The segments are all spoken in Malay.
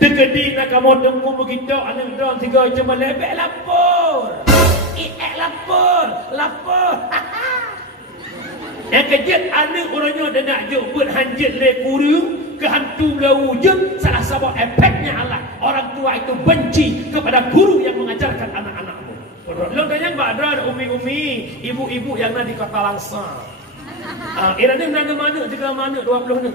Dekedi nak kamu tengku begitu anak don 3 jam lebih lapor. Lapor. Yang kejut anak orangnya dah nak jemput hanjit le kurung ke hantu belau wujud salah sebab efeknya Allah. Orang tua itu benci kepada guru yang mengajarkan anak-anakmu. Lo tanya ada umi-umi, ibu-ibu yang ada di kota Langsa. Irani mana juga mana 20 ni.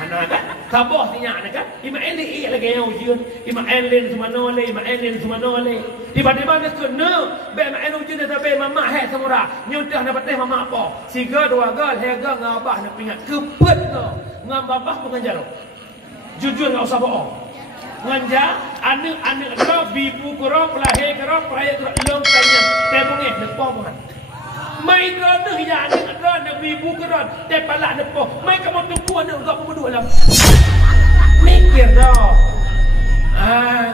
Anak kan? Tabah tanya anak kan? Ima Eli lagi yang ujian. Ima Elin semua noleh, Ima Elin semua noleh. Tiba-tiba dia kena. Be Ima Elin ujian tapi mama hek semua. Nyuntah nak patih mama apa? 3 2 gal, hega ngabah nak pingat. Kepet tu. Ngabah pengajar. Jujur enggak usah bohong. Nganja anak-anak kau bibu kau pelahir kau peraya kau long tanya. Tebungeh depa bukan. Mai kerana ya anak kerana bibu kerana dia palak depa. Mai kamu tunggu anak kau berdua lah. Mikir dah.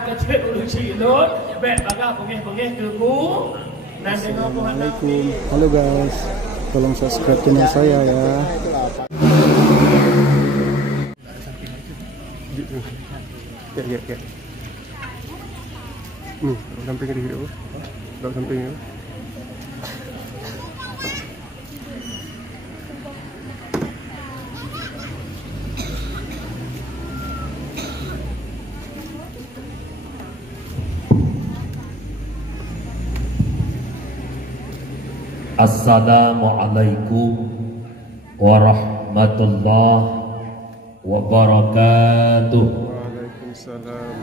Kecil dulu cilot, bet bagah pengeh ke ku. Dan tengok Assalamualaikum. Halo guys. Tolong subscribe channel saya ya. Ya. Samping di video. Enggak samping ya. Assalamualaikum warahmatullahi wabarakatuh. Waalaikumsalam.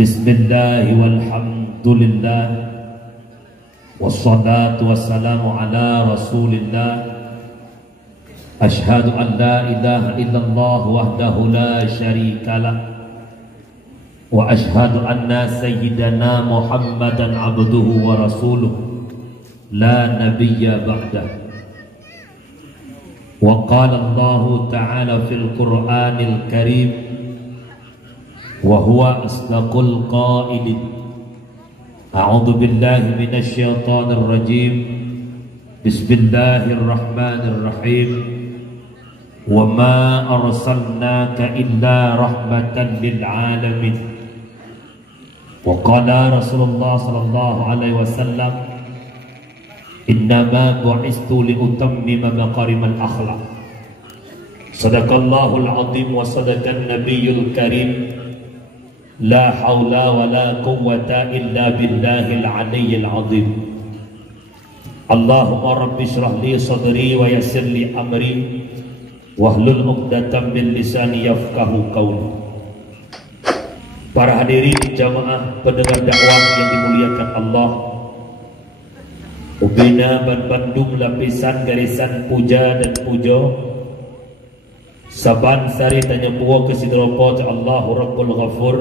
Bismillahi walhamdulillah wassalatu wassalamu ala rasulillah. Ashhadu an la ilaha illallah wahdahu la syarikalah wa ashhadu anna sayyidana Muhammadan abduhu wa rasuluh la nabiyya ba'dah. Wa qala Allah ta'ala fil Qur'anil Karim wa huwa asdaqul qailin. A'udzu billahi minasy syaithanir rajim. Bismillahirrahmanirrahim. Wa ma arsalnaka illa rahmatan lil alamin. Wa qala Rasulullah sallallahu alaihi wasallam, innama bu'istu liutammima maqarimal akhlaq. Sadaqallahul azim wa sadaqan nabiyyul karim. La haula wa la quwwata illa billahil aliyyil azim. Allahumma rabbi shrah li sadri wa yassir li amri wahlul 'uqdatam min lisani yafqahu qawli. Para hadirin jamaah pendengar dakwah yang dimuliakan Allah, Ubina Bandung lapisan garisan puja dan pujo Saban sari tanya buah kesidropot Allahu Rabbul Ghafur.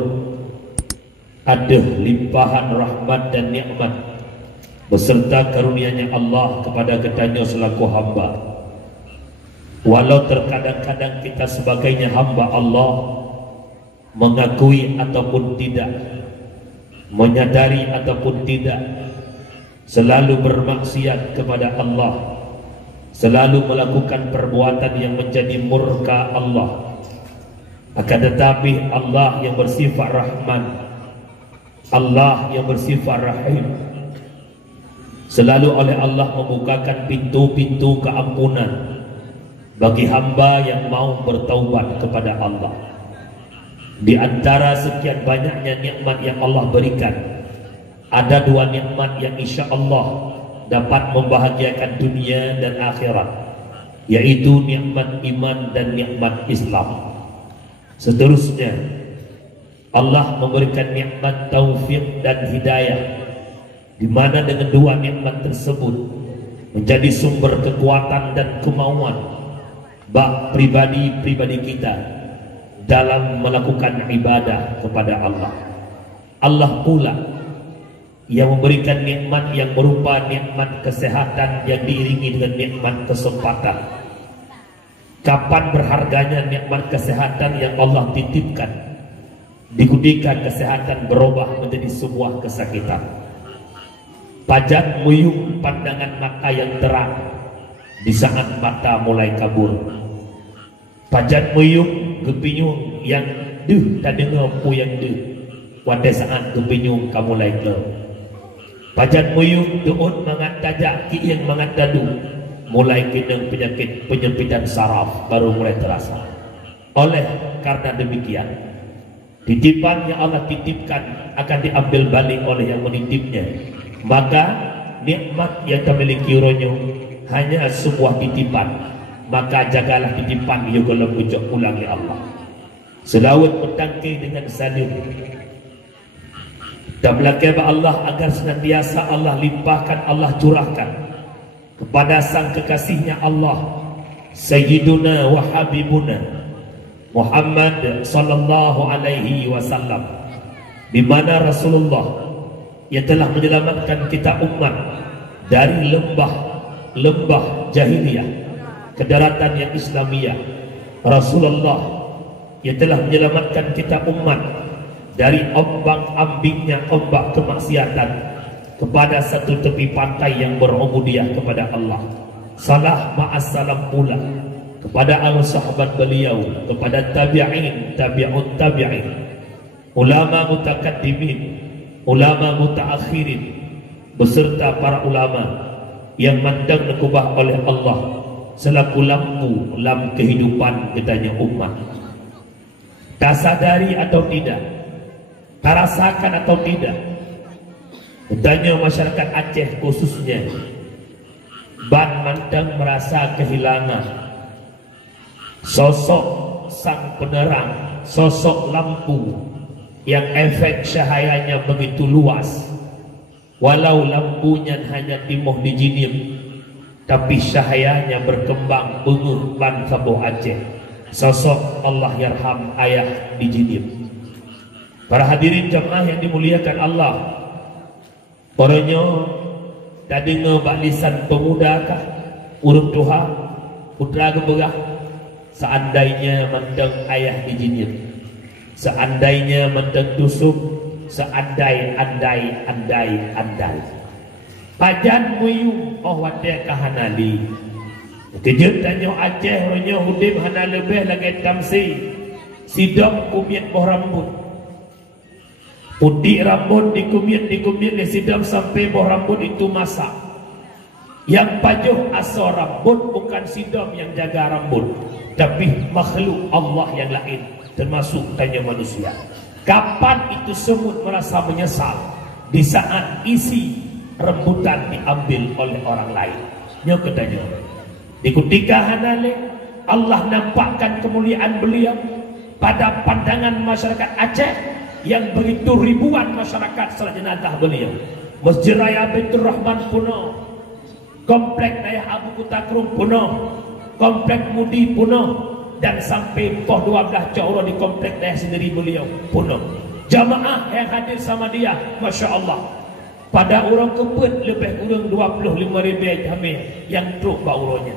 Ada limpahan rahmat dan nikmat beserta karunia-Nya Allah kepada ketanya selaku hamba. Walau terkadang-kadang kita sebagainya hamba Allah mengakui ataupun tidak, menyadari ataupun tidak, selalu bermaksiat kepada Allah, selalu melakukan perbuatan yang menjadi murka Allah. Akan tetapi Allah yang bersifat Rahman, Allah yang bersifat Rahim, selalu oleh Allah membukakan pintu-pintu keampunan bagi hamba yang mau bertaubat kepada Allah. Di antara sekian banyaknya nikmat yang Allah berikan, ada 2 nikmat yang insya Allah dapat membahagiakan dunia dan akhirat, yaitu nikmat iman dan nikmat Islam. Seterusnya Allah memberikan nikmat taufik dan hidayah, di mana dengan 2 nikmat tersebut menjadi sumber kekuatan dan kemauan bagi pribadi-pribadi kita dalam melakukan ibadah kepada Allah. Allah pula yang memberikan nikmat yang berupa nikmat kesehatan yang diiringi dengan nikmat kesempatan. Kapan berharganya nikmat kesehatan yang Allah titipkan, digudikan kesehatan berubah menjadi sebuah kesakitan. Pajak muyung pandangan mata yang terang di saat mata mulai kabur. Pajak muyung gepinyung yang deh tak dengar pu yang deh. Pada saat kepenyung kamu lain lo. Pajan muyung doon mangat tajak ki yang mangat dadu. Mulai kena penyakit penyempitan saraf baru mulai terasa. Oleh karena demikian, titipan yang Allah titipkan akan diambil balik oleh yang menitipnya. Maka nikmat yang kita miliki ronyo hanya sebuah titipan. Maka jagalah titipan yang kalau ucap ulang oleh Allah. Selawat bertangkai dengan salim. Dan belakang Allah agar senantiasa Allah limpahkan, Allah curahkan kepada sang kekasihnya Allah Sayyiduna wa Habibuna Muhammad sallallahu alaihi wasallam, di mana Rasulullah yang telah menyelamatkan kita umat dari lembah jahiliyah ke daratan yang Islamiyah. Rasulullah yang telah menyelamatkan kita umat dari ombang-ambingnya ombak kemaksiatan kepada satu tepi pantai yang berubudiah kepada Allah. Salah ma'assalam pula kepada al-sahabat beliau, kepada tabi'in, tabi'ut tabi'in, ulama mutakaddimin, ulama mutaakhirin, beserta para ulama yang mandang nekubah oleh Allah selaku lampu dalam kehidupan kitanya umat. Tak sadari atau tidak, tak rasakan atau tidak, betanya masyarakat Aceh khususnya ban mandang merasa kehilangan sosok sang penerang, sosok lampu yang efek cahayanya begitu luas. Walau lampunya hanya timoh di Jinim, tapi cahayanya berkembang benguh ban sabuh Aceh. Sosok Allah yarham ayah di Jinim. Para hadirin jemaah yang dimuliakan Allah, orangnya tak dengar balisan pemuda kah, urung tuha, putra geberah. Seandainya mandang ayah di Jinim, seandainya mandang tusuk, seandai-andai pajan muyung oh wadah kahanali. Kejut tanya Aceh orangnya hudib hana lebih lagi tamsi sidam kumiat boh rambut, putih rambut dikumiat disidam sampai boh rambut itu masak. Yang pajuh asal rambut bukan sidam yang jaga rambut, tapi makhluk Allah yang lain, termasuk tanya manusia. Kapan itu semut merasa menyesal? Di saat isi rembutan diambil oleh orang lain. Nyo katanya, di ketika hanale Allah nampakkan kemuliaan beliau pada pandangan masyarakat Aceh yang begitu ribuan masyarakat sejenazah beliau. Masjid Raya Baitur Rahman puno, komplek Daya Abu Kutakrung puno, komplek Mudi puno, dan sampai poh 12 Cauro di komplek Daya sendiri beliau puno. Jamaah yang hadir sama dia, Masya Allah, pada orang keput lebih kurang 25,000 hamil yang truk bauronya.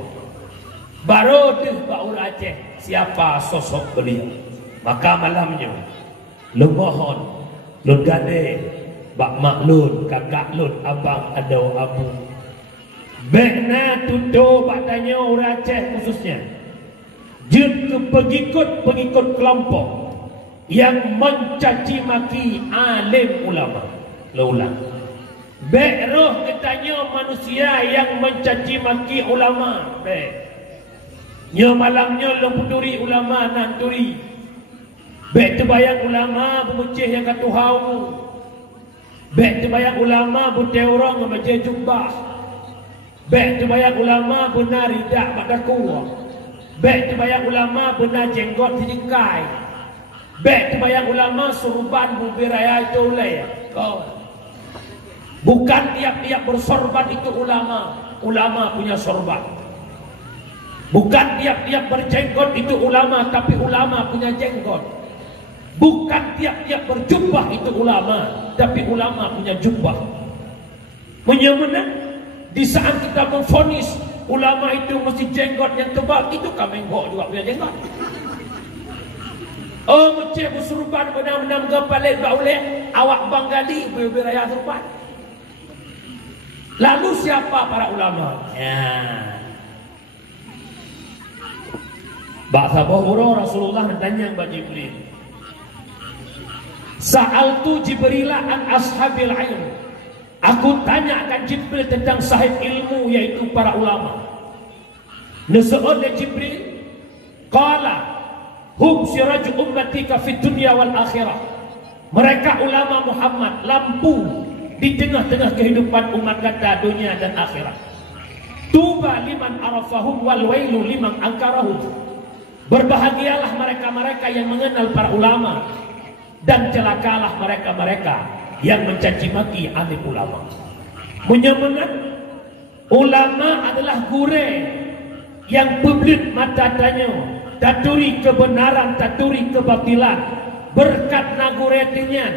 Baru tu baur Aceh siapa sosok beliau. Maka malamnya lu mohon, lu gade, bak maklun, kakak lun, abang adau abu, bekna tutup batanya orang Aceh khususnya jut ke pengikut kelompok yang mencaci maki alim ulama. Laulang bek roh katanya manusia yang mencaci maki ulama. Bek nyo malamnya lo peduri ulama nanturi. Bek terbayang ulama bermucih yang kata hau. Bek terbayang ulama berteorong membaca jumbah. Bek terbayang ulama benar ridak pada kuah. Bek terbayang ulama benar jenggot sedingkai. Bek terbayang ulama surban bubiraya itu ulai. Kau bukan tiap-tiap bersorban itu ulama. Ulama punya sorban. Bukan tiap-tiap berjenggot itu ulama, tapi ulama punya jenggot. Bukan tiap-tiap berjubah itu ulama, tapi ulama punya jubah. Menyemena di saat kita memvonis ulama itu mesti jenggot yang tebal, itu kami juga punya jenggot. Oh, mesti bersurban benam-benam kepala bauleh, awak banggali beraya surban. Lalu siapa para ulama? Ya. Ba'sa bahura Rasulullah tanya kepada Jibril. Sa'altu Jibrila an ashabil ilm. Aku tanyakan Jibril tentang sahib ilmu, yaitu para ulama. Nasa'ul Jibril qala hum siraj ummatika fid dunya wal akhirah. Mereka ulama Muhammad, lampu di tengah-tengah kehidupan umat kata dunia dan akhirat. Tuba liman arafahum wal wailu liman angkarahum. Berbahagialah mereka-mereka yang mengenal para ulama, dan celakalah mereka-mereka yang mencaci maki alim ulama. Menyemenat ulama adalah gure yang publik mata tanya, taturi kebenaran, taturi kebatilan, berkat naguretinya,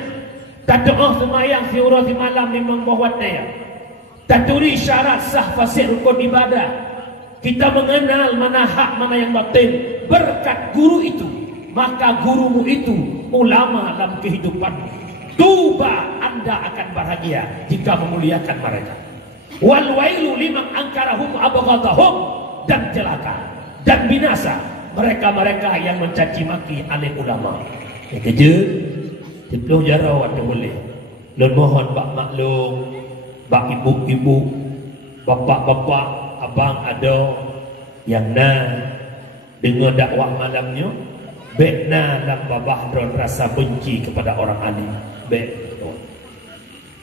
tadoh semayang siurah si malam memang bahwatnya, taturi syarat sah fasih rukun ibadah. Kita mengenal mana hak mana yang batin berkat guru itu, maka gurumu itu ulama dalam kehidupan. Tuba, Anda akan bahagia jika memuliakan mereka. Wal wailu liman angkarahum abghadahum, dan celaka dan binasa mereka-mereka yang mencaci maki alim ulama. Ya kerja dipuluh jarawat boleh. Lun mohon bak maklum, bak ibu-ibu, bapak-bapak, abang ada yang dengar dakwah malamnya, baik dalam babah rasa benci kepada orang alim.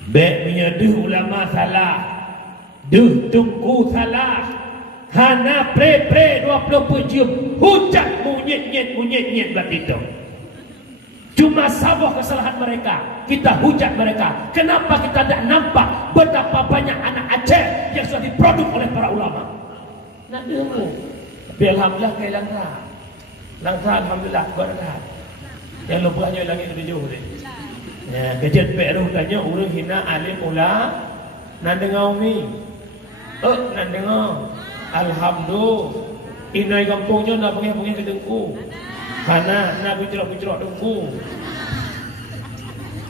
Baik menyedih ulama salah, tungku salah, hana pre 20 pencium, hujat munyit begitu. Cuma sabah kesalahan mereka, kita hujat mereka. Kenapa kita tidak nampak betapa banyak anak Aceh yang sudah diproduk oleh para ulama? Nak demo. Tapi alhamdulillah kaya langkah alhamdulillah berkat. Yang lupanya lagi tujuh ni. Ya, kejut peru tanya urang hina alim ula nan dengar umi. Nan dengar. Alhamdulillah. Inai kampungnya nak pergi ke dengku. Karena nak bicerok dengku.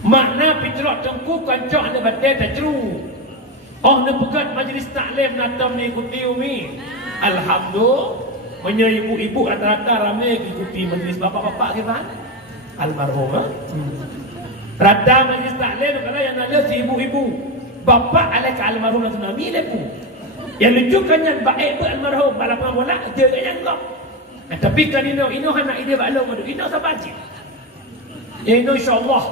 Makna bicerok dengku kancok anda batai tak ceru. Oh nak pegat majlis taklim natam ni ikuti umi. Alhamdulillah. Punya ibu-ibu rata-rata ramai ikuti majlis bapak-bapak kita. Almarhum. Rata majlis taklim kalau yang ada si ibu-ibu. Bapak alai ke almarhum dan tsunami lepu. Yang lucukannya baik ber almarhum balapang bola dia yang kau. Tapi kan ino anak ide balong madu ino sabaji. Ya ino insyaallah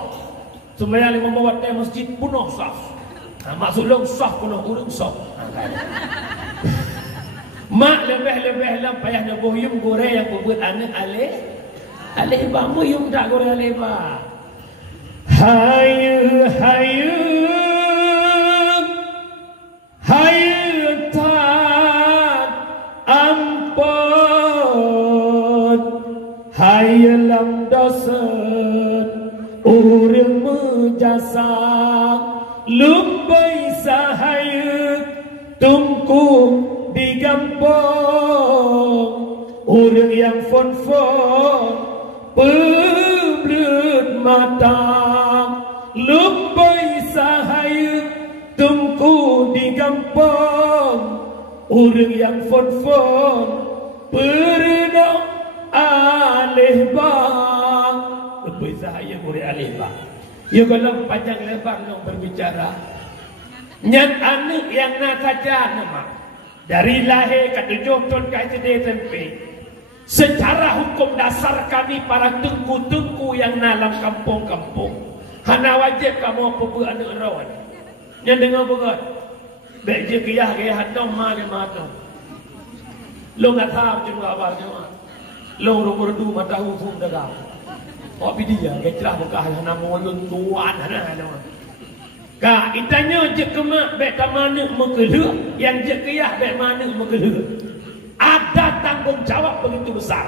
semaya lima membuat masjid penuh saf. Maksud long saf penuh urang saf. Mak lebih lah payah nak boyum gore yang buat anak alih bambu yung tak gore alih ba. Hayu tak ampun, hayu lam dosa urang menjasa lumbai sahayu tungku di kampung orang yang fon peblut mata lumbai sahaya tungku di kampung orang yang fon pernah alih bang lumbai sahaya orang alih bang. Ya kalau panjang lebar nak berbicara nyat anak yang nak saja nama dari lahir ke 7 tahun ke SD SMP. Secara hukum dasar kami para tengku-tengku yang dalam kampung-kampung hana wajib kamu apa anak rawan. Yang dengar berat baik je kiyah hadong ma ke mata. Lo nak tahu cuma awalnya mah. Lo rumur du mata hukum dagang. Oh dia ke cerah buka hana molun tuan hana. Ka itanya je kemak baik tamana mekeluk, yang je kiyah baik mana mekeluk. Ada tanggung jawab begitu besar.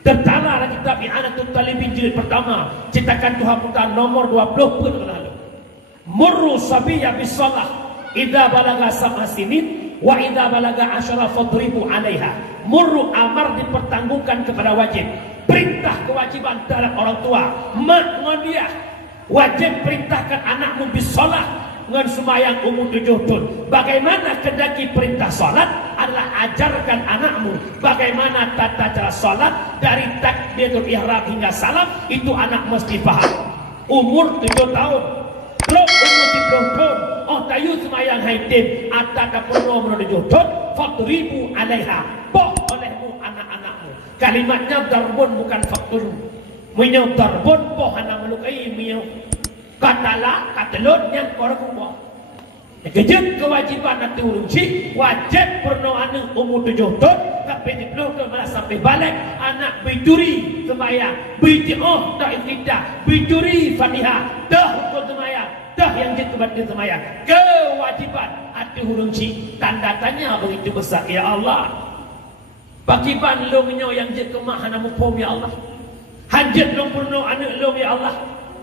Tertara kitab I'anatul Talibin jilid pertama, cetakan Tuhan Muta nomor 20 pun lalu. Murru sabiyya bisalah idza balaga sab'a sinin wa idza balaga 10 fadribu 'alaiha. Murru amar dipertanggungkan kepada wajib. Perintah kewajiban terhadap orang tua. Mak ngodiah wajib perintahkan anakmu bisalah dengan sembahyang umur 7 tahun. Bagaimana kendaki perintah salat, adalah ajarkan anakmu bagaimana tata cara salat dari takbiratul ihram hingga salam. Itu anak mesti faham. Umur 7 tahun, belum umur 10 tahun, oh tayu semayang haidin ataka perlu menuju tahun, faktoribu alaiha, boh olehmu anak-anakmu. Kalimatnya darbun bukan fakturu. Menyau darbun boh anak melukai menyau katalah katelut yang korang boh. Kejut kewajiban nak turun si wajib perno anak umur 7 tahun sampai 10 tahun malah sampai balik anak biduri sembahyang bid'ah tak istidah biduri Fatihah dah hukum sembahyang dah yang jitu batin sembahyang kewajiban hati hurung si tanda tanya begitu besar ya Allah bakiban longnya yang jit kemah hana mupom ya Allah hanjit long perno anak long ya Allah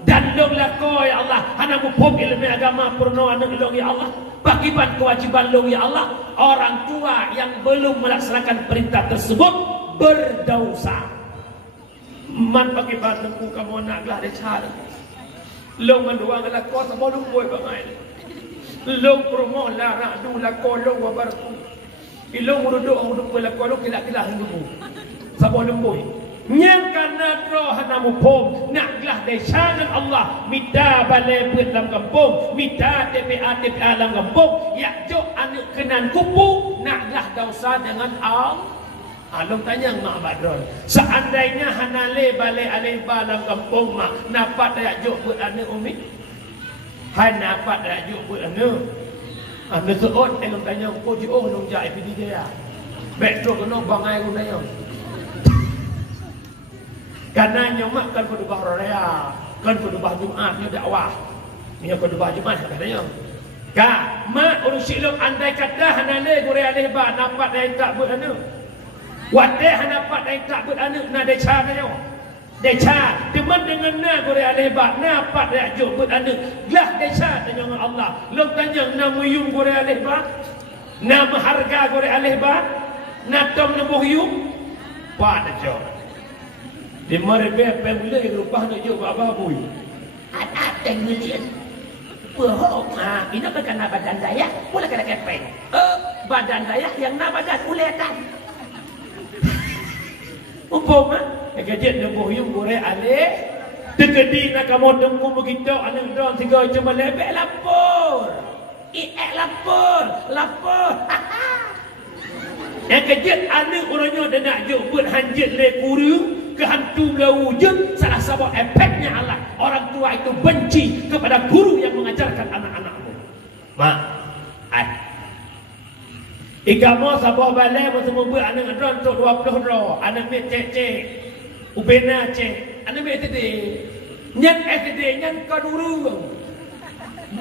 dan long lako ya Allah hana mupom ilmu agama perno anak long ya Allah bagiban kewajiban long ya Allah orang tua yang belum melaksanakan perintah tersebut berdosa man bagiban aku kamu naklah de cara long menduang lako sebelum boy bangai long promo lara du lako long wabarku ilong uruduk lako long kila-kila hindu sebelum boy yang karena roh hanamu pom naklah desanan Allah minta balai buat dalam kampung minta TPA dalam kampung ya jok anak kenan kupu naklah dosa dengan Allah. Along tanya mak Badron seandainya hanale balai aleba dalam kampung mak napak dayak jok buat anak umi hai napak dayak jok buat anak seot elong tanya ko jok nong jai pidi dia betro kono bangai gunanya karena nyomak kan khutbah raya, kan khutbah Jumat ni dakwah. Ni khutbah Jumat katanya. Ka, mak urus silap andai kata hanale gore alih ba napak dai tak buat anu. Wate hanapak dai tak buat anu na deca nyo. Deca teman dengan na gore alih ba napak dai jo buat anu. Lah deca dengan Allah. Lom tanya na muyung gore alih ba. Na harga gore alih ba. Na tom na bohyum. Pa dejo. Di mari bepe mulai rupah nak jauh apa boy. Ada tenglian. Bohong. Ini bukan badan saya, boleh kena kepeng. Badan saya yang badan uletan. Umpama, kejadian nak bohyung gore ale. Tegedi nak kamu tunggu begitu anak dong tiga cuma lebih lapor. Lapor. Yang kejadian anak orangnya dah nak jauh buat hanjit le kurung. Kehantu wujud salah satu efeknya Allah orang tua itu benci kepada guru yang mengajarkan anak-anakmu. Mak, ikamu sabah balai semua buat anak drone untuk 20 roh, anak mit cek ubena cek, anak mit SD, nyan SD nyan kaduru,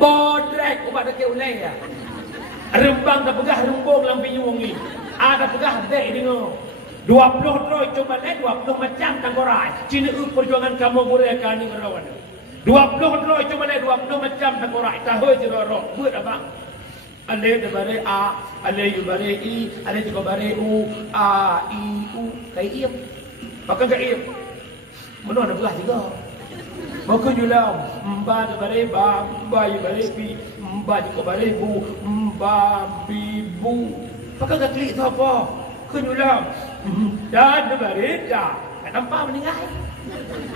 bodrek ubat dekat ulai ya, rembang tak pegah rembong lampi nyungi, ada pegah dek dengar. 20 roh coba lihat 20 macam tanggorai. Cina perjuangan kamu murahkan ni rawan. 20 roh coba lihat 20 macam tanggorai. Tahu je roh buat apa? Ale de bare a, ale yu bare i, ale juga bare u, a i u kai iep. Pakai kai iep. Mana nak belah juga. Maka julam mba de bare ba, mba yu bare pi, mba juga bare bu, mba bi bu. Pakai kai klik tu apa? Kenyulam dan berita nampak meninggal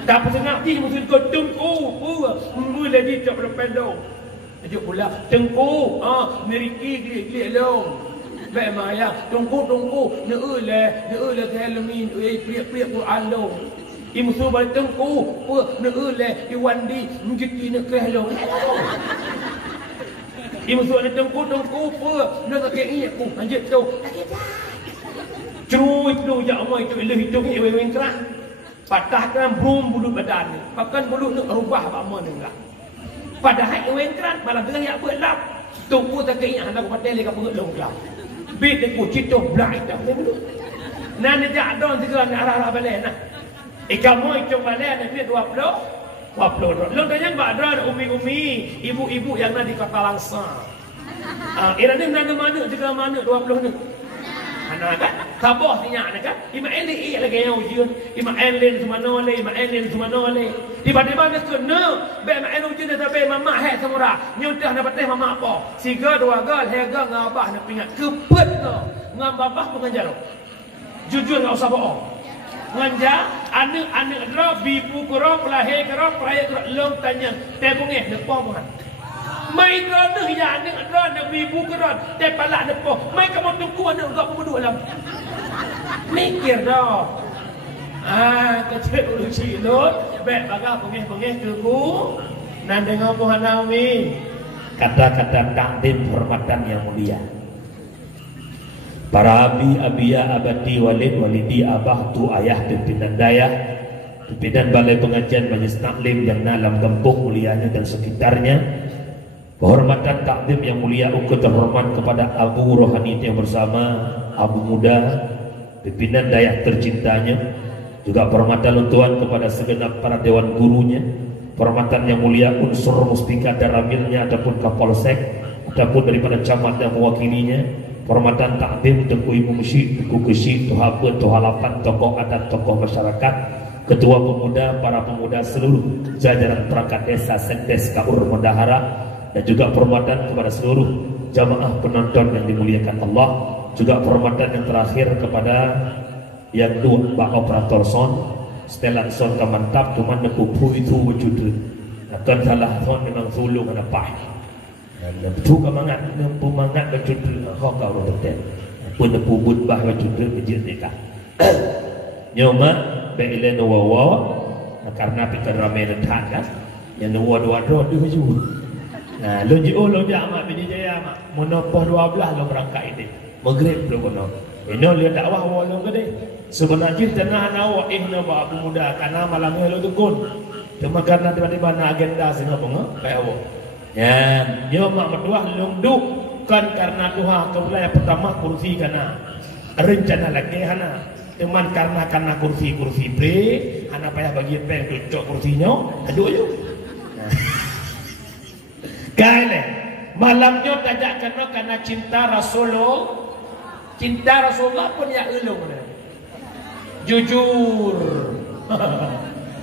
dah pesengak ti musuh kau tengku mula di cak lependong ajuk pula tengku meriki glik long baik maya tengku neule kelamin priak Quran long i musuh balik tengku neule i wandi mengiti nak kelong i musuh ada tengku nak ke iku anjit tu Cuy tu ya Allah itu ilah hidup ni weng keras. Patahkan brum bulu badan ni. Bahkan bulu nak rubah apa mana enggak. Padahal weng keras malah dengan yak berlap. Tunggu tak keingat hendak patel dekat perut long kelap. Bit de kucing tu blai dah bulu. Nan dia ada tiga arah balik nah. Kamu itu balik ada 20 long tanya mbak ada umi ibu-ibu yang ada di kota Langsa. Ira ni mana juga mana 20 ni. Anak kan, sabah sinya anak kan, ima eli lagi yang ujian, ima elin semua nole. Tiba-tiba dia kena, be ima elin ujian dia be mama hek semua, nyudah dapat teh mama apa, 3 2 gal hega ngabah nak pingat kepet tu, ngan babah pengajar. Jujur enggak usah bohong. Nganja anak dra bibu kero pelahir kero long tanya tebungeh depo bukan. Mai dra dah ya anak dra nak bibu kero te palak depo. Mai kamu tunggu anak enggak berdua lah. Mikir dah. Kecil ulu cilut, bet baga pengeh-pengeh keku, nan dengar Tuhan Nabi. Kata-kata takdim hormatan yang mulia. Para abi, abia, abadi, walid, walidi, abah, tu ayah, pimpinan dayah, pimpinan balai pengajian majlis taklim yang dalam kampung mulianya dan sekitarnya. Penghormatan takdim yang mulia ukut terhormat kepada Abu Rohani yang bersama Abu Muda, pimpinan dayah tercintanya. Juga penghormatan Tuhan kepada segenap para dewan gurunya, penghormatan yang mulia unsur muspika dan ramilnya ataupun kapolsek ataupun daripada camat dan mewakilinya, penghormatan takdim untuk ibu masjid, buku kesyid, tuhape, tuhalapan, tokoh adat, tokoh masyarakat, ketua pemuda, para pemuda seluruh jajaran perangkat desa, sekdes, kaur, bendahara, dan juga penghormatan kepada seluruh jamaah penonton yang dimuliakan Allah. Juga penghormatan yang terakhir kepada yang dua bak operator son setelan son ka mantap cuman nepupu itu wujud akan salah son memang sulung ada pah dan tu ka mangat nempu mangat wujud kau kau betul pun nepu but bah wujud kejil nikah nyoma beile no wawa karena kita ramai dan kan yang dua dua ju nah lo jo lo jamak bini jaya mak monopoh 12 lo berangkat ini maghrib lo kono ini lihat dakwah walong gede. Sebenarnya tengah nawa ihna ba Abu Muda karena malamnya lo tukun. Cuma karena tiba-tiba na agenda sehingga penga kayak awak. Ya, dia mak mertua lunduk kan karena Tuhan ke wilayah pertama kursi kana rencana lagi hana. Cuman karena kursi bre, hana payah bagi pen cocok kursinya, aduh yo. Kale malamnya tajak karena cinta Rasulullah. Cinta Rasulullah pun ya elong. Jujur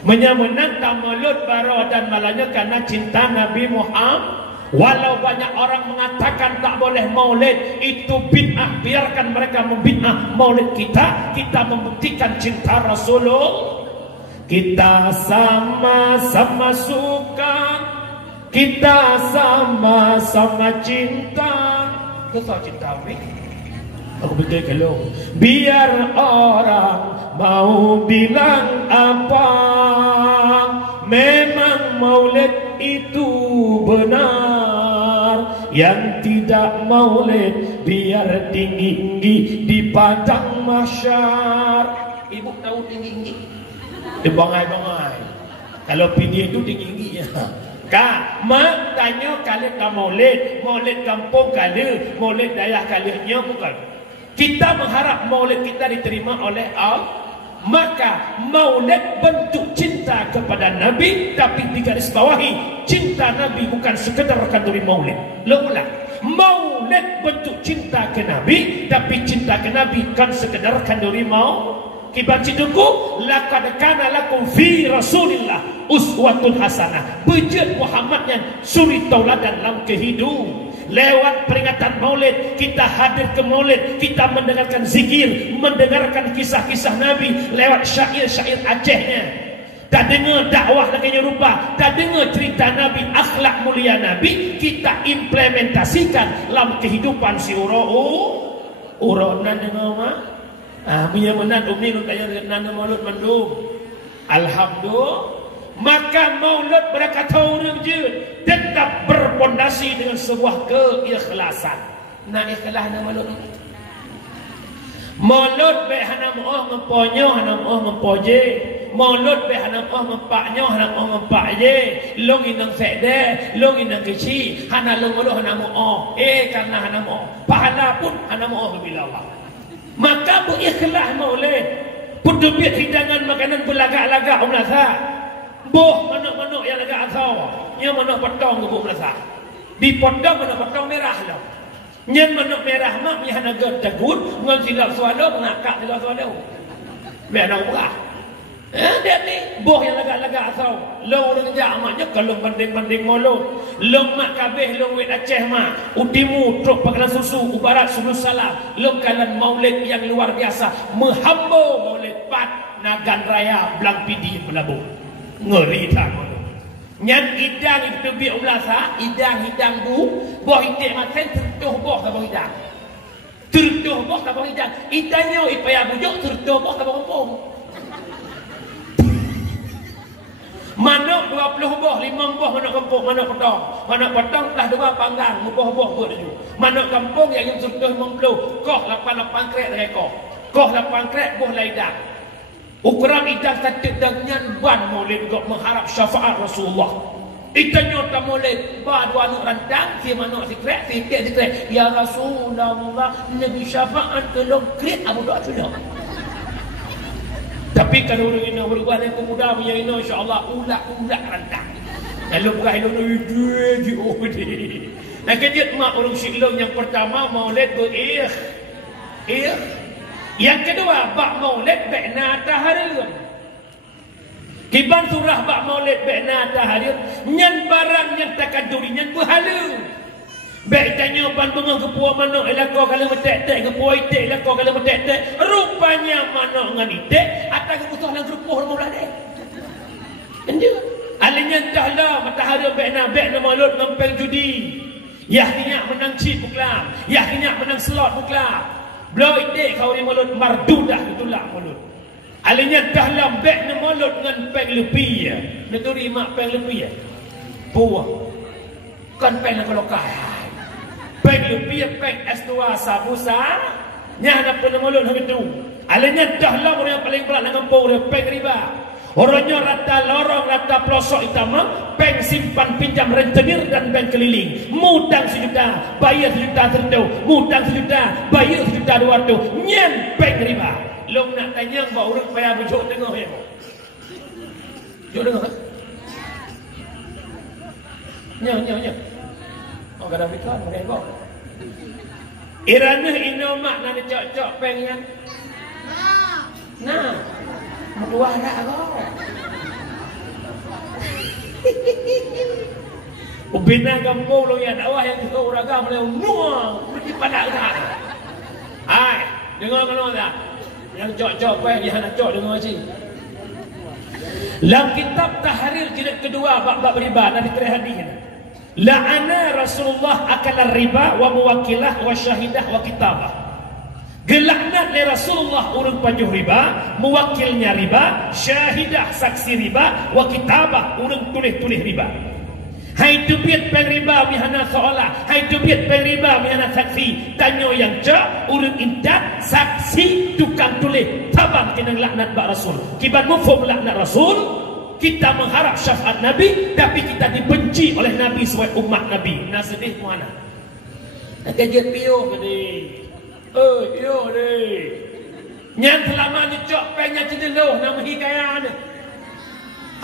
menyamenang tamulut baro dan malahnya karena cinta Nabi Muhammad. Walau banyak orang mengatakan tak boleh maulid, itu bid'ah, biarkan mereka membid'ah maulid kita membuktikan cinta Rasulullah. Kita sama-sama suka, kita sama-sama cinta. Kita cinta ini aku betul kalau biar orang mau bilang apa, memang maulid itu benar. Yang tidak maulid biar tinggi-tinggi di padang mahsyar. Ibu tahu tinggi-tinggi? Bangai-bangai. Kalau pilih itu tinggi-tinggi ya. Kak, mak tanya kali ke maulid kampung kali, maulid dayah kalinya bukan. Kita mengharap maulid kita diterima oleh Allah. Maka maulid bentuk cinta kepada Nabi, tapi digarisbawahi cinta Nabi bukan sekedar kenduri maulid. Ulang, maulid bentuk cinta ke Nabi, tapi cinta ke Nabi kan sekedar kenduri maulid. Kibat ciduku laqad kana lakum fi Rasulillah uswatun hasanah. Bejat Muhammad yang suri tauladan dalam kehidupan. Lewat peringatan maulid, kita hadir ke maulid, kita mendengarkan zikir, mendengarkan kisah-kisah Nabi lewat syair-syair Acehnya. Tak dengar dakwah lagi rupa, tak dengar cerita Nabi, akhlak mulia Nabi, kita implementasikan dalam kehidupan si uronan dengar mak. Punya menat umi nu tanya nana maulud mandum. Alhamdulillah. Maka maulud berkata orang je tetap berpondasi dengan sebuah keikhlasan. Nah ikhlas na maulud. Maulud be hana moh memponyo hana moh mempoje. Maulud be hana moh mempaknyo hana moh mempakje. Long inang sede, long inang keci, hana long maulud hana moh. Karena hana moh. Pahala pun hana moh bila Allah. Maka berikhlas maulid. Putubit hidangan makanan berlagak-lagak umlasa. Boh manuk-manuk yang lagak asal. Yang manuk potong ke buah umlasa. Dipotong manuk potong merah lah. Yang manuk merah mak punya naga jagut. Ngan silap suara mengakak silap suara. Biar nak buka. Dia ni boh yang lagak-lagak asal. Long orang kerja amatnya kalau banding-banding molot. Long mak kabeh long wet Aceh mak. Utimu truk pakalan susu ubarat suluh salam. Long kalan maulid yang luar biasa. Mehamba maulid pat Nagan Raya Belang Pidi Pelabuh. Ngeri tak molot. Nyan idang itu bi ulasa, idang hidang bu, boh itik maten tertuh boh ka boh idang. Tertuh boh ka boh idang. Idangnya ipaya bujuk tertuh boh ka boh kampung. Manuk 20 boh, 5 boh manuk kampung, manuk potong. Manuk potong telah 2 panggang, boh-boh buat dulu. Manuk kampung yang surtuh 50, koh 88 krek dari koh. Koh 8 krek boh laidang. Ukuran idang satu dan nyan ban maulid kok mengharap syafaat Rasulullah. Itanya tak maulid, ba 2 anak rantang, si manuk si krek, si krek. Ya Rasulullah, Nabi syafaat tolong krek abu doa sudah. Tapi kalau orang ini berubah yang pemuda punya ini, insyaAllah ulak-ulak rantang. Kalau bukan ini, dia. Nah, kejut mak orang Syilong yang pertama, maulid be'ikh. Yang kedua, bak maulid be'na taharir. Kiban surah bak maulid be'na taharir. Nyan barang yang takaduri, nyan berhala. Baik tanya ban bengang kepua mana elakau kalau metek-tek kepua itik elakau kalau metek-tek rupanya mana dengan itik atas keputusan dalam kerupuh rumah beladek kan dia alihnya entahlah matahari baik-baik malut ngempeng judi yahnya menang chip puklam yahnya menang slot puklam belau itik kau ni malut mardudah itulah malut alihnya entahlah baik malut dengan peng lebih ya neturi mak peng lebih ya buah kan peng yang lokal peng lebih peng S2 sabusa nya ada pun mulut hang itu alanya dahlah orang yang paling berat dengan kampung dia peng riba orangnya rata lorong rata pelosok itama peng simpan pinjam rentenir dan peng keliling mutang 1 juta bayar 1 juta tertentu mutang 1 juta bayar 1 juta 200 nyen peng riba long nak tanya bawa orang payah bujuk tengok ya bujuk tengok nya oh kada fikir mereka irana inomak nak cocok pengen nah berdua dah kau ubina kampung lo ya dakwah yang ke uragam le nuang di padak dah hai dengar kalau tak yang cocok pengen nak cocok dengar sini dalam kitab tahrir jilid kedua bab riba dari hadis la'ana Rasulullah akal riba wa muwakilah wa syahidah wa kitabah. Gelaknat le Rasulullah urang pajuh riba, muwakilnya riba, syahidah saksi riba, wa kitabah urang tulis-tulis riba. Hai duit peng riba mihana seolah, hai duit peng riba mihana saksi. Tanyo yang cak urang indat saksi tukang tulis. Tabang kena laknat ba Rasul. Kiban mufhum laknat Rasul. Kita mengharap syafaat Nabi, tapi kita dibenci oleh Nabi sebagai umat Nabi. Nak sedih mana? Nak kejut piuh ke ni? Piuh ni. Yang selama ni cok pengen cendeluh nama hikayah ni.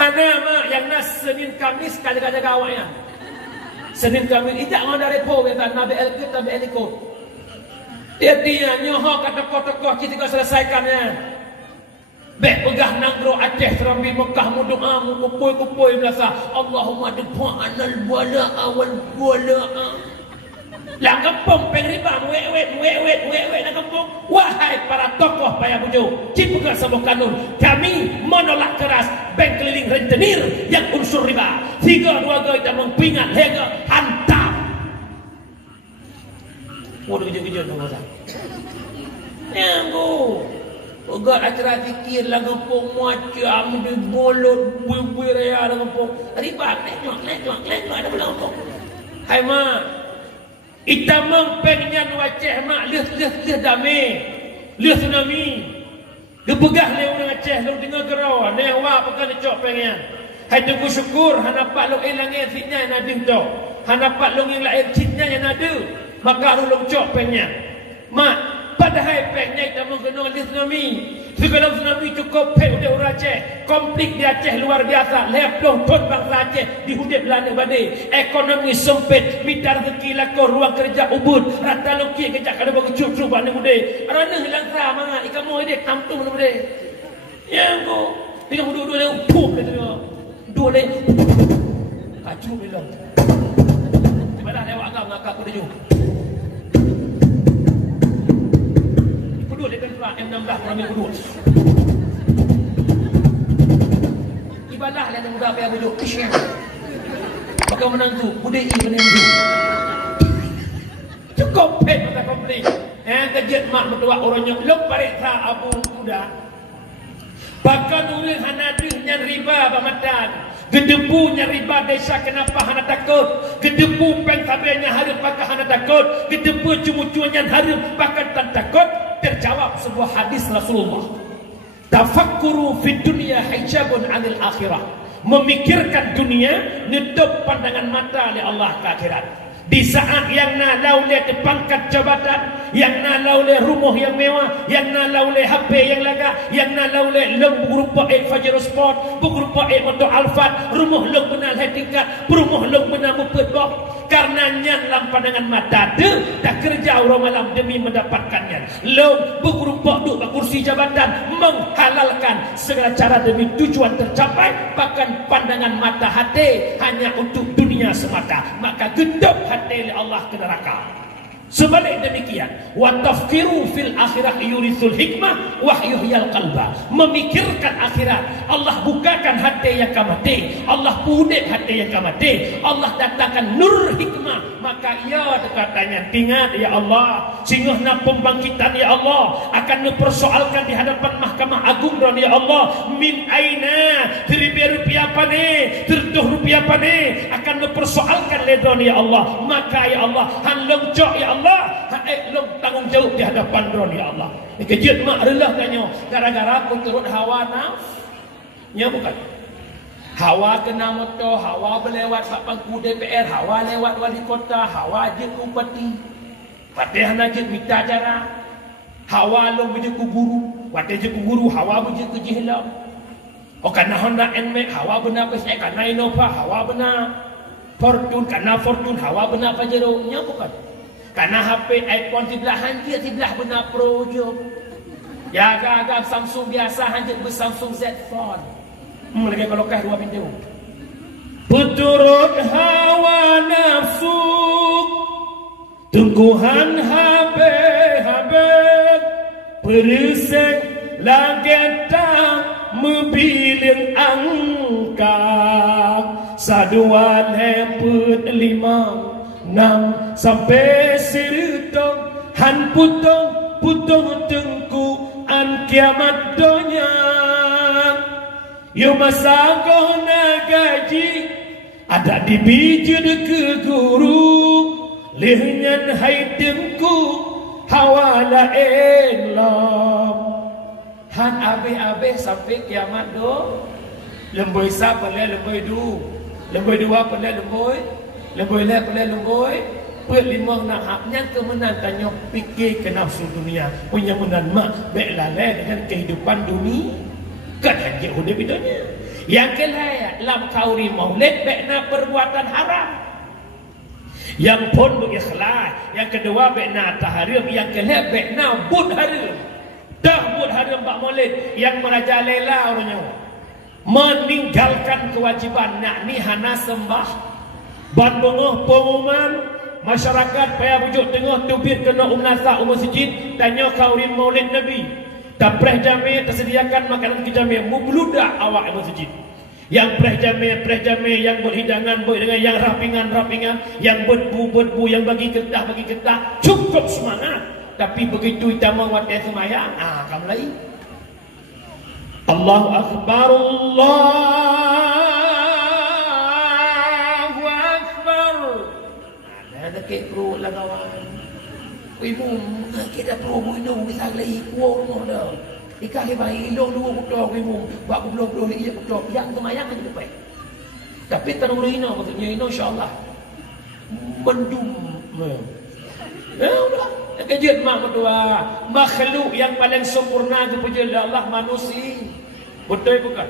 Ada mak yang nas Senin Kamis kali-kali awaknya. Senin Kamis tidak mau dari po kata Nabi Elkut Nabi Eliko. Dia nyoh kata tokoh-tokoh kita selesaikannya. Bek pegah nangro Aceh serambi Mekah mu doa mu kupui belasa Allahumma dafa'anal bala'a wal bala'a. Lah kampung peng riba wet nak kampung. Wahai para tokoh payah bujuk, cipugah sebuah kanun. Kami menolak keras bank keliling rentenir yang unsur riba. 3-2 kita mempingat hingga hantam. Waduh kejut-kejut masa. Nyanggu. Ugat acara zikir lah ngepung macam di bolot bui raya lah ngepung riba klek ada belang ngepung hai mak itamang pengen waceh mak lih damai lih tsunami gepegah le orang Aceh lu dengar gerau newa pekan cok pengen hai tunggu syukur hanapak lu ilangnya fitnya yang ada tu hanapak lu yang lain citnya yang ada maka lu cok pengen mak padahal peknya kita mengenal tsunami. Sebelum tsunami cukup pek udah orang Aceh. Konflik di Aceh luar biasa. 50 ton bangsa Aceh dihudip lana badai. Ekonomi sempit, minta rezeki lakor, ruang kerja ubud. Rata loki kejak kada bagi cucu bani budai. Arana hilang sah mana? Ikamu ini tamtu mana budai? Yang ko Tengok dua dia, puh dia tengok. Dua dia, kacau dia. Mana lewat agak ngakak pada jauh. Kedua dia kan pula M16 orang yang kedua. Ibadah lah yang mudah payah baju. Kisah. Bakal menang tu, budai menang tu. Cukup pet maka komplain. Kejut mak mertua orangnya belum pariksa abu kuda. Bakal nulis hanadihnya riba bamatan. Gedebunya riba desa kenapa hana takut. Gedebu pengkabenya harus pakai hana takut. Gedebu cuma-cumanya harus pakai tak takut. Terjawab sebuah hadis Rasulullah. Tafakkuru fid dunya hijabun 'anil akhirah. Memikirkan dunia nutup pandangan mata oleh Allah ke akhirat. Di saat yang nak lauleh pangkat jabatan, yang nak lauleh rumah yang mewah, yang nak lauleh HP yang laga, yang nak lauleh lem berupa Fajero Sport, berupa motor Alphard, rumah lem benar tingkat, rumah lem benar mupet box. Karenanya dalam pandangan mata dia dah kerja orang malam demi mendapatkannya. Lem berupa duduk kursi jabatan, menghalalkan segala cara demi tujuan tercapai. Bahkan pandangan mata hati hanya untuk dunia semata. Maka gendap hati Allah ke neraka. Sebalik demikian, wa tafkiru fil akhirah yurisul hikmah wa yuhyal qalba. Memikirkan akhirat, Allah bukakan hati yang kamati, Allah pudek hati yang kamati, Allah datangkan nur hikmah. Maka ia katanya, ingat ya Allah, sehingga pembangkitan ya Allah akan dipersoalkan di hadapan Mahkamah Agung dan ya Allah, min aina rupiah apa ni, tertuh rupiah apa ni, akan dipersoalkan ledon ya Allah. Maka ya Allah, han lengcok ya Allah, long tanggung jawab di hadapan ron ya Allah. Kejut mak relah tanya, gara-gara aku turut hawa nafsunya bukan. Hawa kena motor, hawa berlewat pangku DPR, hawa lewat wali kota, hawa je ku bupati. Patih nak je minta acara. Hawa long je ku guru, patih je ku guru, hawa je ku jihlam. Oh kana Honda NMAX, hawa benar apa saya kana Innova, hawa benar. Fortune kana Fortune, hawa benar Pajero, nya bukan. Karena HP iPhone 11 hanjit 11 benar Pro je. Jaga-jaga Samsung biasa hanjit Samsung Z Fold. Lagi kalau kah 2 pintu. Puturut hawa nafsu, tungguhan habe-habe, perisek lagetang membiling angka. Saduan heput 5, 6 sampai serutong, han putong tengku an kiamat donya. Yo masa kau nak gaji ada di biju ke guru, lehnyan haidemku hawala elam. Han abe sampai kiamat do. Lemboi sa pele lemboi du, lemboi dua pele lemboi, lemboi le pele lemboi. Perlimang nak haknya kemenang tanya fikir ke nafsu dunia, punya menan mak baik lalai dengan kehidupan dunia. Kan hanya hidup dunia. Yang kelaya lam kauri maulid bekna perbuatan haram. Yang pun berikhlas. Yang kedua bekna taharim. Yang kelaya bekna bud haram. Dah bud haram bak maulid yang merajalela orangnya. Meninggalkan kewajiban nak ni hana sembah. Ban bengah pengumuman masyarakat payah bujuk tengah tubir kena umnasa masjid tanya kaurin maulid Nabi. Tak preh jami tersediakan makanan ke jami mubludak awak masjid. Yang preh jami yang buat hidangan buat dengan yang rapingan yang berbu yang bagi ketah cukup semangat. Tapi begitu itama wadah semayang kamu lain. Allahu akbar, Allahu akbar. Ada kekru lah kawan. Ibu kita perlu minum kita lagi kuat dah. Ikan hebat dua putar ibu. Bak belum ia putar yang semayang aja depan. Tapi tanah ino maksudnya insya-Allah mendum. Ya udah. Kejut mak berdua. Makhluk yang paling sempurna kepuja Allah manusia. Betul bukan?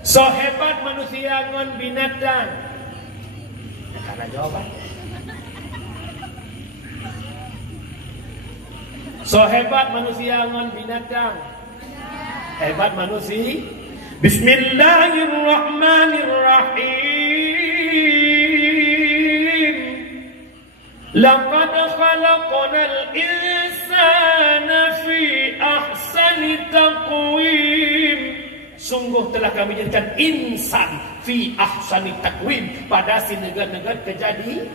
So hebat manusia dengan binatang. Karena jawaban. So hebat manusia dengan binatang. Hebat manusia Bismillahirrahmanirrahim. Laqad khalaqnal insana fi ahsani taqwim. Sungguh telah kami jadikan insan fi ahsani taqwim, pada si negara-negara kejadian.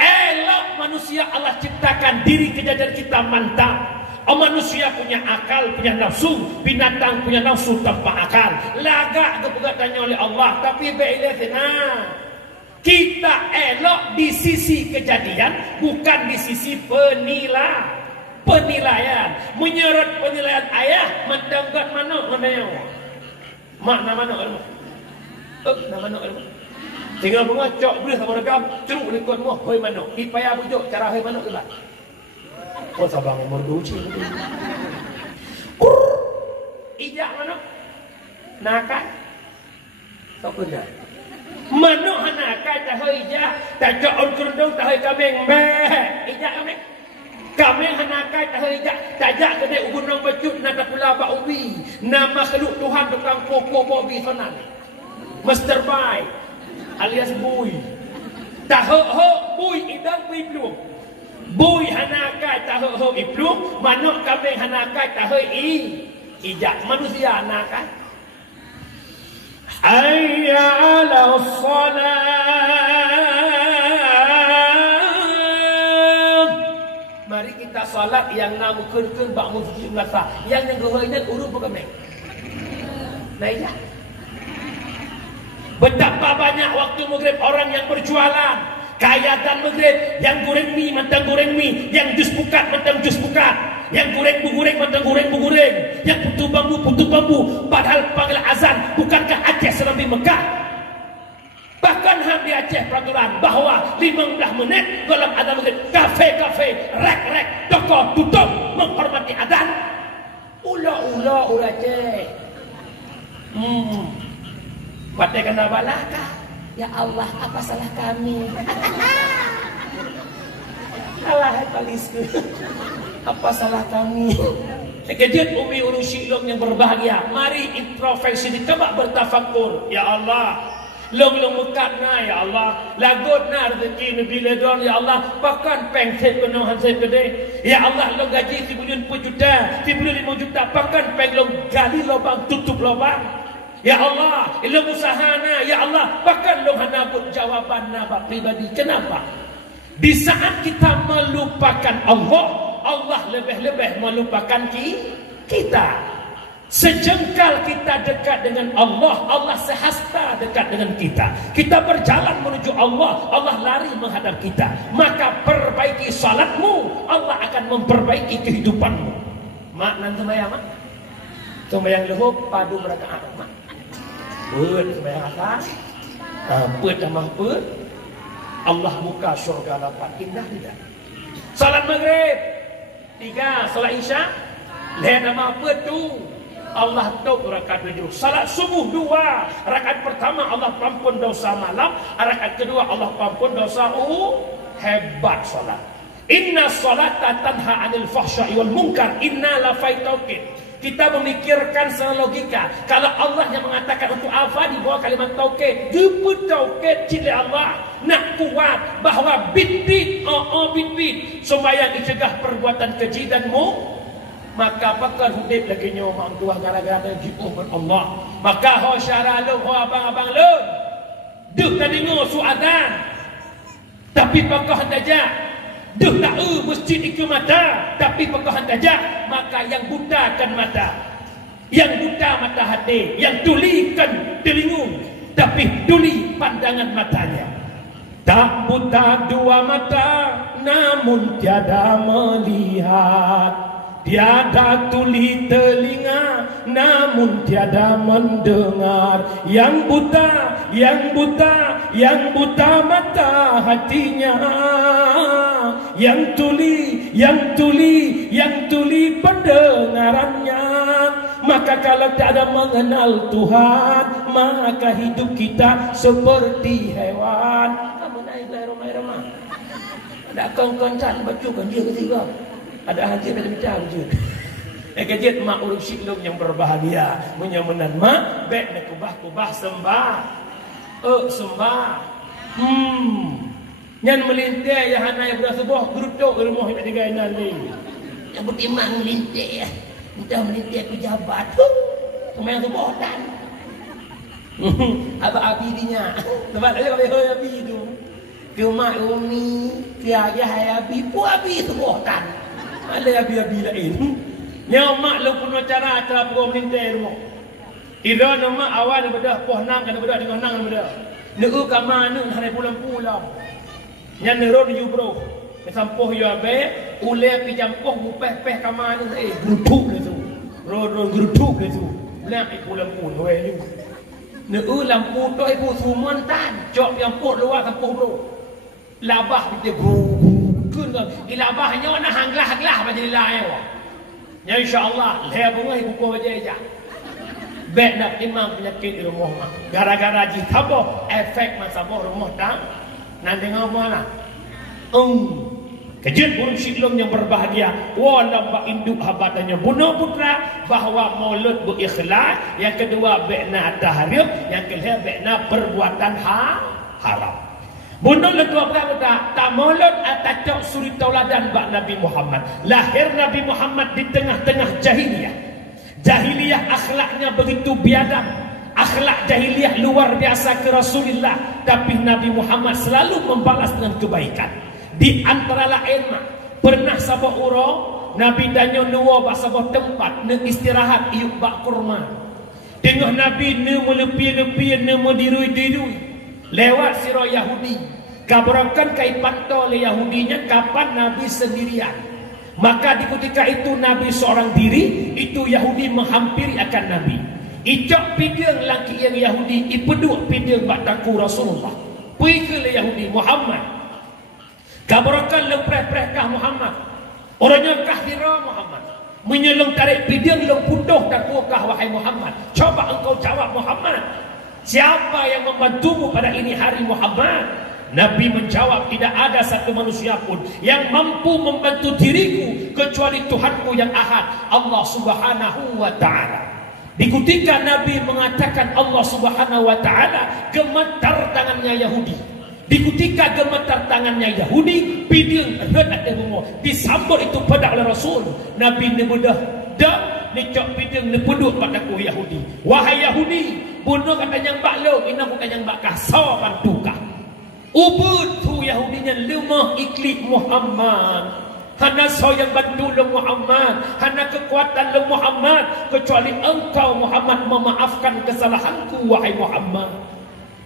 Elok manusia Allah ciptakan, diri kejadian kita mantap. Manusia punya akal, punya nafsu. Binatang punya nafsu tanpa akal. Lagak kepegatannya oleh Allah. Tapi kita elok di sisi kejadian, bukan di sisi penilaian. Menyerut penilaian ayah, mendanggat mana makna mana ilmu? Nama mana ilmu? Tinggal mengacok boleh sama rekam, ceruk lekot mu, hoi mana? Ipaya bujuk cara hoi mana kelah. Oh sabang umur uci. Ijak mana? Nakai. Tak pernah. Mana nakai tak hoi ijak, tak jauh kerendung tak hoi kambing. Ijak kambing. Kambing nakai tak hoi ijak, tak jak kedai gunung becut nada pula bak ubi. Nama makhluk Tuhan tukang popo bobi sonan. Mr. Bai alias Bui. Tak ho Bui idang Bui belum. Bui hanakai tak ho iplum, manuk kambing hanakai tak ho ijak. Manusia hanakai. Hayya 'ala shalah. Mari kita salat yang namu keun bak masjid melasa. Yang gehoinan urut kambing. Nah ijak. Betapa banyak waktu maghrib orang yang berjualan kayatan maghrib, yang goreng mie mantang goreng mie, yang jus pukat mantang jus pukat, yang goreng bu-goreng mantang goreng bu-goreng, yang putu bambu, padahal panggil azan. Bukankah Aceh serambi Mekah? Bahkan di Aceh peraturan bahwa 15 menit dalam azan maghrib, kafe, rek, toko tutup menghormati azan. Ula Aceh. Pakai kena balaka. Ya Allah, apa salah kami? Allah palisku. Apa salah kami? Kejadian Umi Urusi Long yang berbahagia. Mari introspeksi, coba bertafakur. Ya Allah, long mekatna ya Allah, lagotna rezeki bila don ya Allah, pakan pengset penuhan saya gede. Ya Allah, long gaji 10 juta, 5 juta, pakan peng long gali lubang, tutup lubang. Ya Allah, ilmu usahana, ya Allah, bahkan lo hanabut jawaban nabak pribadi. Kenapa? Di saat kita melupakan Allah, Allah lebih-lebih melupakan kita. Sejengkal kita dekat dengan Allah, Allah sehasta dekat dengan kita. Kita berjalan menuju Allah, Allah lari menghadap kita. Maka perbaiki salatmu, Allah akan memperbaiki kehidupanmu. Mak nanti sembahyang mak, sembahyang luhur padu berakaat mak. Put sembahyang atas, put tambah put, Allah buka syurga lapan. Indah tidak? Salat maghrib 3, salat isya lihat nama put tu, Allah tahu rakaat 7. Salat subuh 2, rakaat pertama Allah pampun dosa malam, rakaat kedua Allah pampun dosa hebat salat. Inna salata tanha 'anil fahsya'i wal munkar. Inna la faitauqid. Kita memikirkan secara logika. Kalau Allah yang mengatakan untuk apa di bawah kalimat tauhid, jemput tauhid cili Allah nak kuat bahawa bit bit sembahyang dicegah perbuatan keji danmu, maka pakar hudib lagi nyawa tua gara-gara jibuh Allah. Maka ho syaralum ho abang-abang lu duh tadi ngosu adzan, tapi pakar hendaja duh tahu masjid itu mata, tapi pekohan dajah. Maka yang budakan mata, yang buta mata hati, yang tulikan telingu, tapi tuli pandangan matanya. Tak buta dua mata, namun tiada melihat. Tiada tuli telinga, namun tiada mendengar. Yang buta mata hatinya. Yang tuli pendengarannya. Maka kalau tak ada mengenal Tuhan, maka hidup kita seperti hewan. Kamu naik rumah. Ada kongkoncan baju kan dia ketiga. Ada haji ada bicara je. Kejut mak urus silung yang berbahagia. Menyamanan mak, bek nak kubah-kubah sembah. Sembah. Nyan melintai yang hana yang berasubuh geruduk rumah yang tiga inan ni. Yang bertimang melintai. Entah melintai pejabat. Kemain subuh dan. Abang Abi dinya. Sebab dia kalau Abi tu. Ke mak Umi, ke ayah Abi, pun Abi subuh dan. Ada Abi lain. Yang mak lu pun acara pun melintai rumah. Ira nama awal daripada poh nang kan daripada dengan nang daripada. Neu ka mana hari pulang-pulang. Yang neron you bro. Sampoh you abe, ule pi jampoh mupeh-peh ka mana geruduk le tu. Ro geruduk le tu. Belang ai pulang-pulang we ni. Neu lampu tu ai pu sumun tan, jok yang pot luar sampoh bro. Labah kita bro. Kun kan, ilabahnya nak hanglah-hanglah macam ni lah ya insya-Allah, le bungai buku aja. Bek nak imam penyakit di rumah mak. Gara-gara jitabo efek masa boh rumah tang. Nanti ngapa lah? Kejut burung silung yang berbahagia. Walau bak induk habatannya bunuh putra bahawa maulud berikhlas. Yang kedua bekna tahrif. Yang ketiga bekna perbuatan haram. Bunuh letua berapa tak maulud atacok suri tauladan bak Nabi Muhammad. Lahir Nabi Muhammad di tengah-tengah jahiliyah. Jahiliyah akhlaknya begitu biadab. Akhlak jahiliyah luar biasa ke Rasulullah. Tapi Nabi Muhammad selalu membalas dengan kebaikan. Di antara lain pernah sabah urang Nabi danyo nuwa bak sabah tempat ne istirahat iuk bak kurma. Tengah Nabi ne melepi-lepi ne medirui-dirui lewat sira Yahudi. Kabarakan kai pantau le Yahudinya kapan Nabi sendirian. Maka di ketika itu Nabi seorang diri, itu Yahudi menghampiri akan Nabi. Icok pidang laki yang Yahudi, ipeduk pidang bataku Rasulullah. Pergi ke Yahudi Muhammad. Kabarakan lempreh-prehkah Muhammad. Orangnya kahira Muhammad. Menyelong tarik pidang long putuh dakukah wahai Muhammad. Coba engkau jawab Muhammad. Siapa yang membantumu pada ini hari Muhammad? Nabi menjawab, tidak ada satu manusia pun yang mampu membantu diriku kecuali Tuhanku yang ahad, Allah subhanahu wa ta'ala. Di ketika Nabi mengatakan Allah subhanahu wa ta'ala, gemetar tangannya Yahudi. Di ketika gemetar tangannya Yahudi, bidang ada rumah disambut itu pada oleh Rasul. Nabi ni mudah dah nicok bidang ni peduk padaku Yahudi. Wahai Yahudi, bunuh kata yang baklong, ina bukan yang bakah saw bantukah. Ubud tu Yahudinya lemah iklik Muhammad. Hana so yang bantu le Muhammad, hana kekuatan le Muhammad, kecuali engkau Muhammad memaafkan kesalahanku wahai Muhammad.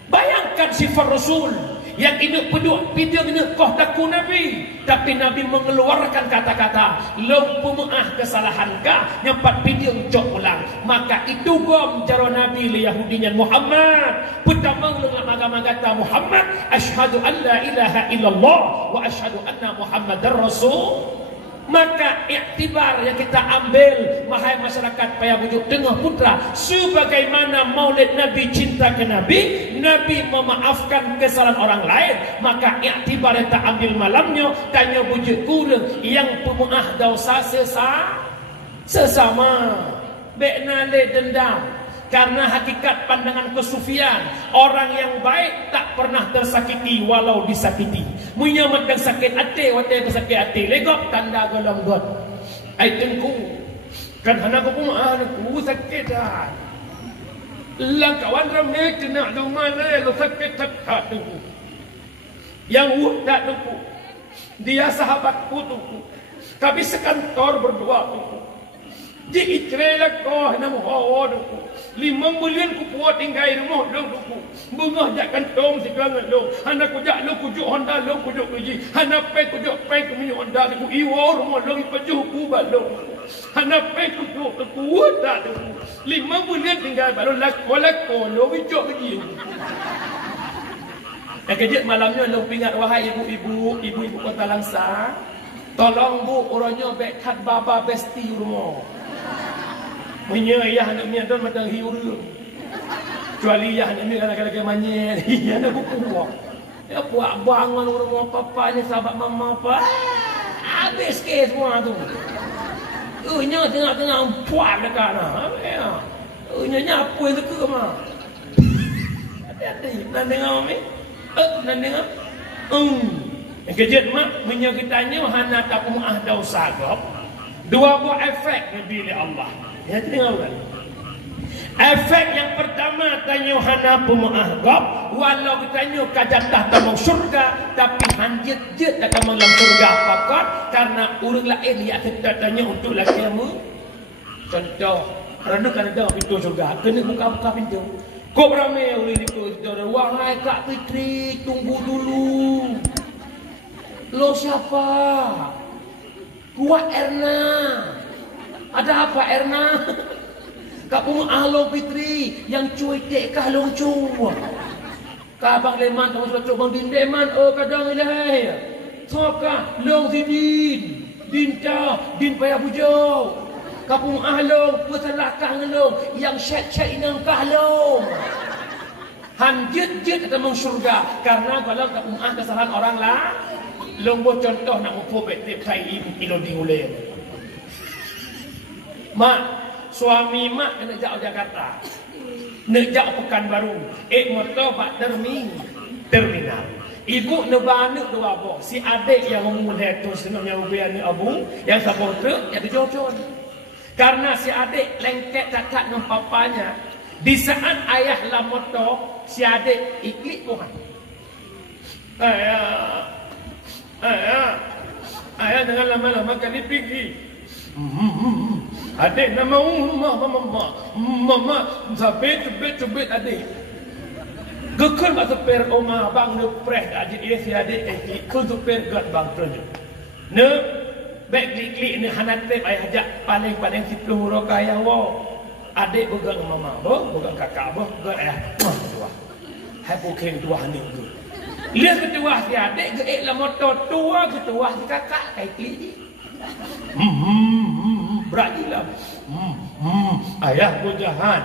Bayangkan sifat Rasul yang ini peduk pidang ini koh daku Nabi, tapi Nabi mengeluarkan kata-kata lompu maaf kesalahankah nyempat pidang cok ulang. Maka itu gom cara Nabi le Yahudinya Muhammad pertama dengan agama kata Muhammad asyhadu an la ilaha illallah wa asyhadu anna Muhammadar Rasul. Maka iktibar yang kita ambil mahai masyarakat payah bujuk tengah putra, sebagaimana maulid Nabi cinta ke Nabi, Nabi memaafkan kesalahan orang lain. Maka iktibar yang tak ambil malamnya tanya bujuk kurang yang pemaaf dosa sesama bekna le dendam. Karena hakikat pandangan kesufian, orang yang baik tak pernah tersakiti walau disakiti. Menyamat dan sakit hati, watai sakit hati legok tanda golong god. Ai tengku kan hana ko pumaan ku sakit dah. Lang kawan ramai kena do mana lo sakit tak tengku. Yang tak tengku. Dia sahabatku tengku. Kami sekantor berdua tengku. Di ikrela ko na mo tengku. 5 bulan ku puat tinggal rumah dong ku. Bunga jak kantong sekarang dong. Anak ku jak lo ku juk Honda lo ku juk uji. Anak pe ku juk pe ku minyak Honda ku iwo rumah dong ipajuh ku balong. Anak pe ku juk ku dak dong. 5 bulan tinggal baru lako lo juk uji. Kejut malamnya lo ingat wahai ibu-ibu kota Langsa. Tolong bu orangnya bekat baba besti rumah. Menyayah nak mian don matang hiuru. Kecuali ya nak mian kadang-kadang manyet. Ya nak buku buah. Ya buat bangun rumah papa ni sahabat mama apa. Habis ke semua tu. Nya tengah-tengah puan dekat nah. Nya apa yang teka mah? Hati-hati nan dengar mi. Nan dengar. Kejut mak menyokitanya hana tak muah dosa gop. Dua buah efek Nabi Allah. Ya tengok kan. Efek yang pertama tanya hana pumuah gop, walau ditanya kajatah tamang surga, tapi hanjit jet tak tamang dalam surga pakot karena urang lain yang kita tanya untuk laki kamu. Contoh, kerana kan ada pintu surga, kena buka-buka pintu. Kau beramai oleh itu, wahai Kak Fitri, tunggu dulu. Lo siapa? Gua Erna. Ada apa Erna? Kamu Along Fitri yang cuy dek kah long cuy. Kabang leman kamu sudah coba dindeman kadang ilahi. Soka long sidin. Dinta din payah bujau. Kamu Along pesalah kah ngelong yang syet-syet inang kah long. Hanjit-jit dalam surga karena kalau kamu kesalahan orang lah. Long buat contoh nak upo betip saya ilo diuleh. Mak, suami mak kena jauh Jakarta. Nak jauh Pekanbaru. Motor pak terminal. Ibu nebana dua bok. Si adik yang memulai tu senangnya ubian ni abu, yang sabor truk, yang dijojol. Karena si adik lengket cacat dengan papanya. Di saat ayah lah motor, si adik iklik Tuhan. Ayah jangan lama-lama kali pergi. Adik nama mama sampai cubit adik. Gekun bak super oma bang ne preh adik dia si adik kun super god bang tunjuk. Ne baik klik ni hanat tep ayah ajak paling situ roka ayah wo. Adik pegang mama, pegang kakak god ayah. Dua. Hai bukan dua ni tu. Lihat ketua si adik geek lah motor tua ketua si kakak kai klik ni. Berajilah. Ayah pun jahat.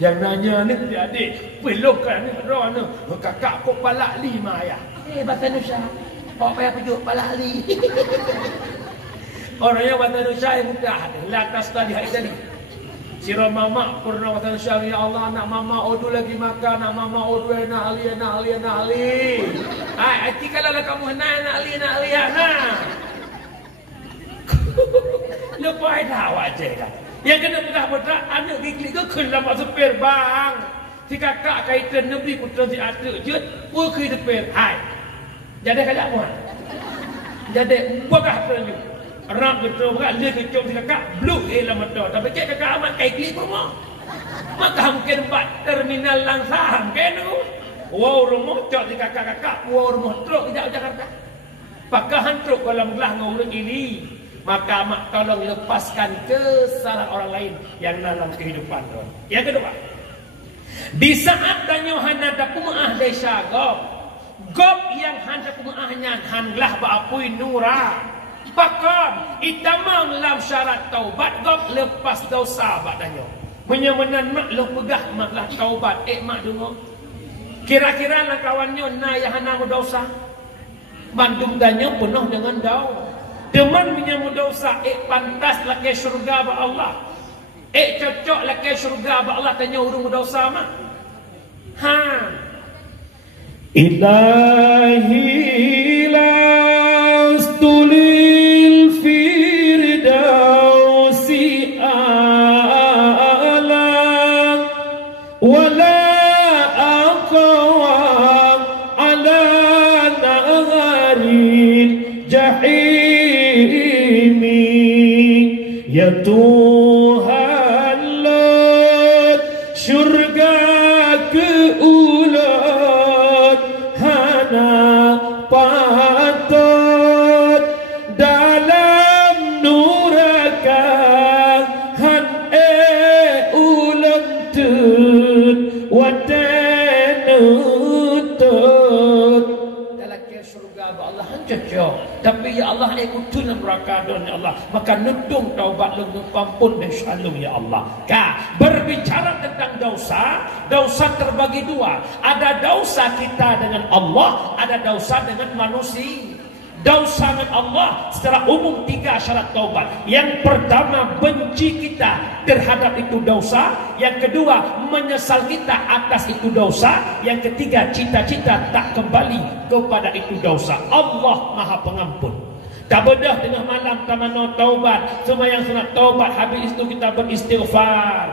Yang nanya ni si adik pelokan ni roh ni. Kakak kok palak lima ayah. Bahasa Indonesia. Kok payah pejuk palak li. Orangnya bahasa Indonesia yang mudah. Latas tadi hari tadi. Sirah mama pernah kata Syari, ya Allah nak mama odu lagi makan, nak mama odu nak ali. Ai hati kalau kamu nak ali. Lepas dah aja kan. Yang kena bedah anak gigli ke kena masuk per bang. Si kakak kaitan Nabi putra si atuk je, pun ke per. Hai. Jadi kajak muat. Jadi bagah terus. Ram betul berat dia kecom si kakak blue dalam motor tapi kakak amat kai klik rumah maka mungkin buat terminal langsang kan tu wow rumah cok si kakak wow rumah truk tidak Jakarta pakahan truk kalau belah ngurung ini maka mak tolong lepaskan kesalahan orang lain yang dalam kehidupan tu. Yang kedua, di saat danyo hanada kumaah desa gop yang handa kumaahnya handlah baapui nura Pakam itamang lam syarat taubat gop lepas dosa badanya. Menyamanan mak lo pegah mak lah taubat mak dengar. Kira-kira lah kawannya na yahana dosa. Bandung danyo penuh dengan dau. Teman menyambut dosa pantas lah ke surga ba Allah. Cocok lah ke surga ba Allah tanya urung dosa mak. Ilahi lastuli ya Tuhan lot syurga keulat hana patut dalam nuraka han ulat tut watanutut dalam ke surga Allah hancur. Tapi ya Allah ikut dalam neraka don ya Allah. Maka nudung taubat lu pampun dan shalom ya Allah. Berbicara tentang dosa terbagi dua. Ada dosa kita dengan Allah, ada dosa dengan manusia. Dosa dengan Allah secara umum 3 syarat taubat. Yang pertama, benci kita terhadap itu dosa. Yang kedua, menyesal kita atas itu dosa. Yang ketiga, cita-cita tak kembali kepada itu dosa. Allah Maha Pengampun. Tak bedah tengah malam tamano taubat, sembahyang sunat taubat, habis itu kita beristighfar.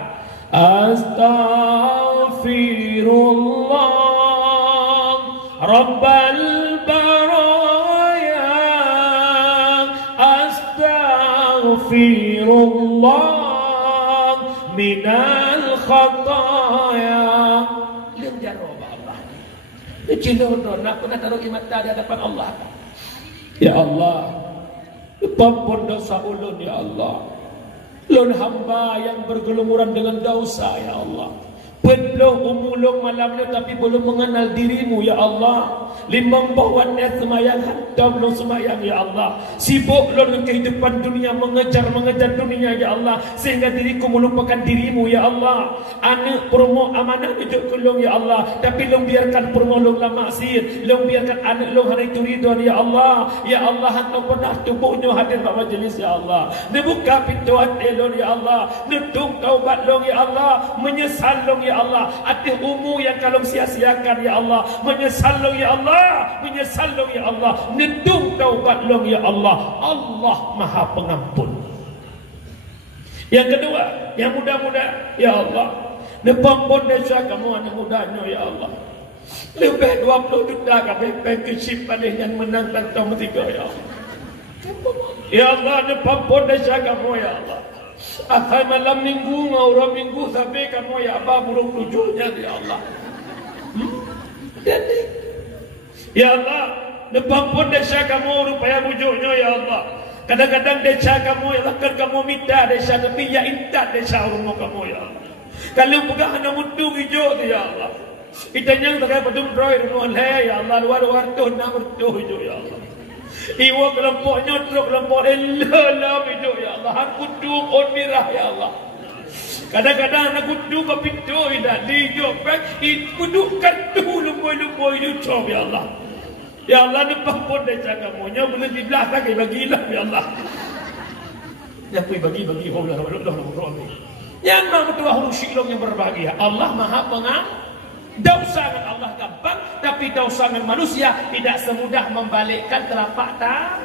Astaghfirullah Rabbal baraya, astaghfirullah minal khataya. Lim jaro Allah. Cilon nak pernah taruh mata di hadapan Allah. Ya Allah, ampun dosa ulun ya Allah. Ulun hamba yang bergelumuran dengan dosa ya Allah. Penuh umulung malamnya tapi belum mengenal dirimu ya Allah. Limang bawannya semayang hantam belum semayang ya Allah. Sibuk dengan kehidupan dunia, mengejar dunia ya Allah, sehingga diriku melupakan dirimu ya Allah. Anak promo amanah hidup kulung ya Allah, tapi long biarkan promo long lah maksiat, long biarkan anak long hari itu ridho ya Allah. Ya Allah, hantu pernah tubuhnya hadir pada majlis ya Allah. Dibuka pintu hati long ya Allah, nutung taubat long ya Allah, menyesal long ya Allah atas umur yang kalau sia-siakan ya Allah, menyesal long ya Allah, menyesal long ya Allah, nutung taubat long ya Allah. Allah Maha Pengampun. Yang kedua, yang muda-muda ya Allah, depan pun desa kamu anak mudanya ya Allah, lebih 20 juta kabeh pengkecip paling yang menang tahun 3 ya Allah. Ya Allah, depan pun desa kamu ya Allah, asal malam minggu ngaurah minggu sampai kamu ya abah burung tujuhnya ya Allah. Jadi ya Allah, depan pun desa kamu rupaya bujuknya ya Allah. Kadang-kadang desa kamu ya Allah, kan kamu minta desa tapi ya intat desa rumah kamu ya Allah. Kalau pegang anak mutu hijau tu ya Allah, kita yang tak patung roy runuan le ya Allah, luar tu nak bertu hijau ya Allah. Iwa kelompoknya truk kelompok elah hijau ya Allah. Aku tu on mirah ya Allah. Kadang-kadang anak kudu ke pintu tidak dijopek, dudukkan tu lumpur-lumpur hijau ya Allah. Ya Allah, depan pun desa kamu nya boleh dibelah lagi bagilah ya Allah. Ya pui bagi Allah Allah. Yang maha ketua huruf syilong yang berbahagia, Allah Maha Pengampun. Dosa dengan Allah gampang, tapi dosa dengan manusia tidak semudah membalikkan telapak tangan.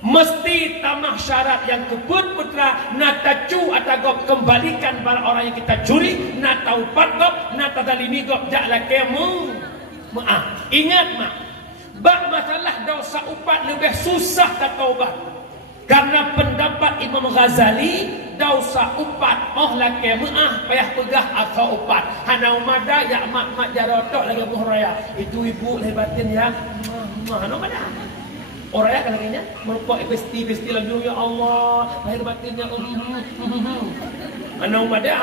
Mesti tamah syarat yang kebut putra natacu atau kembalikan para orang yang kita curi, natau patgop, natadalimi gop jaklah kemu. Maaf, ingat mak, bab masalah dosa upat lebih susah tak taubat. Karena pendapat Imam Ghazali, dosa upat laki maah payah pegah atau upat. Hana umada ya mak jarotok lagi Abu Hurairah. Itu ibu lebatin ya. Hana umada. Oraya kan laginya merupakan besti lagu ya Allah, lahir batinnya. Hana umada.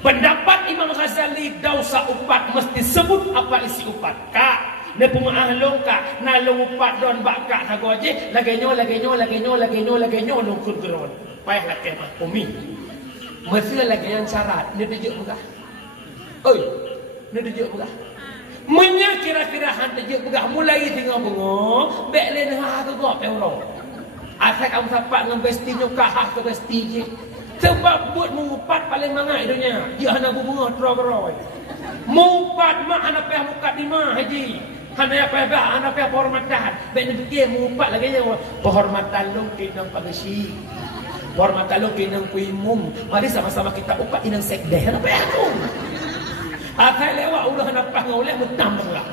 Pendapat Imam Ghazali, dosa upat mesti sebut apa isi upat. Kak ne pemaah long ka na long upat don bakak na goje lagenyo long kudron payah la kema umi mesti lagi yang syarat ne dejuk buka oi ne dejuk buka menya kira-kira han dejuk buka mulai tengok bungo bek le ha tu go euro asal kamu sapat dengan besti nyukah ke besti je sebab buat mengupat paling mangai dunia dia hana bunga trogoroy mengupat mak anak payah muka di mah haji. Hanya apa anak pihak penghormatan, benar betul mengupat lagi yang penghormatan lo kena pagasi, penghormatan lo kena kuimum. Mari sama-sama kita upat inang sekdeh, apa yang tu? Akai lewat ulah nampak ngoleh bertambah lah.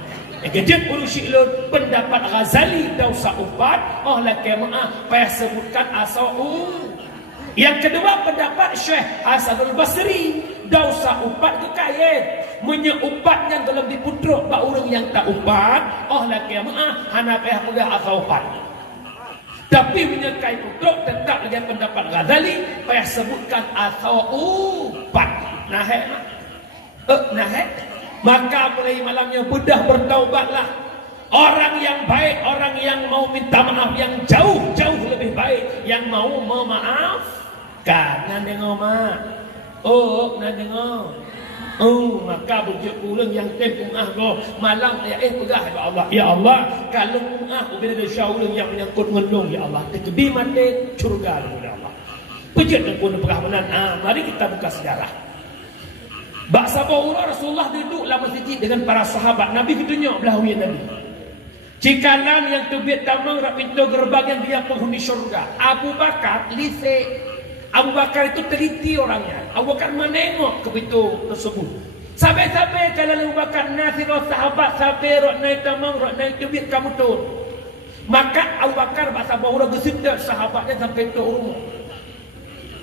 Kejap urusi lo pendapat Ghazali dosa upat, laki maaf payah sebutkan asal. Yang kedua pendapat Syekh Hasanul Basri, dosa upat kekayaan. Menyeupat yang dalam diputruk bak orang yang tak upat, laki maaf hana payah pegah asal upat. Tapi menyekai putruk tetap dengan pendapat Ghazali payah sebutkan asal upat. Maka mulai malamnya budak bertaubatlah. Orang yang baik, orang yang mau minta maaf yang jauh-jauh lebih baik, yang mau memaafkan. Nak dengar mak? Nak dengar? Oh, maka bujuk kurang yang tempuh go malam pegah ya Allah. Ya Allah, kalau bila ada syauran yang menyangkut ngelung ya Allah, tekebi mati surga ya Allah. Bujuk pun pegah menan. Mari kita buka sejarah. Bak sabaura Rasulullah duduk dalam masjid dengan para sahabat. Nabi ketunjuk belah wian Nabi. Cikalan yang tubit tamang rak pintu gerbang yang dia penghuni syurga. Abu Bakar lise. Abu Bakar itu teliti orangnya. Abu Bakar menengok ke pintu tersebut. Sampai-sampai kalau Abu Bakar nasirah sahabat sampai rok naik tamang, rok naik tubit kamu turun. Maka Abu Bakar bahasa bahawa gesindak sahabatnya sampai ke rumah.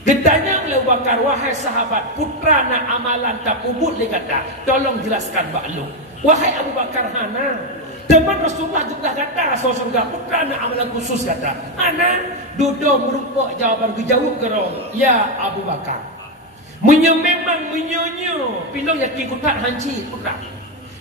Ditanya oleh Abu Bakar, wahai sahabat, putra nak amalan tak ubud dia kata, tolong jelaskan bakluk. Wahai Abu Bakar, hana teman Rasulullah juga kata surga putra nak amalan khusus kata. Ana duduk merupakan jawapan dijawab kerong. Ya Abu Bakar. Memang menyonyo pilong yakin kutat hanci putra.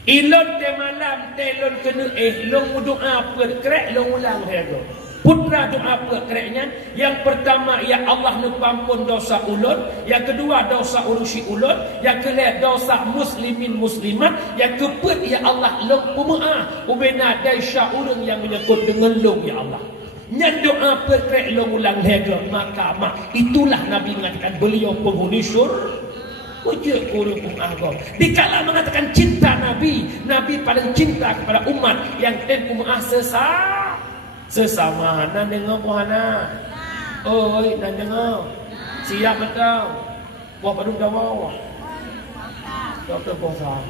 Ilon te malam telon kena long doa apa krek long ulang hego. Putra doa apa kreknya? Yang pertama ya Allah nupampun dosa ulun, yang kedua dosa urusi ulun, yang ketiga dosa muslimin muslimat, yang keempat ya Allah long pemaaf ubena daisya urang yang menyangkut dengan long ya Allah. Nyan doa perkrek long ulang hega maka itulah Nabi mengatakan beliau penghuni syurga. Wujud kurung agama. Dikala mengatakan cinta Nabi, Nabi paling cinta kepada umat yang tempuh sesama. Nan dengar puana. Oi, nan dengar. Siap betul. Buat padung dawa. Doktor puasa.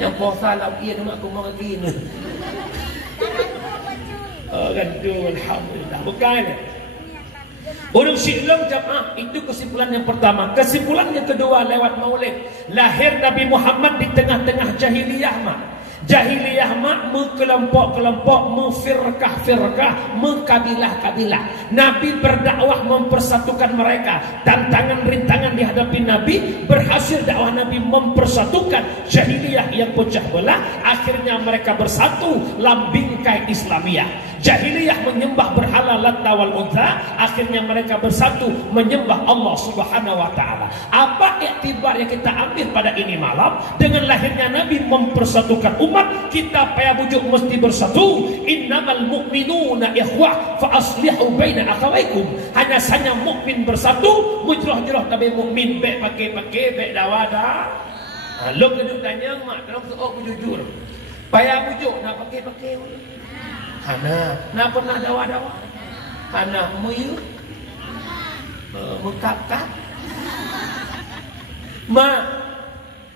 Yang puasa lagi nak aku mau lagi ni. Gantul alhamdulillah. Bukan. Orang Syi'lam jamaah itu kesimpulan yang pertama. Kesimpulan yang kedua lewat maulid. Lahir Nabi Muhammad di tengah-tengah jahiliyah Jahiliyah kelompok-kelompok, firqah-firqah, kabilah-kabilah. Nabi berdakwah mempersatukan mereka. Tantangan rintangan dihadapi Nabi, berhasil dakwah Nabi mempersatukan jahiliyah yang pecah belah. Akhirnya mereka bersatu dalam bingkai Islamiyah. Jahiliyah menyembah berhala Latta wal Uzza, akhirnya mereka bersatu menyembah Allah Subhanahu wa taala. Apa iktibar yang kita ambil pada ini malam dengan lahirnya Nabi mempersatukan umat, kita payah bujuk mesti bersatu. Innamal mu'minuna ikhwah fa aslihu baina akhawaikum. Hanya saja mukmin bersatu, mujroh-jroh tapi mukmin baik pakai baik dawada. Lo duduk tanya mak, kalau seorang jujur. Payah bujuk nak pakai. Hana, nak pernah dawa-dawa? Hana meyuk, mengkap-kap.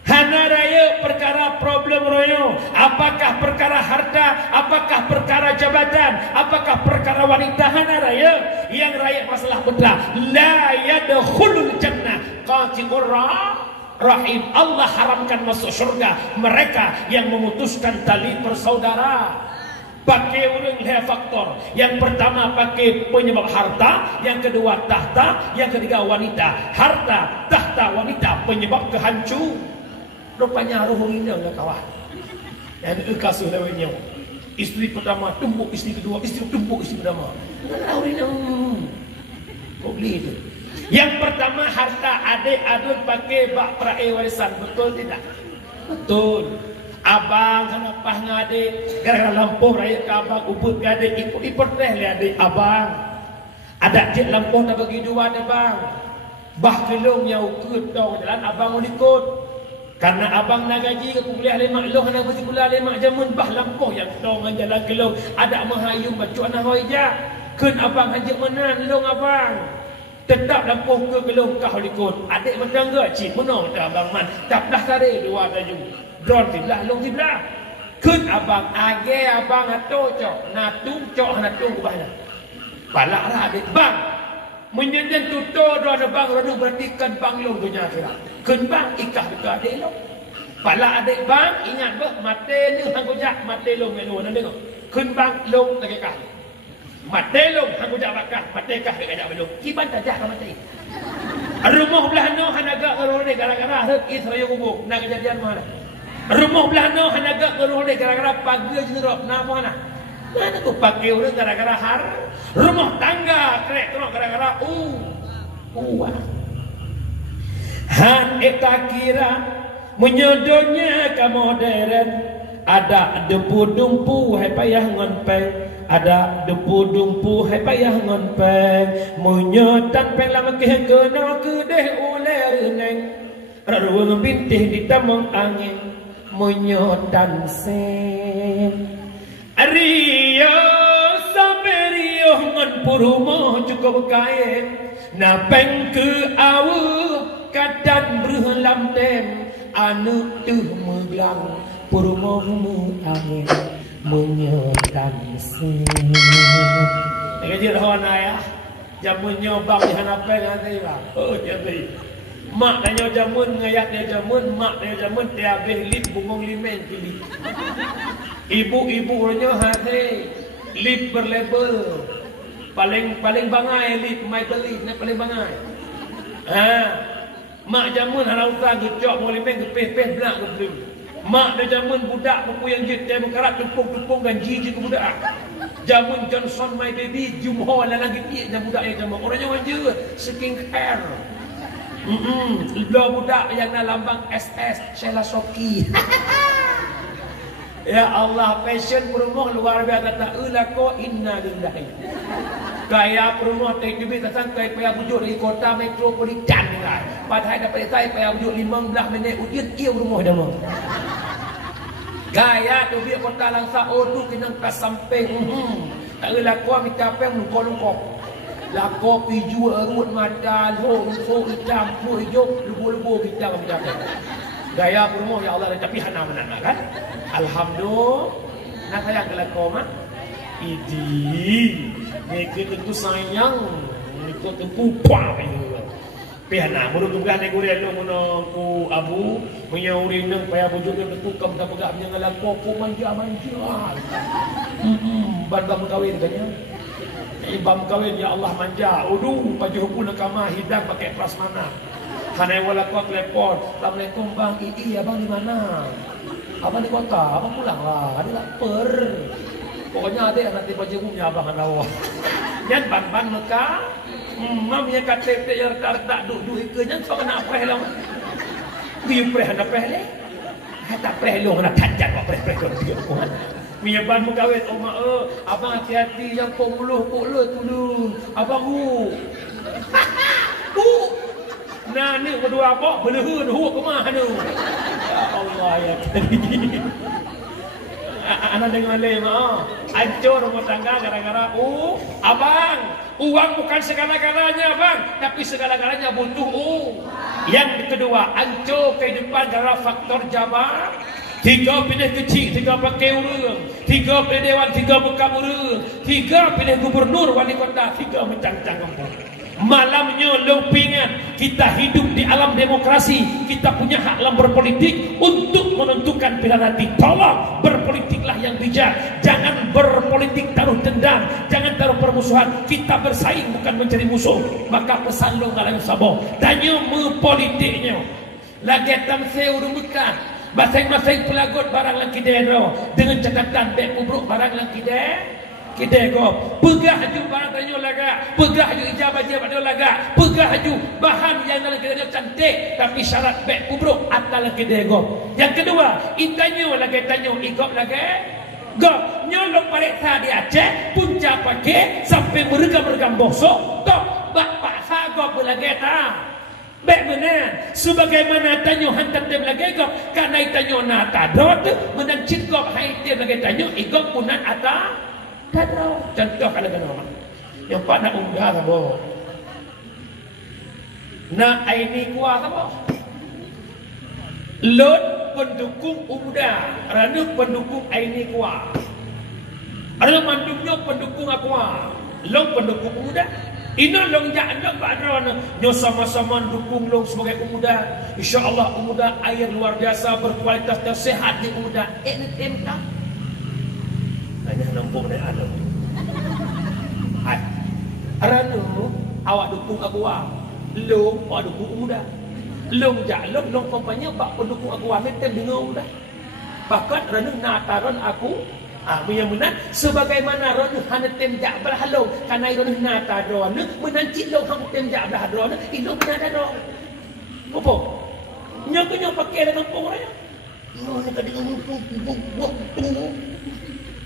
Hana raya perkara problem royo. Apakah perkara harta? Apakah perkara jabatan? Apakah perkara wanita? Hana raya. Yang raya masalah betul. La yadkhulul jannah qati'ur rahim. Allah haramkan masuk syurga mereka yang memutuskan tali persaudara. Pakai orang dua faktor. Yang pertama pakai penyebab harta, yang kedua tahta, yang ketiga wanita. Harta, tahta, wanita penyebab kehancur. Rupanya roh ini lah kawan. Yang kasus lewatnya. Isteri pertama tumbuk isteri kedua, isteri tumbuk isteri pertama. Roh ini. Kok beli itu? Yang pertama harta, adik adun pakai bak peraih warisan. Betul tidak? Betul. Abang kenapa ngadik gara-gara lampuh raya ke abang ubud ke adik ikut teh le adik abang ada cik lampuh tak bagi dua ada bang bah kelong yang ukut tau jalan abang ikut karena abang nak gaji ke kuliah lemak loh nak pergi kuliah lemak jamun bah lampuh yang tau dengan jalan kelong ada mahayum bacu anak hoija kun abang hajak menan long abang tetap lampuh ke kelong kau ikut adik mentang ke cik menang tak abang man tak dah tadi dua baju drone tiblah long tiblah kun abang age abang atau cok natung cok natung kubahnya palak lah adik bang menyenjen tutur doa bang radu berarti kan bang long dunia akhirat kun bang ikah dekat adik long palak adik bang ingat bah mate ni hangujak mate long melu nanti kau kun bang long lagi kah mate long hangujak bakah mate kah dekat belum kiban tajah kah mate rumah belah no hanaga ngerone gara-gara rezeki saya kubur nak kejadian mana rumah belah no hanaga ngerone gara-gara pagi jerok napa mana mana ku pakai urang gara-gara har rumah tangga krek terok gara-gara uang han eta kira Menyodonya ke modern. Ada depu dumpu hai payah ngonpeng. Ada depu dumpu hai payah ngonpeng. Menyodan peng lama ke kena kedeh oleh reneng. Ruang bintih di tamang angin. Menyodan sen. Rio sampai Rio ngon purumo cukup kaya. Napeng ke awu kadan berhelam dem. Anu tuh meglang purumo mu angin menyodan sen. Ngaji rawan ayah jamun nyobang di hanapeng nanti bang. Oh jadi mak tanya jamun ngayat dia jamun, mak tanya jamun dia habis lip bungong limen pilih. Ibu-ibu nya hati lip berlabel. Paling bangai lip mai beli nak paling bangai. Mak jamun harau tak gecok mau limen gepeh-peh belak geblim. Mak dia jamun budak buku yang jit dia berkarat tepung-tepung dan jiji ke budak. Jamun Johnson my baby jumho ala lagi dia dan budak yang jamun. Orangnya wajib skincare. Lo budak yang nak lambang SS Sheila Soki. Ya Allah, passion perumah luar biasa tak ulako inna lillahi. Gaya perumah tak juga datang ke payah bujuk dari kota metropolitan kan. Padahal dapat saya payah bujuk 15 minit ujian ia rumah dah mau. Gaya tu biar kota langsa tu kena ke samping. Tak ulako minta apa yang luko-luko. Lako piju erut mata lo hitam lo hijau lubu-lubu kita macam gaya perumah ya Allah tapi hana menana kan. Alhamdulillah nak saya gelako mah idi ni tentu sayang ni tentu pa itu pihana baru tugas ni gure lo mono ku abu menyauri nang payah bujuk dia tukam tak pegak nya ngalako ku manja ban kawin katnya. Ibam kawin ya Allah manja. Udu baju hukum nakama hidang pakai prasmana. Hanai wala kau telepon. Assalamualaikum bang. Iya bang di mana? Abang di kota. Abang pulang lah. Ada lapar. Pokoknya ada nanti baju hukumnya abang anawa. Yang ban Mekah. Mamnya KTP yang tak duduk ikutnya. So kena preh lah. Biu preh nak preh le. Tak preh lo nak tajat apa preh kau dia. Mia ban mengkawin oma abang hati-hati yang puluh dulu. Abang nah ni berdua apa belehun hu ke mana tu. Ya Allah ya tadi. Anak dengar le hancur rumah tangga gara-gara abang. Uang bukan segala-galanya bang, tapi segala-galanya butuh Yang kedua, hancur kehidupan gara faktor jabar. 3 pilih kecil, 3 pakai urang, 3 pilih dewan, 3 buka urang, 3 pilih gubernur, wali kota, 3 mencangcang kampung. Malamnya lumpingan kita hidup di alam demokrasi, kita punya hak dalam berpolitik untuk menentukan pilihan nanti. Tolong berpolitiklah yang bijak, jangan berpolitik taruh dendam, jangan taruh permusuhan. Kita bersaing bukan mencari musuh. Maka pesan lo ngalah sabong, tanya politiknya lagi tamse urumukan. Masing-masing pelagut barang lagi dero dengan catatan beg kubruk barang lagi kidego pegah ju barang tanyo laga pegah ju ijabah je pada laga pegah ju bahan yang dalam kidego cantik tapi syarat beg kubruk atal lagi dego. Yang kedua intanyo lagi tanyo igop lagi go nyolong pareksa di Aceh punca pakai sampai meregam-regam bosok tok bapak sagop lagi ta. Baik benar. Sebagaimana tanyo hantar dia lagi gop, karena tanyo na tadot, menan cingkop hai dia lagi tanyo igop punan ata tadot. Contoh kalau kenapa? Yang pak nak unggah apa? Na ini kuah apa? Lot pendukung umuda, ranu pendukung ini kuah. Ada mandungnya pendukung akuah, long pendukung umuda. Ino long jak nak badron nyo sama-sama dukung long sebagai pemuda. Insya-Allah pemuda air luar biasa berkualitas dan sehat di pemuda. NTM tak? Hanya nampung dah ada. Hai. Arano awak dukung aku long awak dukung pemuda. Long jak long kompanya bak pendukung aku metem dengar dah. Bakat ranu nak taron aku yang benar sebagaimana ronuh hana temjak berhalong karena ronuh nata drone menancit long hang temjak berhalong ilo benar dah apa Nyo pakai dalam kampung raya. No ni kadang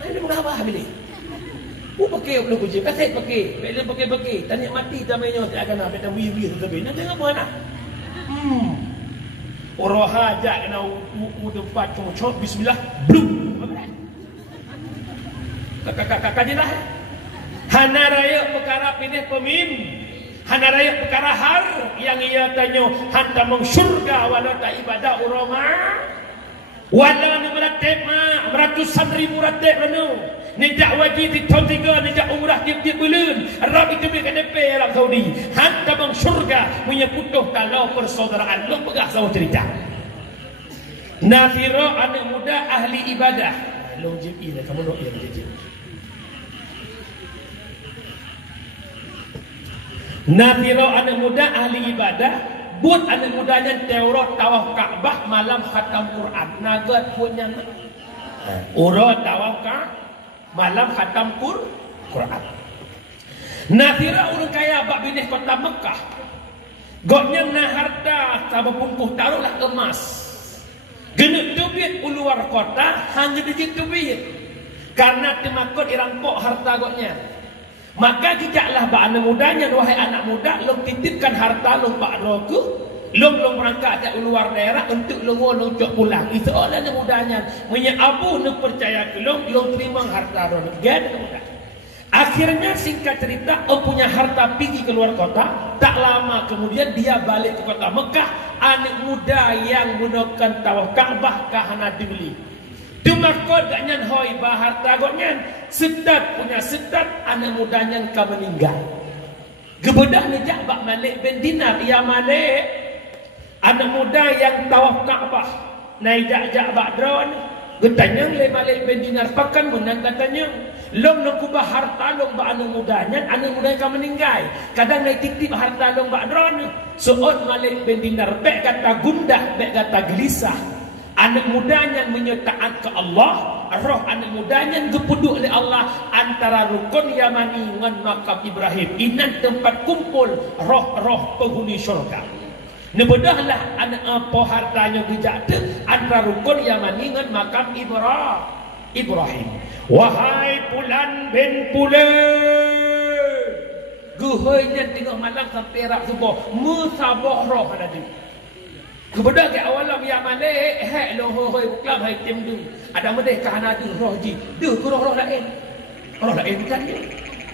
Ini berapa beli? Pakai belum kerja, kasih pakai. Bila pakai. Tanya mati tamanya tak akan nak wi tu tapi. Nanti apa nak? Orang hajat kena tempat cocok bismillah. Blum. Kakak jelah. Hana raya perkara pilih pemimpin. Hana raya perkara har yang ia tanya hantar meng syurga wala tak ibadah urama. Wala ni meratib ma ratusan ribu ratib lanu. Nijak wajib di tahun 3 nijak umrah tiap-tiap bulan. Arab itu biar KDP Arab Saudi. Hantar bang syurga punya putuh kalau persaudaraan. Lo pegah sama cerita. Nafiro anak muda ahli ibadah. Lo JP lah kamu nak yang JP. Nafiro anak muda ahli ibadah. Buat anak mudanya Taurat tawaf Kaabah malam khatam Quran. Nagat punya urut tawaf malam khatam Quran. Nafira orang kaya bak binih kota Mekah. Goknya na harta sabapungkuh taruhlah emas. Genep duit luar kota hanya dijit duit. Karena temakut irampok harta goknya. Maka jejaklah bak anak mudanya, wahai anak muda, lo titipkan harta lo bak roku, lo berangkat dari luar daerah untuk lo cok pulang. Itu oleh anak mudanya, punya abu lo percaya ke lo terima harta lo. Gak muda. Akhirnya singkat cerita, punya harta pergi ke luar kota. Tak lama kemudian dia balik ke kota Mekah. Anak muda yang gunakan tawaf Kaabah kahana dibeli. Cuma kod gaknya hoi bahar tagoknya sedat punya sedat anak mudanya ka meninggal. Gebedah ni jak bak Malik bin Dinar ia Malik anak muda yang tawaf Kaabah naik jak bak drone getanya le Malik bin Dinar pakan menang katanya long nak kubah harta long bak anak mudanya ka meninggal. Kadang naik titip harta long bak drone soal Malik bin Dinar bek kata gundah bek kata gelisah. Anak mudanya menyertaan ke Allah. Roh anak mudanya gepuduk oleh Allah antara rukun Yamani dengan makam Ibrahim. Inan tempat kumpul roh-roh penghuni syurga. Nebedahlah anak apa hartanya dijatuh antara rukun Yamani dengan makam Ibrahim. Wahai Pulan bin Pulan, guhoynya tengok malam sampai rak subuh musabah roh ada di. Kepada ke awalam yang Malik hek lo hoi buklam hai tim tu ada medeh kahana tu roh ji tu roh lain bukan dia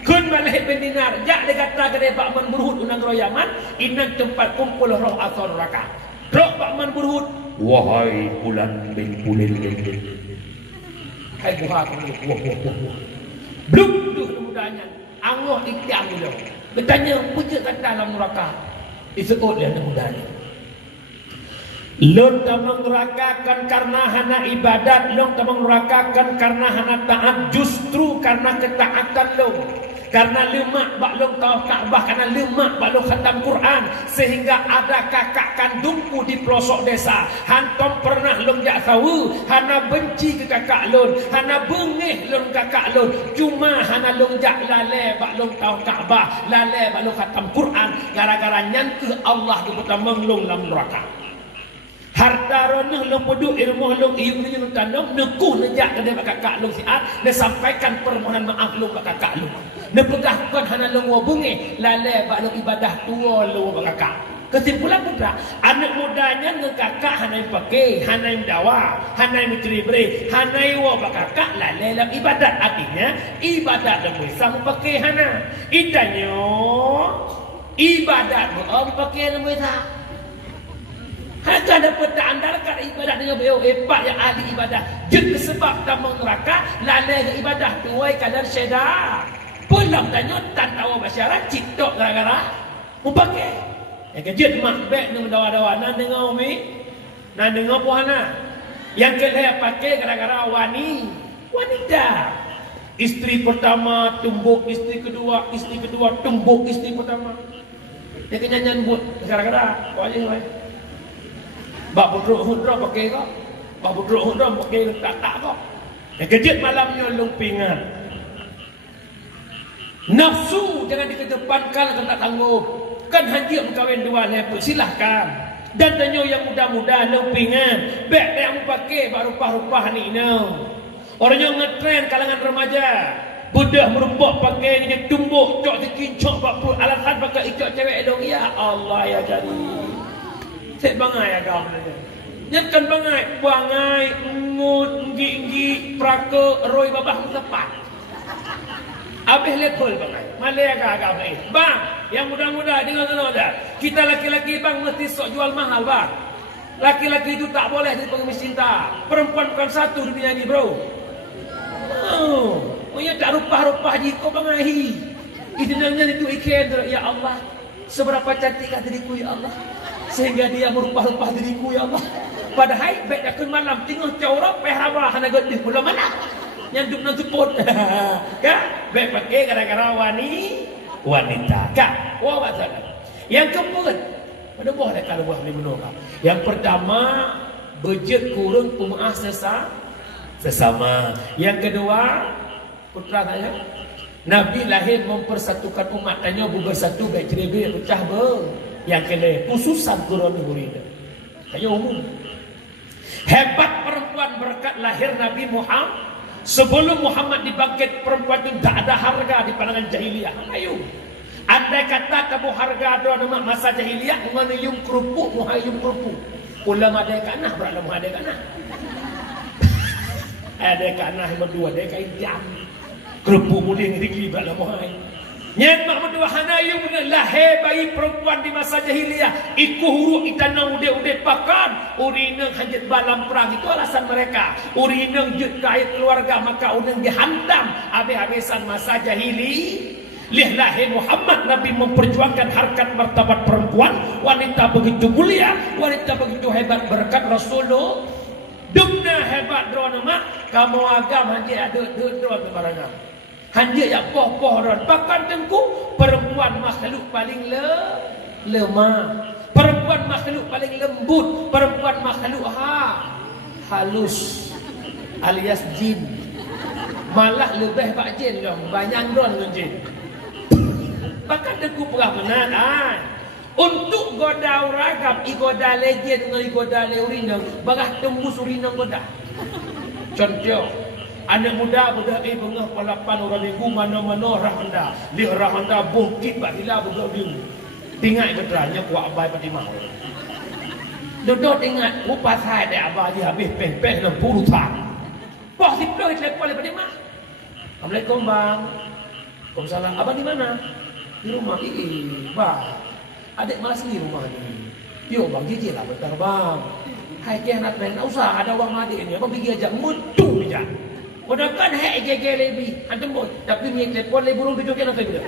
kun Malik bin Dinar jak dia kata ke Pak Man Burhud unang roh Yaman inan tempat kumpul roh asal neraka roh Pak Man Burhud wahai Pulan bin Pulil hai buha wah blum tu mudanya Allah ditiang dia bertanya puja kata dalam neraka disebut dia mudanya. Long tamang nerakakan karena hana ibadat, long tamang nerakakan karena hana taat, justru karena ketaatan long. Karena lemak bak long tawaf Kaabah, karena lemak bak long khatam Quran, sehingga ada kakak kandungku di pelosok desa. Hantom pernah long jak tahu, hana benci ke kakak long, hana bengih long kakak long. Cuma hana long jak lale bak long tawaf Kaabah, lale bak long khatam Quran, gara-gara nyangka Allah di kota menglong dalam neraka. Harta ronuh long peduk ilmu long ibu ni long tanam nekuh nejak ke dekat kakak long siat dan sampaikan permohonan maaf long ke kakak long. Ne pegahkan hana long wabungi lale bak long ibadah tua long bak kakak. Kesimpulan putra, anak mudanya dengan kakak hana yang pakai, hana yang dawa, hana yang mencuri beri, hana yang bak kakak lale dalam ibadat. Artinya ibadat long bisa pakai hana. Itanya ibadat mau pakai long bisa. Hanya dapat diandarkan ibadah dengan beliau hebat yang ahli ibadah. Jadi sebab tamang neraka lalai ibadah tuai kadar syeda. Pulang tanya tak tahu masyarakat citok gara-gara mau pakai. Yang kejut makbek dengan dawa-dawa nan dengar umi, nan dengar puana. Yang kelihatan pakai gara-gara wanita. Isteri pertama tumbuk isteri kedua tumbuk isteri pertama. Yang kenyanyian buat gara-gara wajib wajib. Bak budruk hundra pakai kau. Bak budruk hundra pakai tak kau. Yang kejut malamnya lumpingan. Nafsu jangan dikedepankan kalau tak tangguh. Kan haji berkahwin dua level silahkan. Dan tanya yang muda-muda lempingan, beg yang pakai bak rupah-rupah ni no. Orang yang ngetren kalangan remaja, budak merupok pakai dia tumbuk, cok dikincok bak perut alasan pakai icok cewek dong. Ya Allah ya jadi. Set bangai agam ni. Nyakan bangai, ngut, nggi, praka, roi babah tepat. Habis level bangai. Malai agak-agak ni. Bang, yang muda-muda dengar dah. Kita laki-laki bang mesti sok jual mahal bang. Laki-laki itu tak boleh jadi pengemis cinta. Perempuan bukan satu dunia ni bro. Oh, punya tak rupah-rupah jiko bangai. Itu namanya itu ikan. Ya Allah, seberapa cantikkah diriku ya Allah, sehingga dia merupah-rupah diriku ya Allah. Padahal baik dah malam tengok corok pehrabah hana gedih pula mana. Yang duk nanti pun. Kak, baik pakai gara-gara wanita. Kak, wah masalah. Yang keempat, pada buah dah kalau buah ni menolak. Yang pertama, bejet kurang pemaaf sesama. Yang kedua, putra saya, Nabi lahir mempersatukan umat. Tanya bersatu baik cerai pecah ber. Yang kedua, khususan kurang ni hurida. Tanya umum. Hebat perempuan berkat lahir Nabi Muhammad. Sebelum Muhammad dibangkit, perempuan itu tak ada harga di pandangan jahiliyah. Ayo. Andai kata kamu harga ada nama masa jahiliyah, mana yung kerupuk, muhayum kerupuk. Ulama ada kanah, berada muha ada kanah. Ada kanah yang berdua, ada kain jam. Kerupuk muling ringli berada muhayum. Nyen mak berdua hanayum lahir bayi perempuan di masa jahiliyah. Iku huruf itanang ude-ude pakan. Urineng hanjit balam perang. Itu alasan mereka. Urineng jut kait keluarga, maka uneng dihantam. Habis-habisan masa jahili. Lih lahir Muhammad, Nabi memperjuangkan harkat martabat perempuan. Wanita begitu mulia, wanita begitu hebat berkat Rasulullah. Dumna hebat drone mak. Kamu agam hanjit ada drone barangam. Hanya yang poh-poh dan bahkan tengku perempuan makhluk paling lemah, perempuan makhluk paling lembut, perempuan makhluk halus alias jin. Malah lebih pak jin dong, banyak dron dengan jin. Bahkan tengku perah benar. Untuk goda ragam, igoda legend dengan igoda leurinang, bagah tembus urinang goda. Contoh. Anak muda budak bengah palapan orang minggu mana-mana rahanda. Lih rahanda bungkit bak hila budak minggu. Tingat betranya kuat abai pati mau. Duduk ingat upas hai dia abai dia habis peh-peh dan puluh tahun. Wah diploy telepon pati mah. Assalamualaikum bang. Waalaikumsalam. Abang di mana? Di rumah. Bang. Adik malas di rumah ni. Yo bang jijik lah bentar bang. Hai kian nak main usah ada uang adik ni. Abang pergi ajak mutu bijak. Udakan hai gegel lebih antum boy tapi mi telefon le burung tujuh kan saya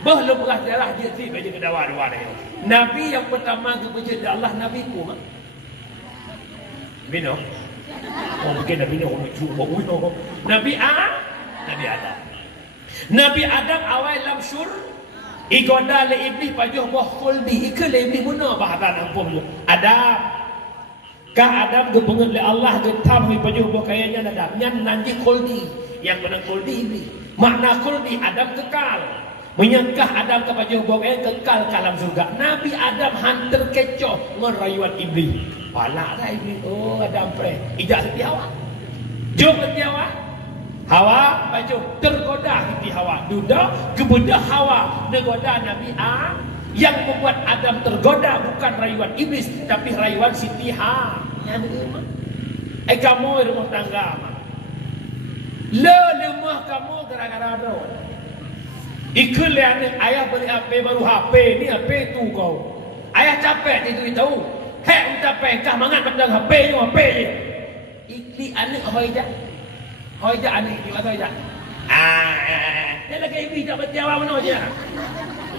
bah lu beras darah dia ti bagi ke dawa-dawa dia. Nabi yang pertama ke bejit Allah Nabi ku mah bino oh mungkin Nabi no cuba Nabi Adam. Nabi Adam awal lam syur igoda le iblis pajuh boh khuldi ikal le iblis munah bahatan ampun Adam kah Adam gebenget le Allah getam mi pajuh bo kayanya Adam nyan nanti khuldi yang benar khuldi iblis makna khuldi Adam kekal menyangkah Adam ke pajuh bo kayanya kekal kalam surga. Nabi Adam hantar kecoh ngerayuan iblis palak dah iblis. Oh Adam pre ijak seti Hawa jom seti Hawa pajuh tergoda seti Hawa duda kebedah Hawa negoda Nabi yang membuat Adam tergoda bukan rayuan iblis tapi rayuan Siti yang rumah. Kamu rumah tangga mah. Lemah kamu gara-gara drone. Ikut lihat ayah beli HP baru HP ni HP tu kau. Ayah capek itu tahu. Hei capek kah mangat pandang HP ni HP ni. Ikli anak hoija anak di mana hoija. Dia lagi ibu tak berjawab mana dia.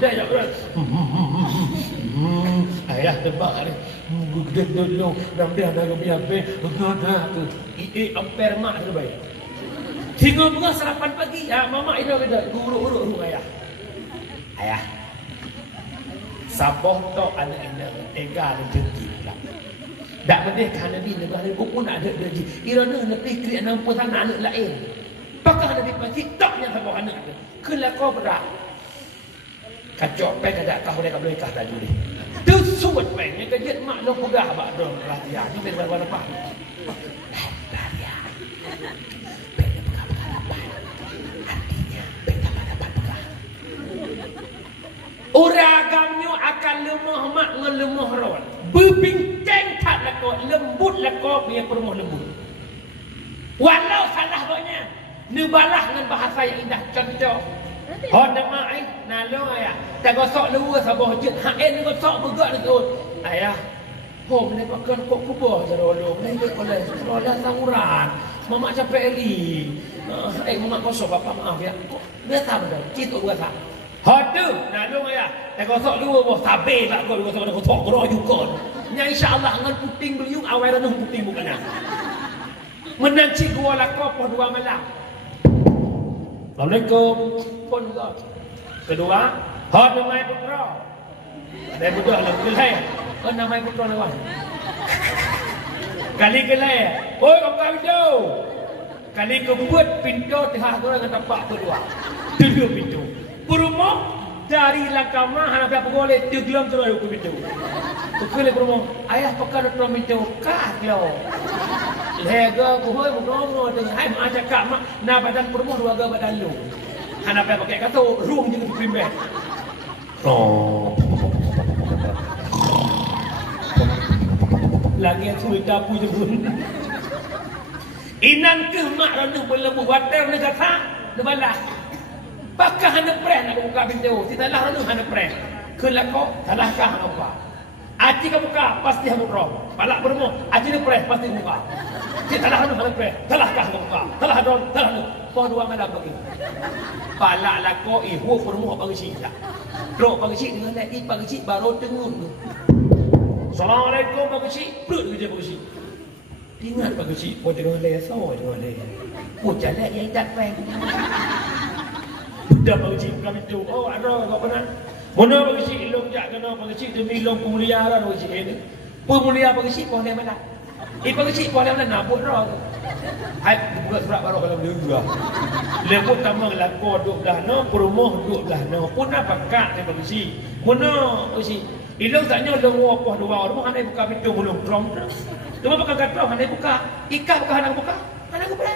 Dah jawab. Ayah tebak ni. Gede dulu. Dan dia ada kami HP. Ada tu. Ampere mak tu baik. Hingga bunga sarapan pagi. Mama itu kata. Urut-urut ayah. Ayah. Saboh tok anak-anak. Ega dan jentik pula. Tak berdeh kan Nabi Nabi pun nak ada dia. Irana Nabi kira nampak tanah anak lain. Pakah Nabi pagi. Tak yang saboh anak tu. Kelakau berat. Kacau pek ada kau boleh kah laju ni. Tu suat main. Yang kejut mak lo pegah bak dong latihan. Ni biar lepas. Uragamnya akan lemah mak dengan lemah ron. Berbincang tak lakau, lembut lakau punya permoh lembut. Walau salah banyak, nebalah dengan bahasa yang indah. Contoh, honda mai, nalo ayah, tak gosok luar sabah jet, haen gosok begak tu. Ayah, hom ni pakan kok kubah jarolong, ni boleh sekolah sanguran. Mama capek eli. Mama gosok bapak maaf ya. Dia tak betul, cituk berasa. Hodu, nalo ayah, tak gosok luar boh sabe tak kau gosok nak gosok gerak juga. Nya insya-Allah dengan puting beliung awal ranah puting bukannya. Menanci gua lakau pun 2 malam. Assalamualaikum. Pun juga. Kedua, hot namai putra. Ada budak lah gelai. Oh namai putra lawan. Kali gelai. Oi kau pintu. Kali kebut pintu tengah tu dengan tapak kedua. Dua pintu. Berumah dari langkama hana berapa golek teglam terus ke pintu. Kekele berumah. Ayah pakai dalam pintu kah lo. Lega ku hoi ngono dengan hai mak cakap mak na badan permuh 2 badan lu. Hana pakai kata room je primbet. Oh. Lagi tu dapu je pun. Inan ke mak randu berlebu water ni kata debalah. Pakah hana preh nak buka pintu. Tidaklah randu hana preh. Kelakau salahkah apa? Aci ka buka pasti hamut roh. Palak bermu, aci ni preh pasti buka. Cik salah anu hana preh. Salahkah ka buka? Salah don, salah anu. Pon 2 malam bagi. Palak lako ihu bermu bagi cik tak. Rok bagi cik dengan naik bagi cik baru tengun tu. Assalamualaikum bagi cik. Perut kerja bagi cik. Ingat bagi cik, pun jangan leh sawo jangan leh. Pun jalan yang tak preh. Budak bagi cik kami tu. Oh ada kau pernah mana bagi cik ilmu jak kena bagi cik demi ilmu pemuliaan bagi cik ni. Pemuliaan bagi cik pun mana? Bagi cik pun mana nabut roh tu. Hai buka surat baru kalau boleh juga. Lebut tamang lakor 12 no, perumuh 12 no. Pun apa kak ni bagi cik. Mana bagi cik. Ilmu taknya lengo apa 2 orang hanya buka pintu belum trom. Cuma pakai gatal hanya buka. Ikat bukan hanya buka. Hanya buka.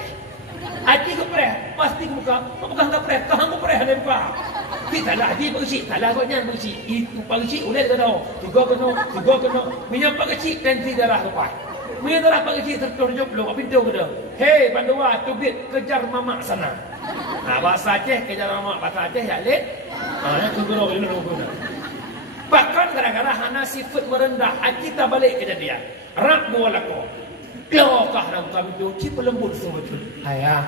Hati ke preh, pasti ke buka. Bukan ke preh, kahang ke preh hanya buka. Tak salah dia bagi cik, salah agaknya bagi cik. Itu bagi cik boleh kena. Juga kena. Minyak bagi cik tensi darah lepas. Minyak darah bagi cik terjun belum pintu kena. Hei Pandua, tubit kejar mamak sana. Nah, bahasa Aceh kejar mamak, bahasa Aceh ya leh. Yang kegurau ini guna. Bahkan gara-gara hana sifat merendah, kita balik kejadian. Rak dua lako. Kelakah dalam kami tu, cik pelembut semua tu. Ayah,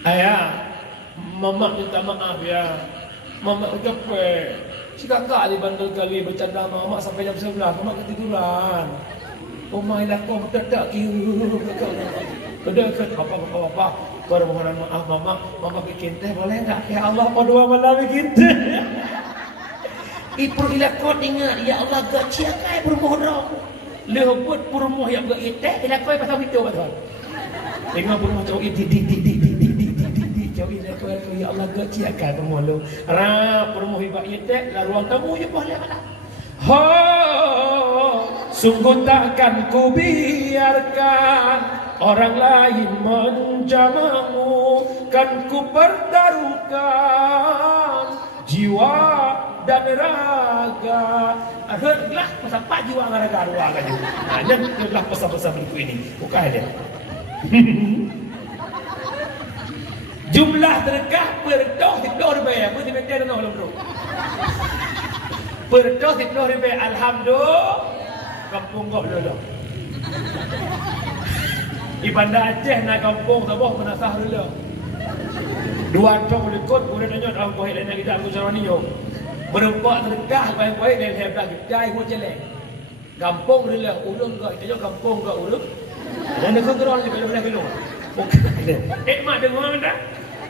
Ayah, Mama minta maaf ya. Mama capek. Si kakak di bandel kali bercanda Mama sampai jam 11. Mama ketiduran. Oh my lah, kau tak kira. Kedekat papa. Permohonan maaf Mama bikin teh boleh enggak? Ya Allah, kau 2 malam bikin teh. Ibu ila kau ingat, ya Allah gak ciakai bermohon. Lebut permoh yang gak teh, ila kau pasal video betul. Tengok permoh cakap jauh ini aku ya Allah gaji akan permoh lu. Ra permoh ibak yetek la ruang tamu je boleh malah. Ho sungguh takkan ku biarkan orang lain menjamamu, kan ku pertaruhkan jiwa dan raga. Adaklah pasal pak jiwa dan raga dua kan. Dan itulah pasal-pasal berikut ini. Bukan ada. Jumlah terkah perdoh 10 ribu. Apa di meter dah belum bro? Perdoh 10 ribu. Alhamdulillah. Kampung kau dulu. Di Bandar Aceh nak kampung Sabah menasah dulu. 2 tong lekut boleh nanya orang kau lain kita aku cara ni yo. Berempat terkah baik-baik dan hebat gede ku jelek. Kampung dulu ulung kau itu kampung kau ulung. Dan nak kegeran je belum. Mak dengar tak?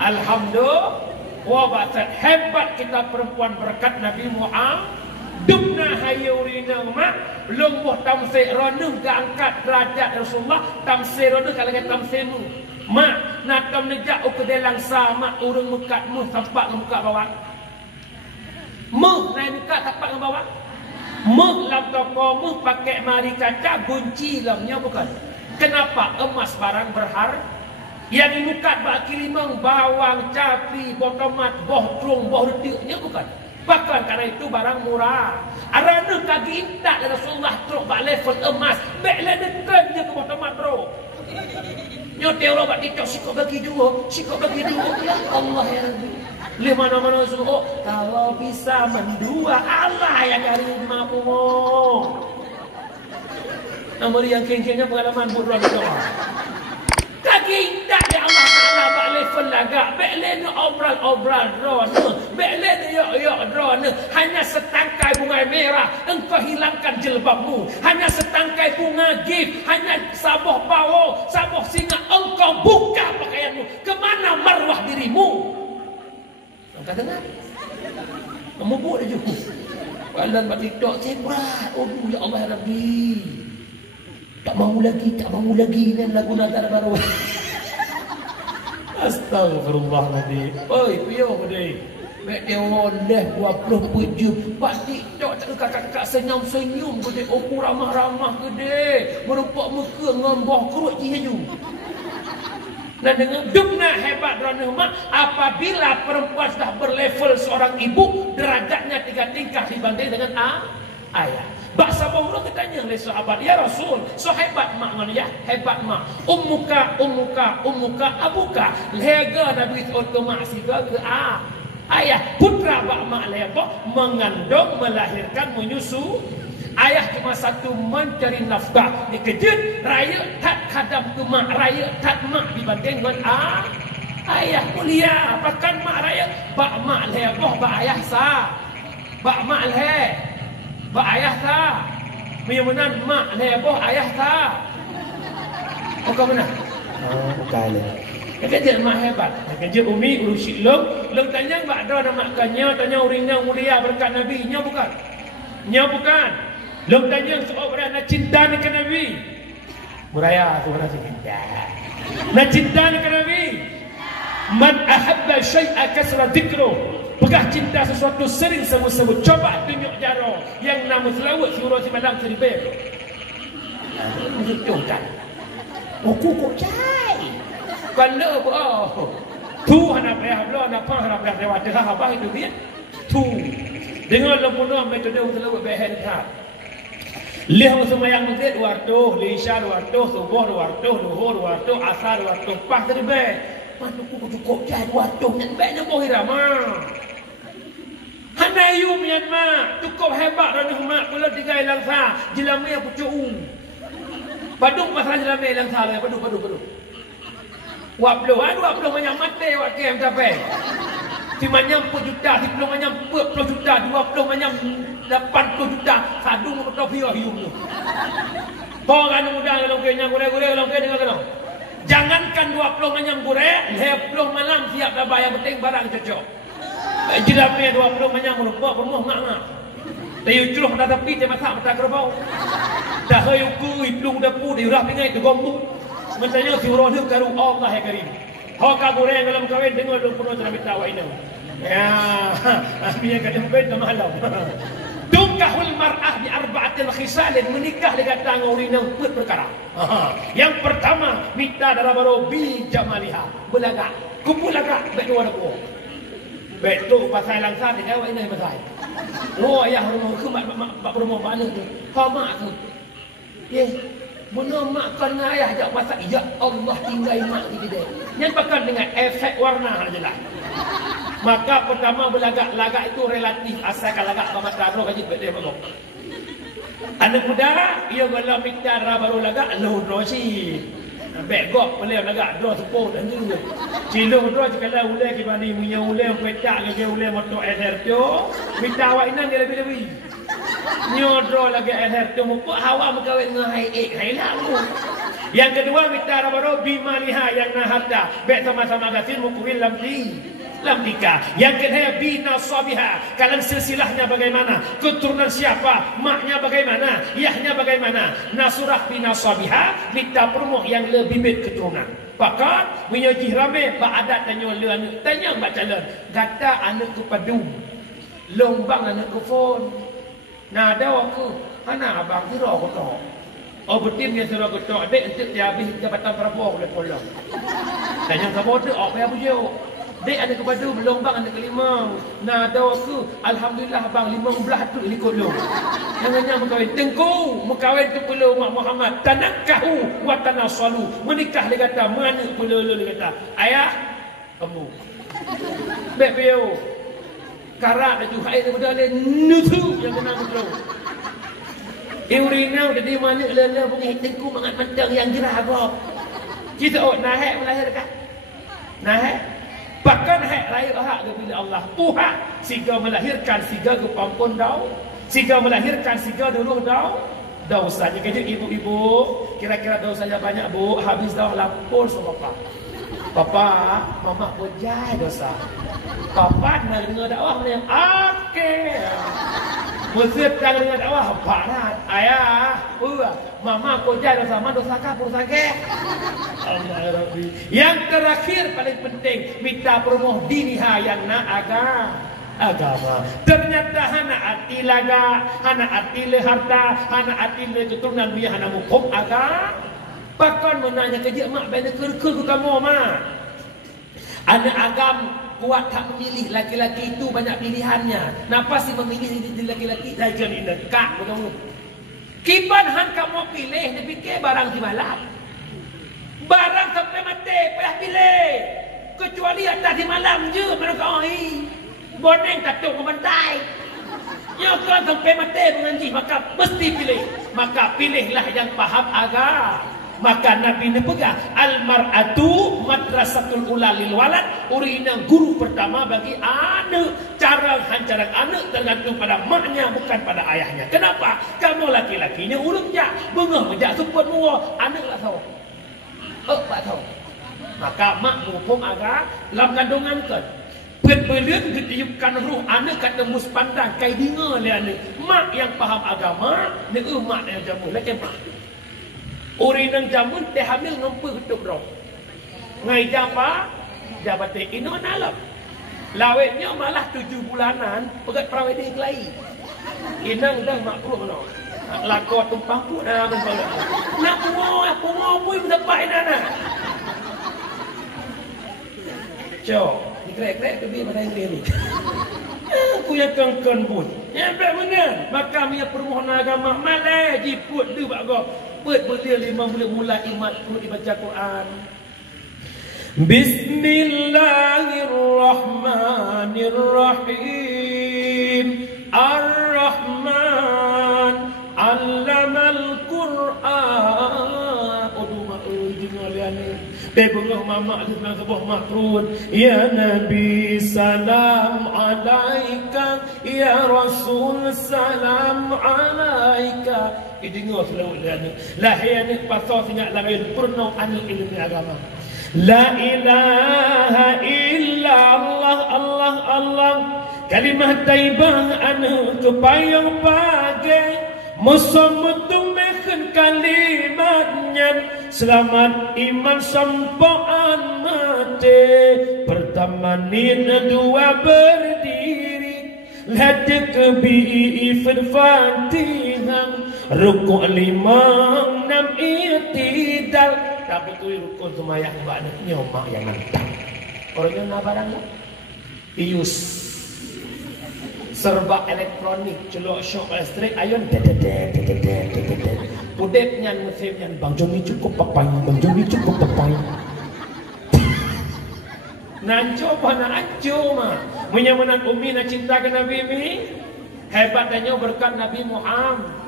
Alhamdulillah. Wah batat hebat kita perempuan berkat Nabi Muhammad. Dubna hayurina mak lumpuh tamsir ronuh keangkat derajat Rasulullah tamsir ronuh kalau kata tamsirmu. Mak nak tam nejak ke dalam sama urang mekatmu sampai ke muka bawah. Meh naik muka tapak dengan bawah. Meh lam toko, meh pakai mari kaca, gunci lamnya bukan. Kenapa? Emas barang berharga. Yang dimukat baki limang, bawang, capri, botomat, boh trung, boh rediknya bukan. Bahkan karena itu barang murah. Arana kaki intak Rasulullah truk bak level emas. Beklah dekat je ke botomat bro. Nyotel orang bak tiktok sikok bagi dua. Sikok bagi dua. Ya Allah ya Rabbi. Lih mana-mana suruh. Kalau bisa mendua Allah yang cari mampu. Nomor yang kengkengnya pengalaman buruan doa. Kaki tak ya Allah Ta'ala bak level lagak. Beklen obral drone. Beklen yok drone. Hanya setangkai bunga merah engkau hilangkan jilbabmu. Hanya setangkai bunga gift. Hanya sabuh bawa, sabuh singa engkau buka pakaianmu. Kemana marwah dirimu? Engkau dengar? Kamu buat aja. Walau bak TikTok cepat. Oh ya Allah Rabbi. Tak mau lagi ni lagu Nazar baru. Astagfirullahaladzim. Oi, piyo gede. Mek dia oleh 20 puju. Pak TikTok tak kakak-kakak senyum-senyum gede. Oku ramah-ramah gede. Merupak muka ngembah kerut ciheju. Dan dengan dukna hebat ranahma, apabila perempuan sudah berlevel seorang ibu, derajatnya 3 tingkat dibanding dengan ayah. Bahasa Bahura ditanya oleh sahabat, ya Rasul, so hebat mak mana ya? Hebat mak. Ummuka abuka. Lega Nabi otomatis ke ayah. Putra bak mak leba mengandung, melahirkan, menyusu. Ayah cuma satu mencari nafkah. Dikejut raya tak kadam ke mak, raya tak mak dibanding dengan ayah mulia. Bahkan mak raya bak mak leba bak ayah sah. Bak mak leh. Bak ayah tak. Menyamanan mak leboh ayah tak. Oh kau mana? Oh bukan le. Kerja mak hebat. Kerja umi urusi long tanya bak dah nama kanya, tanya uringnya mulia berkat Nabi. Nya bukan. Long tanya soal berana cinta dengan Nabi. Muraya tu berana cinta. Nak cinta dengan Nabi. Man ahabba syai'a kasra dzikruh. Pegah cinta sesuatu sering sebut-sebut. Coba tunjuk jaro yang nama selawat surah si malam seribel. Menunjukkan. Oh kukuk cai. Kalau tu hana payah belum apa hana payah lewat dah apa itu dia. Tu. Dengan lempunah metode selawat behel tak. Lihat semayang masjid waktu, lisar waktu, subuh waktu, zuhur waktu, asar waktu, pas seribel. Mana cukup cai waktu nak baiknya boh irama. Hana yu Myanmar cukup hebat dan mak pula 3 langsa jelame pucuk. Padung pasal jelame langsa lah padu. Waplo banyak mati wak kem sampai. Si manyam 10 juta, si belum manyam 40 juta, 20 manyam 80 juta. Sadung betul hiu tu. Kau kan muda kalau kenya gure kalau kenya dengar. Jangankan 20 manyam gure, 20 malam siap dah bayar penting barang cocok. Jelame 20 manyam merupak rumah ngak. Tayu celuh dah tepi dia masak mata kerbau. Dah hayu ku iplung dapu dia urah pingai tu gombu. Mentanya si urah dia karu Allah ya karim. Hak ka goreng dalam kawin dengar lu puno dalam tawa ini. Ya, biar kadang bed malam. Tukahul mar'ah bi arba'atil khisalin, menikah dengan tangan orang perkara. Yang pertama, minta darah baru bi jamaliha, belagak. Kumpul lagak berdua dua. Betul pasal langsa dia jawab ini pasal. Oh ayah rumah ke mak rumah mana tu? Kau mak tu. Ye, benar mak kan ayah jawab pasal ya Allah tinggal mak di dia. Yang pakai dengan efek warna ajalah. Maka pertama belagak itu relatif asalkan lagak mata roh kaji benda belum. Anak muda ia kalau minta baru lagak lu rosi. Begok boleh lagak draw support dan juga. Cilung draw jika ulai ke bani punya ulai petak ke ulai motor air tu. Minta awak ini dia lebih-lebih. Nyo draw lagi air tu muka hawa berkawin dengan hai lalu. Yang kedua minta baru bimaliha yang nahata. Baik sama-sama gasin mukuin lamdika. Yang ketiga bina sabiha. Kalian silsilahnya bagaimana? Keturunan siapa? Maknya bagaimana? Yahnya bagaimana? Nasurah bina sabiha. Minta permoh yang lebih bibit keturunan. Pakat menyojih rame. Ba'adat tanya lean. Tanya mbak calon. Kata anak kepadu. Lombang anak ke phone. Nah, ada aku. Mana abang tu roh kotor. Oh, betim dia suruh kotor. Dek, untuk dia habis jabatan perabot oleh tolong. Dan yang sama tu, oh, payah pujuk. Dek ada kepada Lombang anak kelima. Nah, ada aku. Alhamdulillah abang 15 tu ikut lu. Yang berkahwin. Tengku, berkahwin tu perlu Mak Muhammad. Tanakahu wa tanasalu. Menikah dia kata, mana perlu lu dia kata. Ayah, kamu. Bek bio. Karak dah juhai daripada dia nutu yang kena betul. Iurinau jadi mana lele bunyi tengku mangat mentang yang gerah apa. Kita nahek melahirkan. Nahek. Bahkan hak lahir hak bila Allah. Tuhan siga melahirkan siga ke pampun dau. Siga melahirkan siga dulu dau. Dosanya kerja ibu-ibu. Kira-kira dosanya banyak bu. Habis dah lapor sama papa. Papa, mama pujai dosa. Papa nak dengar dakwah ni. Okey. Musib tak dengar dakwah. Barat. Ayah. Mama pujai dosa. Mama dosa kah? Dosa ke? Allah ya Rabbi. Yang terakhir paling penting. Minta promoh diniha yang nak agama. Ternyata hana ati laga. Hana ati le harta. Hana ati le keturunan biar hana mukum agama. Bahkan menanya kerja mak benda kerkel ke kamu mak. Anak agam kuat tak memilih laki-laki itu banyak pilihannya. Napa sih memilih laki-laki? Saya kan ini dekat kamu. Kipan han kamu pilih dia fikir barang di malam. Barang sampai mati payah pilih. Kecuali atas di malam je mereka boneng tak tahu membantai. Ya kan sampai mati mengaji maka mesti pilih. Maka pilihlah yang faham agama. Maka Nabi ini pegang al-mar'atu madrasatul ula lil walad. Urina guru pertama bagi anak. Cara hancaran anak tergantung pada maknya bukan pada ayahnya. Kenapa? Kamu laki-lakinya urung jak bengah menjak support mua. Anak lah tahu. Tak tahu. Maka mak hukum agak dalam kandungan kan. Berbelin ketiupkan ruh anak kata mus pandang kai dinga le anak. Mak yang faham agama, ni mak yang jamu laki mak. Uri nang jamun teh hamil ngompe ketuk roh. Ngai japa jabate ino nalam. Lawetnya malah 7 bulanan pegat prawedi kelai. Inang dah makruh no. Lakot tumpang pun dah mensolok. Nak pungo pun sampai nana. Cok, dikrek-krek tu bi pada ini. Aku yang kengken pun. Ya benar. Maka dia permohonan agama malai jiput tu bak go. Belia 5 bulan mula imat perlu dibaca Quran. Bismillahirrahmanirrahim. Ar-Rahman 'allamal Qur'an. Aduh mak dengar ni. Bebungah mama dengan sebuah makrun. Ya Nabi salam alaika. Ya Rasul salam alaika. Dengar selawat dia ni. Lahir ni pasal singat lahir purna anak ilmu agama. La ilaha illa Allah Allah Allah. Kalimah taibah anak kepayang pakai. Musamutumehkan kalimatnya. Selamat iman sampaan mati. Pertama ni dua berdiri. Hadek bi'i Fatihah. Rukuk 5, 6 i'tidal. Tapi tu rukun semayang banyak nyomak yang nantang. Orangnya nak barang tak? Ius serba elektronik, celok syok listrik, ayun Pudep nyan musim nyan Bang Joni cukup papai, Bang Joni cukup papai. Nanco apa nak anco mah? Menyamanan umi nak cinta ke Nabi ini. Hebatnya berkat Nabi Muhammad.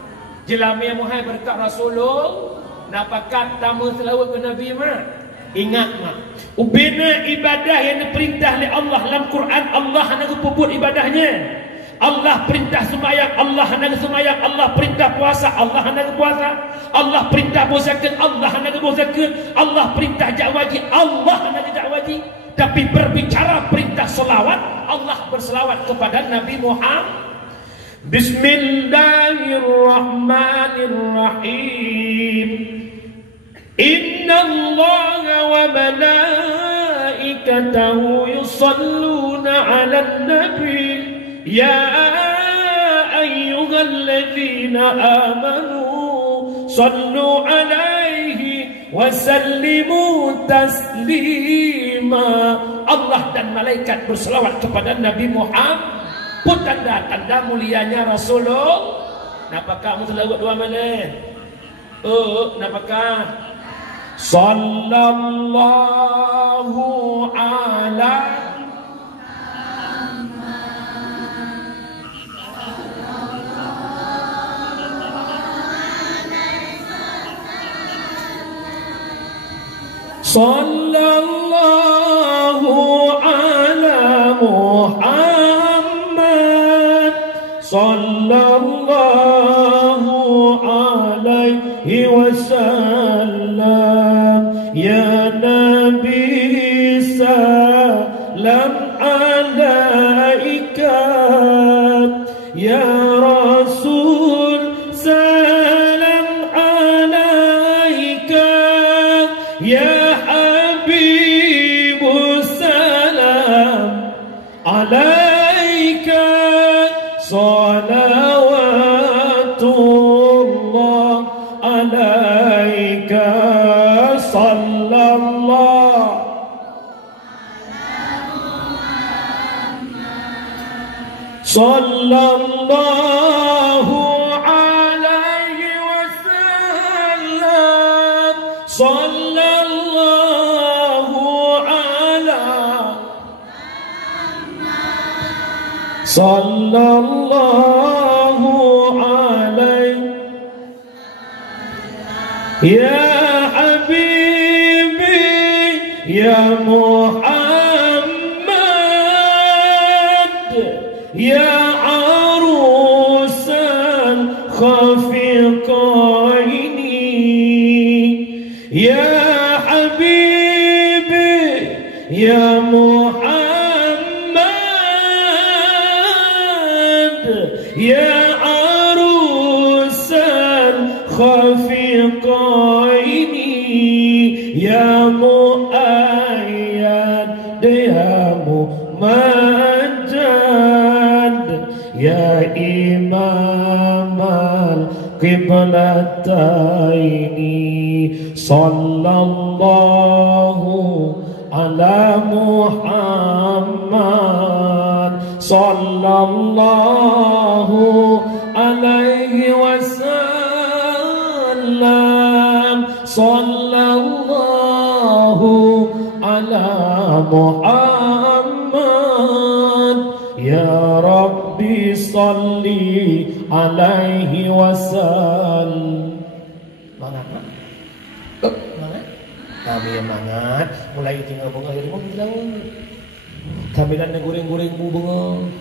Jelami Muhammad berkat Rasulullah. Napakat tamu selawat ke Nabi mah. Ingat mah. Ubina ibadah yang diperintah oleh Allah dalam Quran. Allah nak puput ibadahnya. Allah perintah sembahyang, Allah nak sembahyang. Allah perintah puasa, Allah nak puasa. Allah perintah zakat, Allah nak zakat. Allah perintah jakwaji, Allah nak jakwaji. Tapi berbicara perintah selawat, Allah berselawat kepada Nabi Muhammad. Bismillahirrahmanirrahim. Inna Allah wa malaikatahu yusalluna ala nabi. Ya ayyuhalladzina amanu sallu alaihi wa sallimu taslima. Allah dan malaikat berselawat kepada Nabi Muhammad. Pun tanda-tanda mulianya Rasulullah. Napakah kamu telah buat dua malam? Napakah? Sallallahu ala Sallallahu ala Muhammad Sallallahu alaihi wasallam. Ya Nabi salam alaika, ya Rasul salam alaika, ya alaika salawatullah alaika sallallahu alaihi wasallam. Sallallahu alaihi ya habibi ya Muhammad ya arusan khafiqaini ya habibi ya Muhammad ya arusan khafiqaini ya muayyad ya mumajjad ya imam al-qiblataini. Sallallahu ala Muhammad sallallahu alaihi wasallam. Sallallahu ala Muhammad ya Rabbi salli alaihi wasallam. Mangat? Mangat? Kami yang mangat mulai tinggal bunga dari mobil tahun. Kami dan goreng-goreng bunga.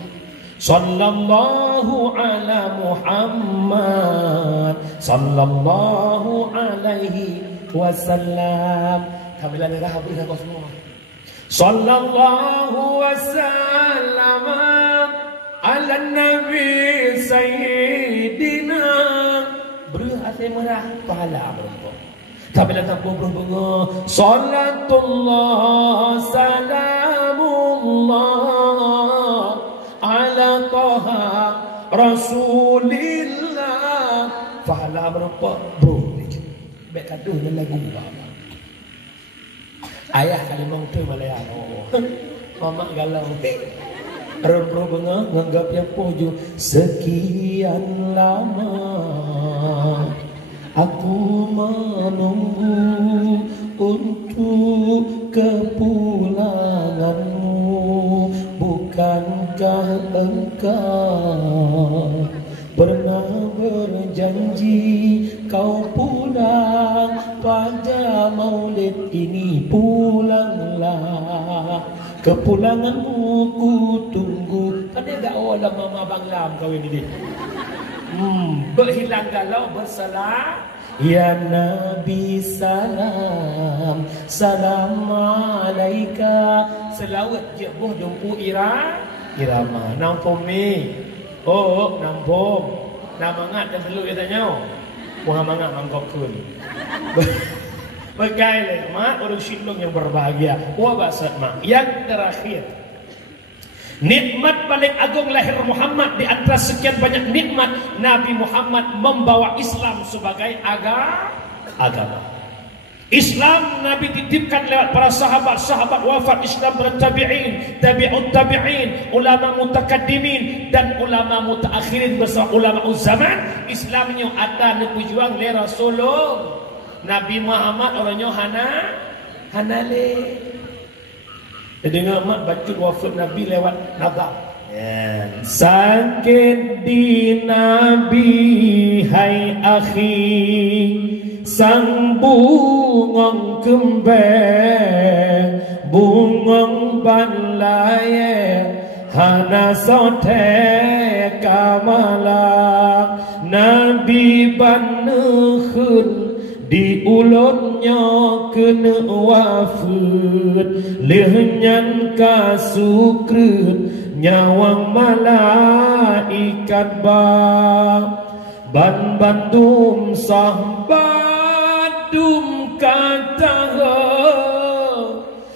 Sallallahu ala Muhammad sallallahu alaihi wasallam. Kami dan dah berikan kau semua. Sallallahu wasallam ala Nabi Sayyidina. Beri hati merah pahala berapa. Kami datang berbunga. Salatullah salamullah ala Taha Rasulillah. Pahala berapa bro? Baik kaduhnya lagu apa? Ayah kali mangtu Malayalam. Mama galau. Bro bunga nganggap yang pojo. Sekian lama aku menunggu untuk kepulanganmu. Bukankah engkau pernah berjanji kau pulang pada maulid ini? Pulanglah, kepulanganmu ku tunggu. Tadi tak orang mama banglam kau ini. Berhilang galau bersalah. Ya Nabi salam, salam alaika. Selawat je boh dumpu irama. Nampung mi. Oh, nampung. Namangat dan selalu dia tanya. Muhammad mangkok kun. Berkailah mak orang silong yang berbahagia. Wah bahasa mak. Yang terakhir. Nikmat paling agung lahir Muhammad. Di antara sekian banyak nikmat, Nabi Muhammad membawa Islam sebagai agama. Islam Nabi titipkan lewat para sahabat wafat, Islam bertabi'in, tabi'ut tabi'in, ulama mutakaddimin dan ulama mutaakhirin bersama ulama zaman. Islamnya ada berjuang le Rasulullah. Nabi Muhammad orangnya hanale. Dengar mak baca wafat Nabi lewat nazar. Sakit di Nabi hai akhi, sang bungong kembang, bungong banlaye, hana sote kamala. Nabi banukhun di ulutnya kena wafat, lehnyan kasukrut nyawang malaikat ban bandum sahabat dum kata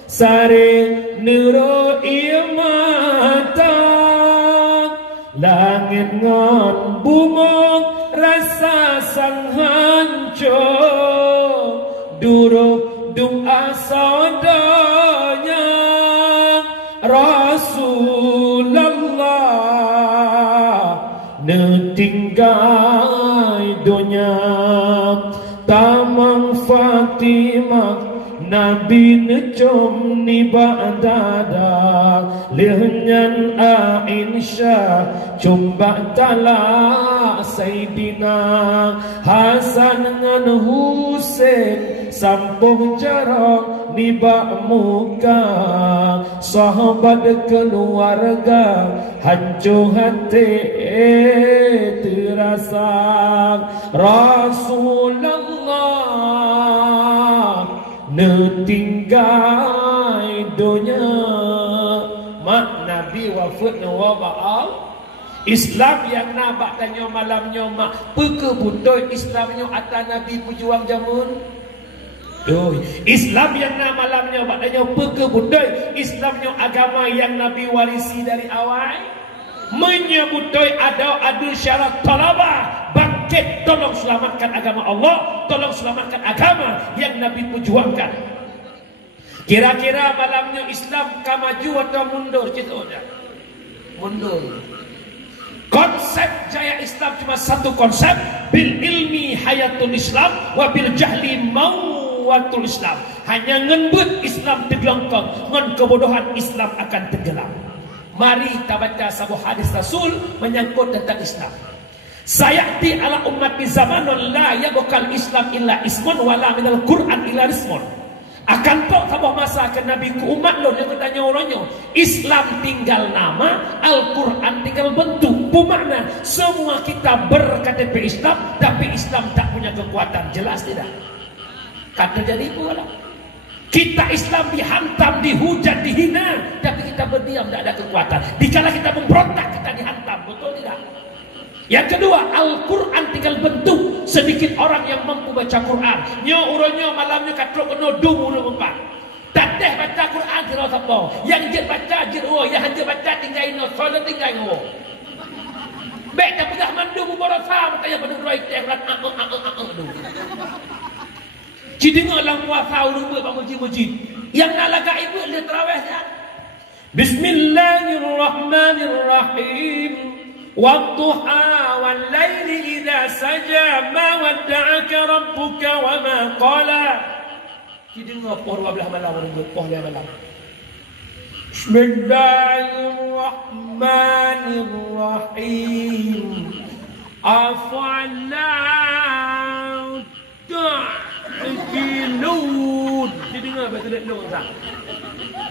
sare nero mata langit ngon bumong rasa sang hancur duruk dum asadanya Rasulullah netinggai dunia tamang Fatimah Nabi necom ni ba'dada lehnyan Aisyah coba tala Sayyidina Hasan dengan Husain sampung jarak ni bak muka sahabat keluarga hancur hati terasa Rasulullah netinggai dunia mak Nabi wafat nawaba'al Islam yang nabak tanya malamnya mak pekebutoi Islamnya atas Nabi pejuang jamun Islam yang nama malamnya mak tanya pekebutoi Islamnya agama yang Nabi warisi dari awal menyebutoi adu syarat talabah bangkit tolong selamatkan agama Allah, tolong selamatkan agama yang Nabi perjuangkan. Kira-kira malamnya Islam maju atau mundur? Ceritanya mundur. Konsep jaya Islam cuma satu konsep, bil ilmi hayatul Islam wa bil jahli mauwatul Islam. Hanya ngebut Islam tenggelamkan, ngan kebodohan Islam akan tenggelam. Mari kita baca sebuah hadis Rasul menyangkut tentang Islam. Sayati ala ummati zamanun la yabqal Islam illa ismun wala minal Qur'an illa ismun. Akan tok tambah masa ke Nabi ku umat lo yang bertanya orangnya Islam tinggal nama, Al-Quran tinggal bentuk. Bermakna semua kita berKTP Islam tapi Islam tak punya kekuatan. Jelas tidak? Kata jadi pula kita Islam dihantam, dihujat, dihina, tapi kita berdiam, tidak ada kekuatan. Dikala kita memberontak, kita dihantam, betul tidak? Yang kedua, Al-Quran tinggal bentuk. Sedikit orang yang mampu baca Quran. Nyo uronyo malamnya katrok kena dum urung empat. Tateh baca Quran kira apa? Yang dia baca jero, yang dia baca tinggal no, solat tinggal no. Baik tak pedah mandu mubarasa, makanya pada roi teh rat Jadi dengarlah puasa urut bangun masjid. Yang nak laga ibu dia tarawih ya. Bismillahirrahmanirrahim. Wadduha wal laili idza saja ma wadda'aka rabbuka wa ma qala. Jadi dengar porwa belah malam urut porwa malam. Bismillahirrahmanirrahim. Afa'allahu Kilut. Dia dengar bahasa Letlong tak?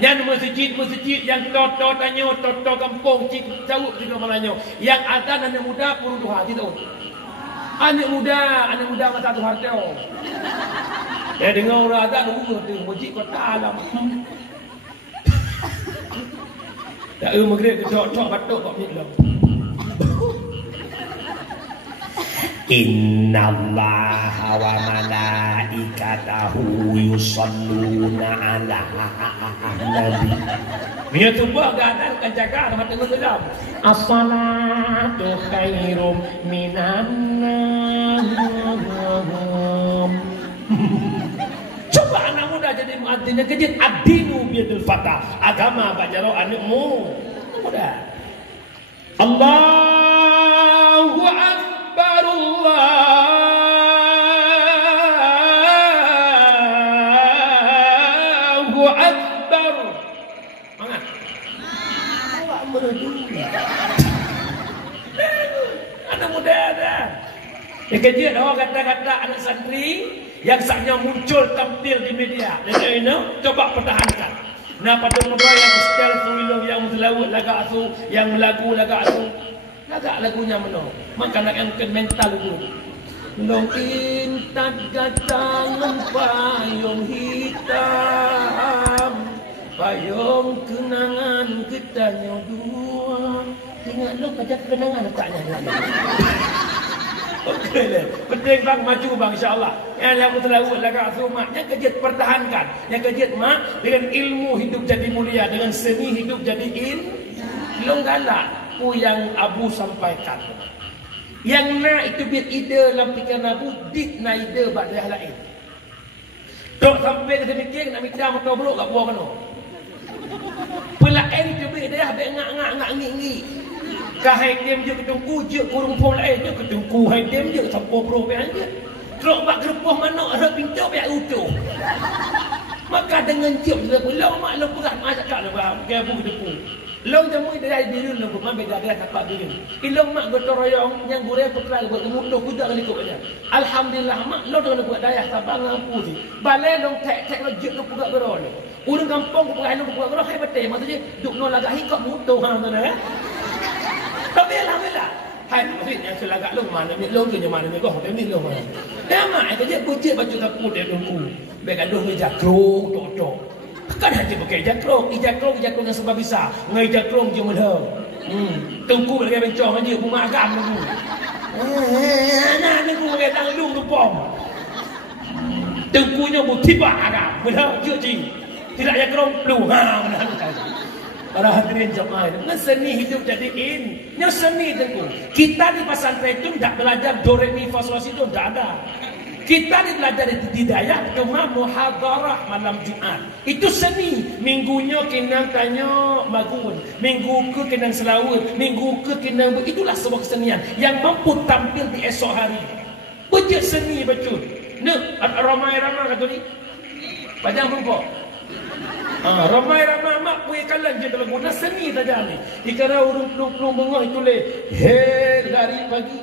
Yang masjid yang toto tanya, toto kampung cik jauh juga malanya. Yang ada anak muda puru duha gitu. Anak muda masa tu harta. Dia dengar orang ada rumah tu masjid kota alam. Tak maghrib tok batuk kok ni lah. Innallaha wa malaikatahu yusholluna ala nabi Dia tubuh gadan kan jaga sama tengok dalam. As-salatu khairum minan nawm. Coba anak muda jadi muadzin yang kejut. Ad-dinu biyadil fatah. Agama bajaro anakmu. Muda. Allahu Akbar, Allahu Akbar. Mangat. Awak menuju. Anak muda ada. Yang kejut orang kata-kata anak santri yang saatnya muncul tampil di media. Jadi ini coba pertahankan. Nah pada muda yang style tulilu yang melawat laga asu, yang lagu laga asu, laga lagunya menong. Maka nak yang mental dulu. Long intan gatangan payung hitam, payung kenangan getahnya dua. Ingat lo pajak kenangan letaknya. Okey lah. Penting bang, maju bang insya-Allah. Yang aku terlalu laga asumat, yang kejut pertahankan. Yang kejut mak dengan ilmu hidup jadi mulia, dengan seni hidup jadi longgala. Yang Abu sampaikan. Yang nak itu biar ide dalam pikiran Abu, dik na ide bak dia lain. Dok sampai ke mikir nak minta motor buruk kat buah kena. Pelain itu biar dia habis ngak ngi. Kahai dem je ketungku je kurung pol lain je ketungku hai dem je sampo pro pian je. Trok bak gerepoh manok ada pintu biar utuh. Maka dengan cium dia pulau mak lo berat mak cakap lah ke abu ketungku. Long jamu dia biru lo mak beda dia tapak biru. Ilong mak gotoroyong yang gureh pekral buat mudah kuda kali kok dia. Alhamdulillah mak lo dengan buat daya sabar ngampu si. Balai long tek lo jet lo buat gerol. Urang kampung ko pakai lo buat gerol hai betul maksudnya duk no lagak hikap mutuh hang tu eh. Tapi alhamdulillah. Hai maksudnya selagak lu mana ni lu ke mana ni kau ni lu mana. Dah mak itu je bucik baju kapu dia tunggu. Baik aduh ni jakrong tok. Kan hanya pakai jakrong yang sebab bisa. Ngai jakrong je mula. Tunggu lagi bencong aja rumah agam tu. Nah ni ku pakai tang lu tu pom. Tunggunya tiba agam. Mula je ji. Tidak jakrong lu ha benar. Para hadirin jemaah, dengan seni hidup jadi ini seni tentu. Kita di pesantren itu tidak belajar do re mi fa sol si do, tidak ada. Kita belajar di daya cuma muhadarah malam Jumat. Itu seni. Minggunya kenang tanya magun, minggu ke kenang selawat, minggu ke kenang itulah sebuah kesenian yang mampu tampil di esok hari. Betul seni betul. Nah, ramai-ramai kata ni. Panjang rumput. Ramai-ramai mak punya kalan je kalau guna seni saja ni. Ikara urung pelung bengah itu le. Hei lari pagi.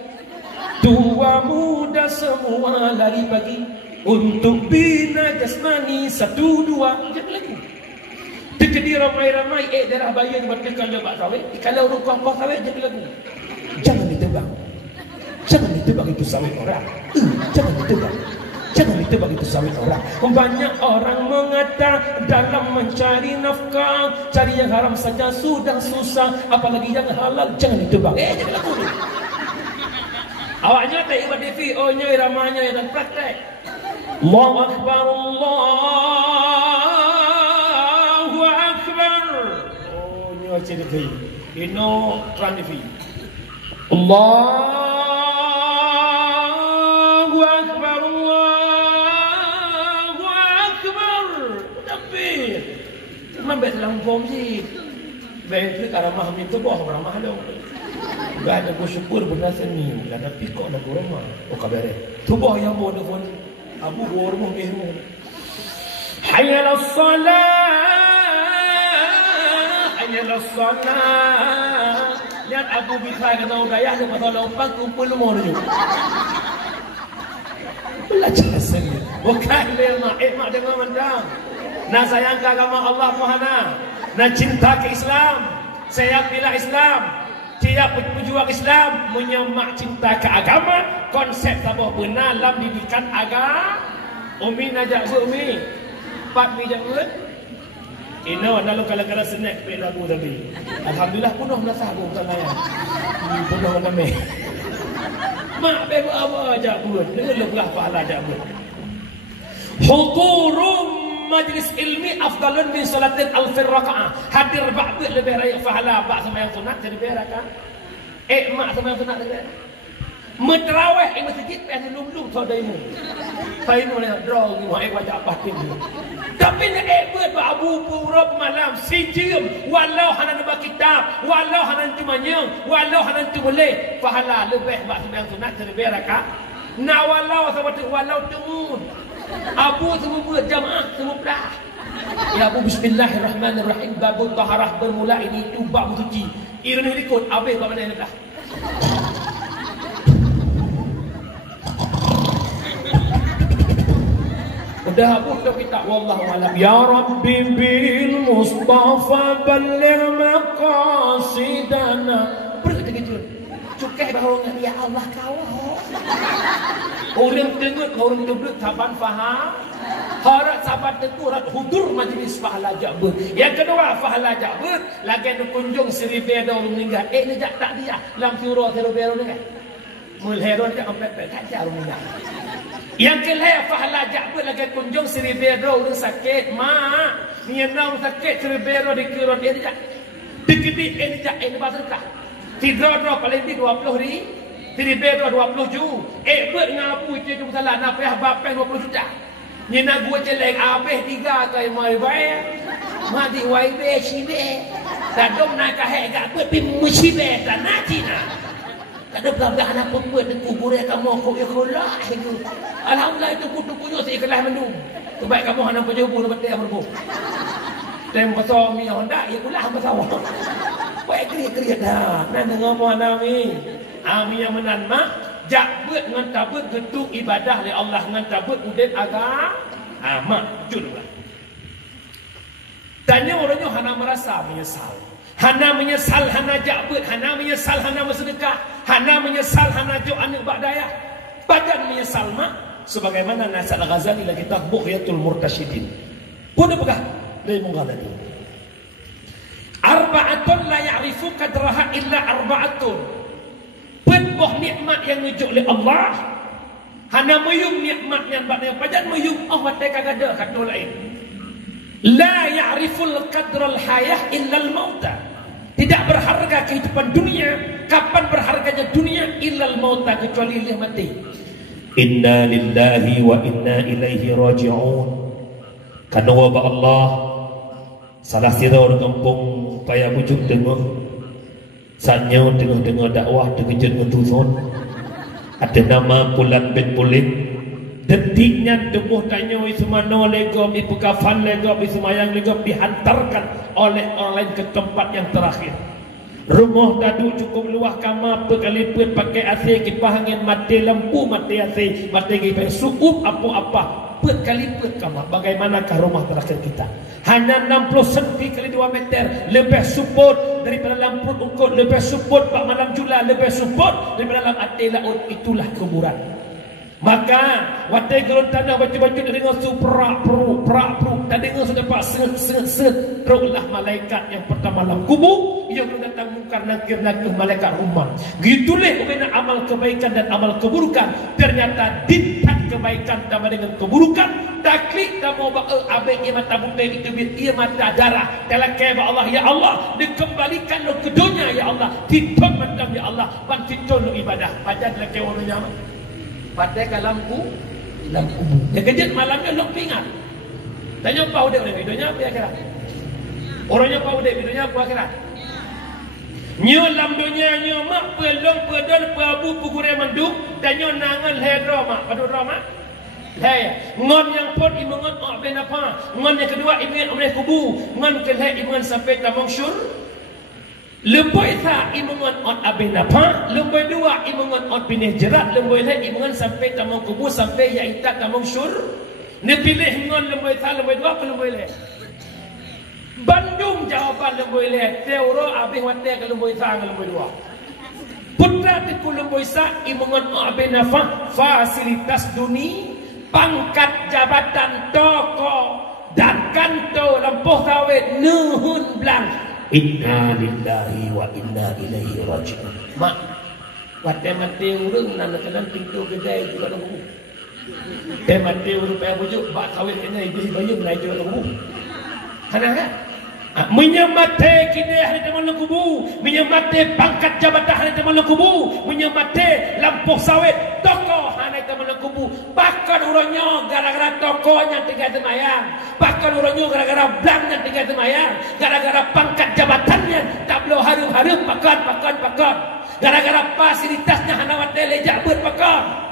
Tua muda semua lari pagi. Untuk bina jasmani 1, 2. Jangan lagi. Jadi ramai-ramai darah bayi ni buat kalau bak sawit. Kalau urung kau sawit jangan lagu. Jangan ditebak. Jangan ditebak itu sawit orang. Jangan ditebak. Jangan ditebak itu sawit orang. Banyak orang mengata dalam mencari nafkah, cari yang haram saja sudah susah, apalagi yang halal jangan ditebak. Jangan lagu ni. Awaknya tak ibadah defi, ohnya iramanya dan praktek. Allahu Akbar, Allahu Akbar. Ohnya cerita defi. Ino tran defi. Allahu Akbar, Allahu Akbar. Tapi Mambet dalam form si Baik ramah ni tu boh ramah dong. Gak ada bersyukur benda seni dan tapi kok lagu ramah. Oh kabar. Tu boh yang boh pun abu boh rumah biru. Hayya lis-salah. Hayya lis-salah. Lihat abu bisa kata gaya dia pasal lompat kumpul umur tu. Belajar seni. Bukan lemah dengan mendang. Nak sayang ke agama Allah Muhana, nak cinta ke Islam, saya pilih Islam, tidak berjuang Islam, menyemak cinta ke agama, konsep tabah benar dalam didikan agama. Umi najak umi, 4 mi jangan. Ino anda lo kalau snack pe lagu tadi. Alhamdulillah penuh belasah aku bukan layan. Penuh nama. Mak pe apa ajak buat, dengan lo belah pahala ajak buat. Hukurum majlis ilmi afdalun min salatin alfir raka'ah. Hadir ba'bud lebih raya pahala bak sembahyang sunat jadi berakah. Mak sembahyang sunat lebih. Mentraweh masjid pen lum-lum todaimu. Taimu ni draw ni mai wajah batin. Tapi nak buat Abu Purab malam sijim walau hanan ba kitab, walau hanan cuma nyeng, walau hanan cuma le, pahala lebih bak sembahyang sunat jadi berakah. Na walau sabatu walau temun. Abu semua buat jamaah semua belah. Ya Abu bismillahirrahmanirrahim babut taharah bermula ini tu bab suci. Irun ikut habis bab mana belah. Udah hapus tu kita wallahu alam. Ya Rabbi bil Mustafa balligh maqasidana. Begitu. Cukai bahawa ya Allah kau. Orang dengar orang duduk saban faham. Harap saban tekurat hudur majlis pahala jabut. Yang kedua pahala jabut lagi nak kunjung Sri Beda meninggal. Ni jak tak dia lam surau Sri Beda ni. Mul heron tak ampe kaca meninggal. Yang kelih pahala jabut lagi kunjung Sri Beda orang sakit mak. Ni nak sakit Sri Beda dikira dia jak. Dikiti ni jak ni pasal Tidra paling di 20 ni. Tiri bedra 20 ju. Buat ngapu je tu salah nak payah bapen 20 juta. Ni nak gua celeng habis 3 kai mai bae. Mati wai be sibe. Tak dom nak kahe gak buat pi musibe tak nak cina. Tak ada belaka anak pembuat di kubur kamu kau ikhlas itu. Alhamdulillah itu kutu-kutu seikhlas mendung. Kebaik kamu hana pejobu dapat dia berbu. Tem pasal mi Honda ya kulah pasal. Baik kriya dah. Nan dengar mu nami. Ami yang menan mak jak buat ngan tabut getuk ibadah le Allah ngan tabut udin agak mak judul. Tanya orangnya hana merasa menyesal. Hana menyesal hana jak buat, hana menyesal hana bersedekah, hana menyesal hana jo anak badaya. Badan menyesal mak sebagaimana Nasir Al-Ghazali lagi kitab Bughyatul Murtasyidin. Pun apakah dari Munggalani? Arba'atun la ya'rifu qadraha illa arba'atun. Penboh nikmat yang nujuk oleh Allah. Hana meyum nikmat yang baknya pajan meyum Allah tak ada kata lain. La ya'riful qadral hayah illa al-mauta. Tidak berharga kehidupan dunia. Kapan berharganya dunia? Illa al-mauta, kecuali dia mati. Inna lillahi wa inna ilaihi raji'un. Karena wabak Allah salah sira orang kampung payah pujuk dengar sanyo dengar dakwah terkejut ngetuson ada nama Pulan bin Pulit detiknya tubuh tanyo isumano legom ibu kafan legom isumayang legom dihantarkan oleh orang lain ke tempat yang terakhir. Rumah dadu cukup luah kamar berkaliput pakai AC kipas angin mati lampu mati AC mati kipas sukup apa-apa berkaliput kamar. Bagaimanakah rumah terakhir kita? Hanya 60 cm kali 2 meter, lebih support daripada lampu ukut, lebih support pak malam jula, lebih support daripada dalam hati laut. Itulah kuburan. Maka watai geruntan baca-baca dengar supra-pru tak dengar sudah pak set teruklah malaikat yang pertama dalam kubur yang datang mungkar nakir malaikat rumah. Gitulah bagaimana amal kebaikan dan amal keburukan ternyata dintan kebaikan tambah dengan keburukan taklik tamu abe mata butai itu ia mata darah talakai Allah ya Allah dikembalikan lo ke dunia ya Allah titon macam ya Allah pan titon lo ibadah padan laki orangnya padai ke lampu ya kejut malamnya lo pingat tanya apa udah videonya apa kira orangnya apa udah videonya apa kira nyo lam dunia nyo mak pelong pedon pabu pukure manduk dan nyo nangan hedro mak padu mak hey ngon yang pot imungan ben apa ngon yang kedua imungan oleh kubu ngon keleh imungan sampai tamang syur lemboi tha imungan on aben apa lemboi dua imungan on pineh jerat lemboi le imungan sampai tamang kubu sampai ya itak tamang syur ne pilih ngon lemboi tha lemboi dua apa lemboi le Bandung jawapan lemboi le teoro abih wate ke lemboi tha lemboi dua putra ti lemboi sa imungan aben apa fasilitas dunia pangkat jabatan toko dan kantor lampuh sawit nuhun belang. Inna lillahi wa inna ilaihi raji'un. Mak, wate mati urang nan kanan pintu kedai juga nunggu. Mati rupanya bujuk bak kawin kena iblis bayi mulai jual kubu. Kan? Menyemate kini hari teman kubu, menyemate pangkat jabatan hari teman kubu, menyemate lampu sawit toko hari teman kubu. Bahkan urangnya gara-gara tokonya tinggal semayang, bahkan urangnya gara-gara blangnya tinggal semayang, gara-gara pangkat jabatannya tablo harum-harum pakan, gara-gara fasilitasnya hanawat lejak berpakan.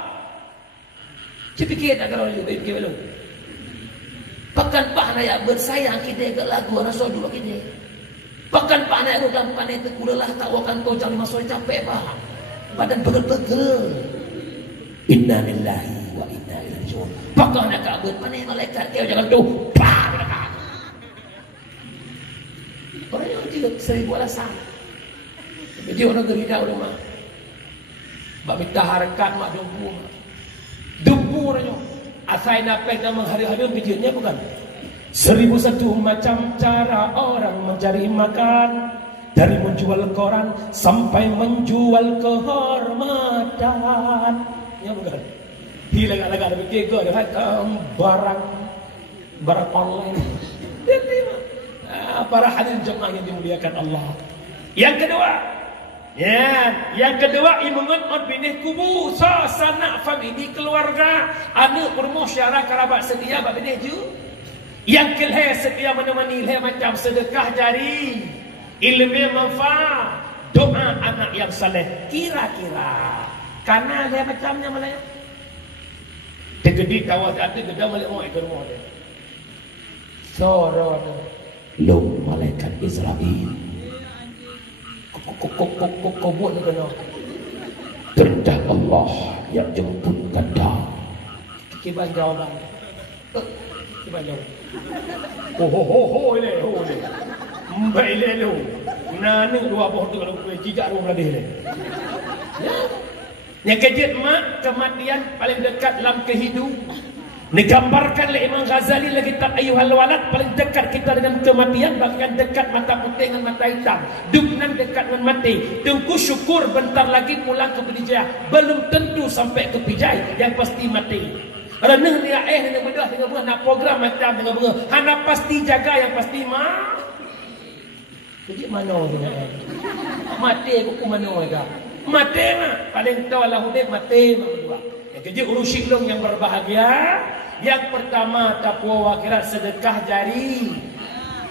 Cepikir tak kalau lebih belum. Pakan pak nak bersayang kita ke lagu rasa dulu kita. Pakan pak nak dalam panen terkulah tawakan kau jangan masuk capek pak. Badan pegel-pegel. Inna lillahi wa inna ilaihi raji'un. Pakan nak kabut panen malaikat kau jangan tu. Pak dekat. Orang yang tidak 1000 alasan. Jadi orang gerida rumah. Bab minta harakat mak dumpu. Dumpu orangnya. Asal napek dan menghari-hari videonya bukan 1001 macam cara orang mencari makan, dari menjual koran sampai menjual kehormatan. Ya bukan. Hilang-hilang ada begitu ada barang online. Para hadirin jemaah yang dimuliakan Allah. Yang kedua imungan on binih kubu sanak famili keluarga anak bermusyawarah kerabat sedia bab binih ju. Yang kelih sedia menemani leh macam sedekah jari, ilmu manfaat, doa anak yang saleh. Kira-kira karena leh macamnya mana ya? Tegedi tawas ada gedang balik orang ikut rumah dia. Soro lo malaikat Israel. Kau buat ni kena kehendak Allah yang jemput kata. Kiban jawaban. Kiban jawab. Ho le. Mbai le lo. Nana dua boh tu kalau jijak rumah dia le. Yang kejut mak kematian paling dekat dalam kehidupan. Digambarkan oleh Imam Ghazali lagi kitab Ayyuhal Walad, paling dekat kita dengan kematian, bahkan dekat mata putih dengan mata hitam, duknan dekat dengan mati. Tunggu syukur bentar lagi pulang ke Pijai, belum tentu sampai ke Pijai, yang pasti mati. Renang dia dengan bedah dengan bunga, nak program macam dengan bunga, hana pasti jaga yang pasti mah. Jadi mana dia? Mati aku mana dia? Mati mah paling tahu lah hudik mati mah berdua. Jadi urusi long yang berbahagia. Yang pertama takwa akhirat sedekah jari.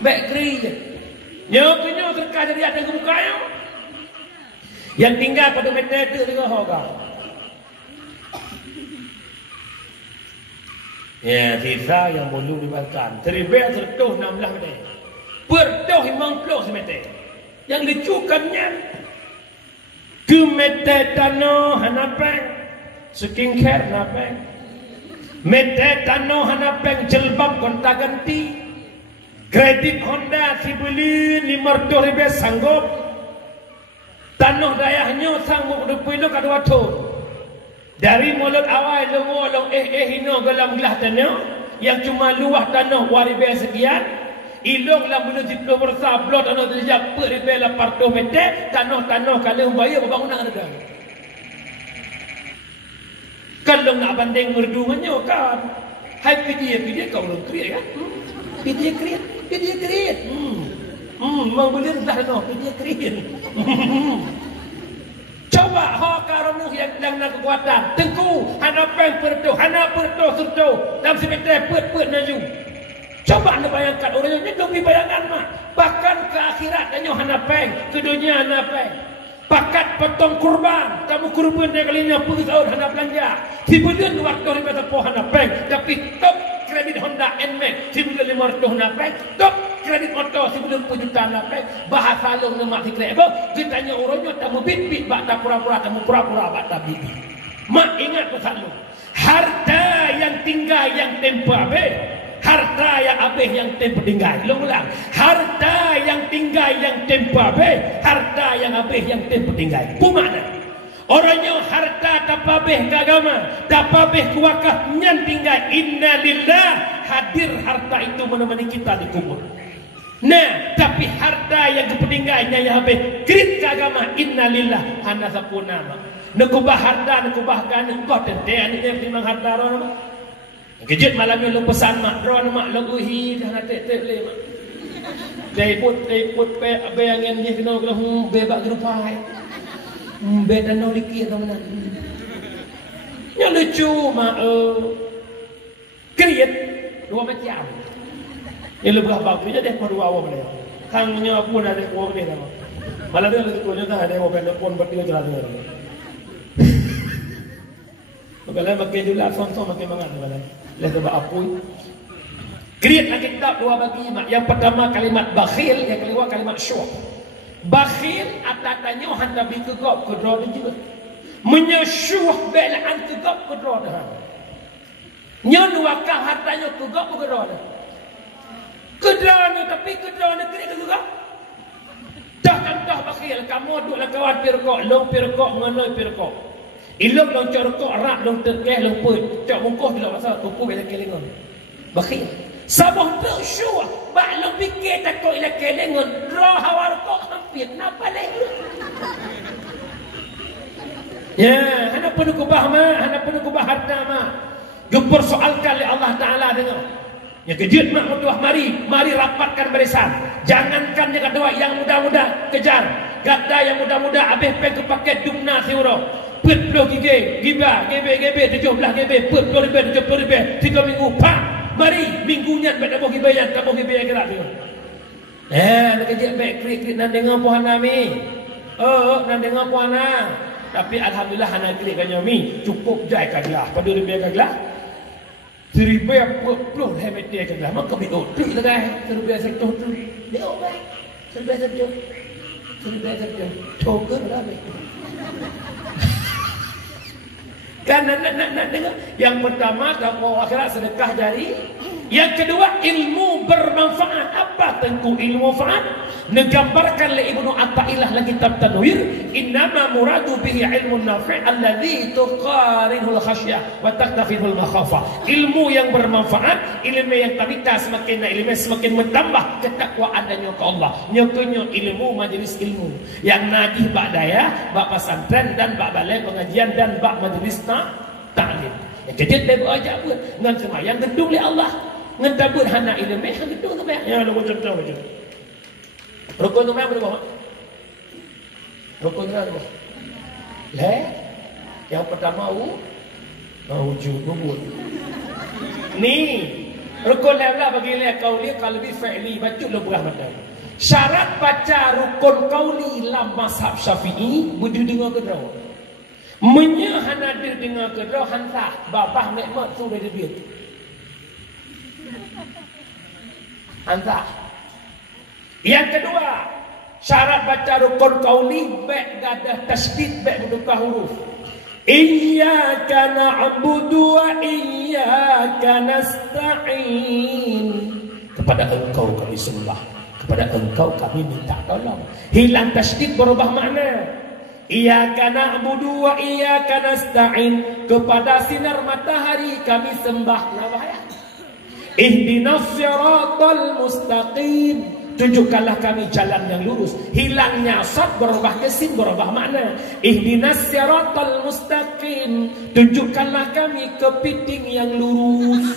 Baik kri. Nyo sedekah jari ada ke muka yo. Yang tinggal pada meter tu dengan hoga. Ya, sisa yang belum dimakan. Teribet tertuh 16 meter. Bertuh 50 meter. Yang dicukannya ke meter tanah hanapeng. Skincare napeng, mete tanah hanapeng jelbab gonta ganti, kredit Honda si beli 500,000 sanggup, tanah dayahnya sanggup 20 kadua tu. Dari mulut awal long hino gelam gelah tanah, yang cuma luah tanah 2,000 sekian, ilong lah mulut itu bersablo tanah terjap 4,800 meter, tanah kalau bayar bangunan ada. Kalau nak banding merduanya kan, hai video kau belum create kan? Video create. Mau beli dah no video create. Coba karonuh yang nak kekuatan. Tengku hana perto surto dalam semeter pet naju. Coba anda bayangkan orangnya demi bayangan mah. Bahkan ke akhirat danyo hana peng, ke dunia hana peng. Pakat potong kurban, kamu kurban dia kalinya pergi tahun hana belanja. Sebulan waktu ribu tepuh hana peng, tapi top kredit Honda NMAX sebulan 500 hana peng, top kredit motor sebulan 1 juta hana peng. Bahasa long nama sikret apa? Ditanya orangnya tamu bit bak tak pura-pura, tamu pura-pura bak tak bit. Mak ingat pesan lu. Harta yang tinggal yang tempo abe. Harta yang abeh yang tempo tinggal. Ulang. Harta yang tinggal yang tempo abeh. Harta yang abeh yang tempo tinggal. Pumana? Orangnya harta tapabeh ke agama, tapabeh ke wakaf nyan tinggal. Innalillah, hadir harta itu menemani kita di kubur. Nah, tapi harta yang kepentingannya yang habis krit ke agama, innalillah hana sapunama. Nak kubah harta, nak kubah gana. Kau tentu anaknya memang harta orang mak. Kejut malamnya lu pesan mak. Orang mak lu uhi. Dah nak tek-tek boleh mak. Teiput bayangin dia kena bebak gerupai. Beda no dikit teman. Yang lucu mak. Kriat dua macam. Yang lebih berapa punya deh dua awam dia. Kangnya pun ada awam dia mak. Malah dia lebih tuanya dah ada awam dia pun bertiga jelas dia. Kalau makin jelas sonson makin mangan malah. Lihat sebab apui. Kriat nak kitab dua bagi mak. Yang pertama kalimat bakhil, yang kedua kalimat syuh. Bakhil atatanya hendak bi kegop kedra juga. Menyesyuh belaan kegop kedra dah. Nyon wakah hartanya kegop kedra dah. Kedra ni tapi kedra ni kriat kegop. Dah kan dah bakhil kamu duklah khawatir kok, long pir kok nganoi pir kok. Ilok long corkok rak long terkeh long put. Cak mungkuh bila pasal kuku bela kelengon. Bakhil. Sabah bersyuah. Bak lo fikir takut ila kelengon. Roh hawar kok hampir. Napa lagi? Ya, hana penuh kubah mak. Hana penuh kubah harta mak. Jumper soalkan oleh Allah Ta'ala dengar. Ya kejut mak mudah mari. Mari rapatkan barisan. Jangankan yang kedua yang muda-muda kejar. Gada yang muda-muda habis pergi pakai dumna siuro. Put puluh gigi. Giba, gebe, 17 gebe. Put 20 ribu. 3 minggu. Pak. Mari minggunya baik dah bagi bayar, tak bagi bayar gerak tu. Nak kerja baik klik nak dengar puan kami. Nak dengar puan. Tapi alhamdulillah anak klik kan kami cukup jai kaglah. Pada ribu kaglah. 1000 puluh hemat dia kaglah. Maka bido tu lagi. 1000 sektor tu. Dia baik. 1000 sektor. 1000 sektor. Toker lah baik. Kan nak dengar. Yang pertama kamu akhirat sedekah jari. Yang kedua ilmu bermanfaat. Apa tengku ilmu manfaat? Digambarkan oleh Ibnu Athaillah dalam kitab Tanwir. Innama muradu bihi ilmu nafi' alladhi tuqarinul khasyah wa taqtafidul makhafah. Ilmu yang bermanfaat, ilmu yang tabita semakin ilmu semakin bertambah ketakwaan dan ke Allah. Nyokonyo ilmu majlis ilmu. Yang najih bak daya, bak pesantren dan bak balai pengajian dan bak majlis ta'lim. Kejut dia berajak pun ngan semayang gedung oleh Allah. Ngan tabut hana ilmu hang gedung tu baik. Ya ada contoh macam. Rukun tu apa dah? Rukun tu apa? Yang pertama wujud bubur. Ni rukun lah bagi le qauli qalbi fi'li baca lu berah mata. Syarat baca rukun qauli dalam mazhab Syafi'i budu dengar kedra. Menyahana dia dengar kedra hantah babah nikmat tu dari dia. Hantah. Yang kedua, syarat baca rukun qauli baik gadah tasdid baik buka huruf. Iyyaka na'budu wa iyyaka nasta'in. Kepada engkau kami sembah, kepada engkau kami minta tolong. Hilang tasdid berubah makna. Iyyaka na'budu wa iyyaka nasta'in. Kepada sinar matahari kami sembah. Ihdinas siratal mustaqim. Tunjukkanlah kami jalan yang lurus. Hilangnya sad berubah ke sin berubah makna. Ihdinas siratal mustaqim. Tunjukkanlah kami kepiting yang lurus.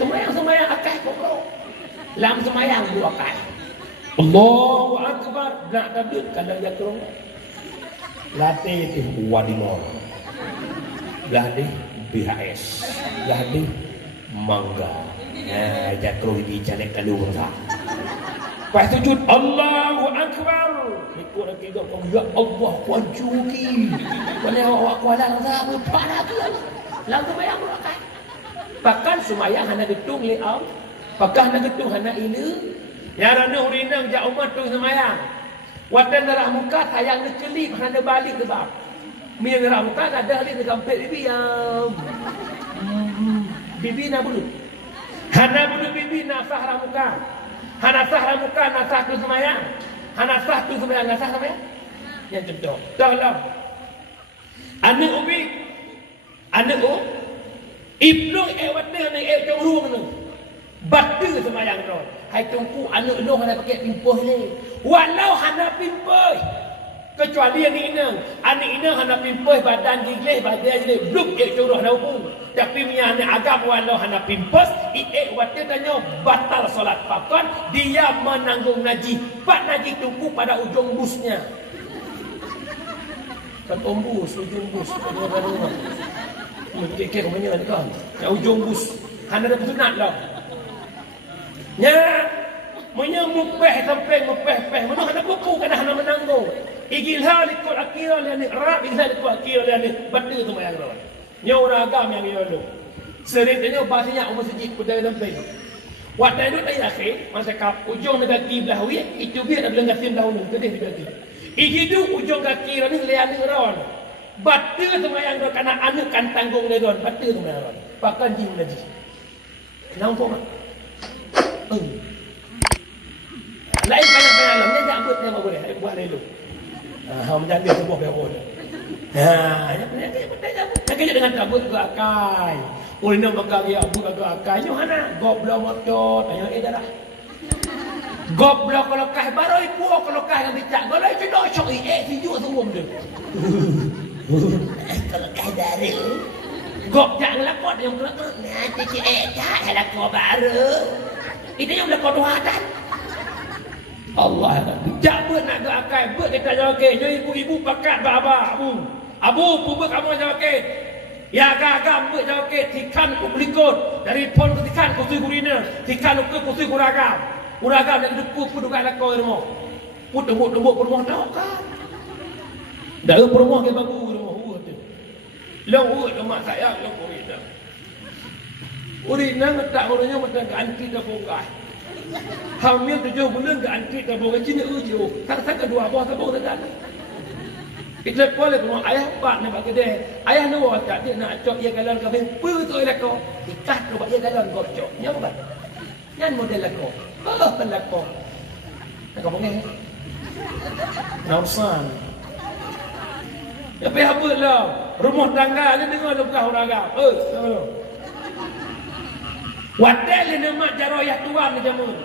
Semayang akal pokok. Lam semayang dua akal. Allahu Akbar. Nak tabut kadang jatuh. Latih itu wadimor. Latih BHS. Latih mangga. Jatuh di jalan kalung tak. Lepas sujud Allahu Akbar. Ikut lagi dah kau ya Allah kuanjuki. Boleh awak kualang tak lupa lagi. Lalu bayang mulakan. Bahkan semayang hana getung liau. Pakah hana getung hana ini. Yang rana urinang jak umat tu semayang. Watan darah muka sayang ni kelip hana balik ke bab. Mia darah muka ada halik dekat bibi yang bibi nak bulut. Hana bunuh bibi nasah ramuka. Hana sah ramuka nasah tu semayang. Hana sah tu semayang nasah semayang. Yang contoh. Tolong. Anak ubi. Anak u. Ibnu ewatnya anak jong ruang tu. Batu semayang tu. Hai tungku anak lu hana pakai pimpuh ni. Walau hana pimpuh. Kecuali anak ina hana pimpus badan gigih badan jadi bluk curah dah pun. Tapi punya anak agam walau hana pimpus waktu tanya batal solat pakon, dia menanggung najis. Pak najis tunggu pada ujung busnya. Ujung bus. Kek mana ni kan? Yang ujung bus. Hana dah sunat dah. Nya menyemupeh sampai mupeh mana hana buku kana hana menanggung. Igilha likul akira liani rab igilha likul akira liani batu tu mayang ron. Nya orang agam yang yolo. Sering tanya bahasanya masjid pada sampai. Waktu itu tanya akhir masa kap ujung negati belah wi itu biar dah belang gasim daun kedih negati. Igidu ujung kaki ni liani ron. Batu tu mayang ron kana anu kan tanggung le ron batu tu mayang ron. Pakan jin najis. Nampak tak? Lain banyak-banyak alam dia jambut dia boleh buat dulu. Macam dia sebuah berol. Nak kerja dengan cabut ke akai. Oleh nak bagi abu ke akai. Yohana, goblok motor. Tanya dah. Goblok kalau kah baru ibu kalau kah yang bicak. Kalau itu dah syok sejuk semua benda. Kalau kah dari. Gop jangan lakot yang kelakot. Nanti cik tak lakot baru. Itu yang lakot wadah. Allah tak buat nak ke akai buat kita jawab ke jadi ibu-ibu pakat baba abu buat kamu jawab ke ya agam buat jawab ke tikan kublikot dari pon ke tikan kusui gurina tikan ke kusui uragam dan depu puduga lakoi rumah put rumah tak kan dah rumah ke babu rumah tu long rumah saya long urina tak uranya macam anti dah bongkai hamil 7 bulan ke antri tabung kecil ni ujo. Tak kedua buah tabung tak ada. Itu boleh rumah ayah pak ni bagi dia. Ayah ni wah tak dia nak cok ia galan kau pu tu elak kau. Ikat tu bagi galan kau cok. Nyam ba. Nyan model kau. Kan kau. Kau mungkin. Nausan. Ya pe habutlah. Rumah tangga ni dengar lu bukan orang agak. Wadai le nama jaroyah tuan ni jamun.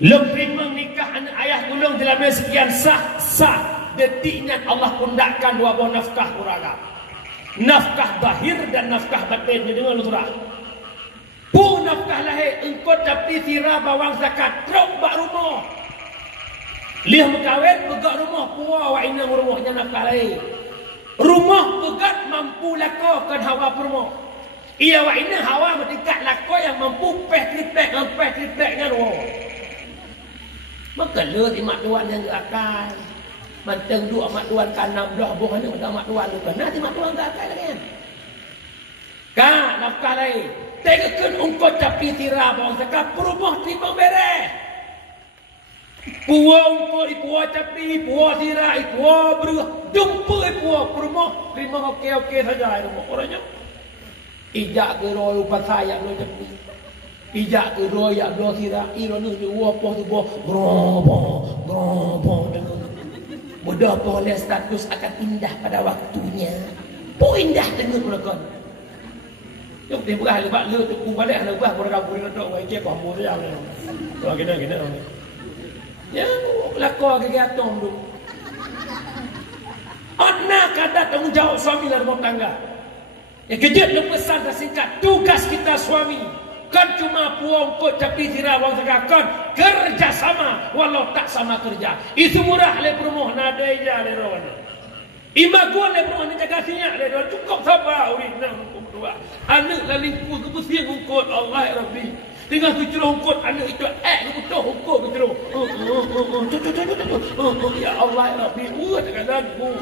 Lebih menikah anak ayah gulung dalam sekian sah detiknya Allah kundakkan dua buah nafkah uraga. Nafkah bahir dan nafkah batin ni dengar surah. Pu nafkah lahir engkau tapi sirah bawang zakat trok bak rumah. Liah berkahwin pegak rumah puah wa inang rumahnya nafkah lahir. Rumah pegat mampu lakukan hawa rumah. Ia wa inang hawa bertingkat lakon yang mampu peh triplek dengan rumah. Maka le di mak tuan yang akan manteng dua mak tuan kan 16 buah ni mak tuan lu kan nanti mak tuan tak akan lagi kan nafkah lain tegakan ungkot tapi tira bawang zakat perumah timbang beres puah ungkot puah tapi puah tira puah beruah jumpa puah perumah terima okey saja rumah orangnya ijak ke roy upat sayang lo tapi ijak ke royak dua kira iro ni wapoh tu boh grobo dengan mudah boleh status akan indah pada waktunya pun indah dengan mereka yuk dia berah lebak le tu ku balik lebah orang kampung nak tok ke pambu sayang ni kalau kena ya lakor ke gatong tu anak ada tanggungjawab suami dalam rumah tangga kejut pesan dan singkat tugas kita suami kan cuma puang kot tapi tidak wang segakan kerjasama walau tak sama kerja itu murah le perumah nadeja le ron imaguan le perumah jaga sinya le ron cukup sabar urin nak hukum dua anak lalingku kebusian hukum Allah ya Rabbi tinggal kucurah hukum anak itu betul hukum kucurah ya Allah ya Rabbi dengan aku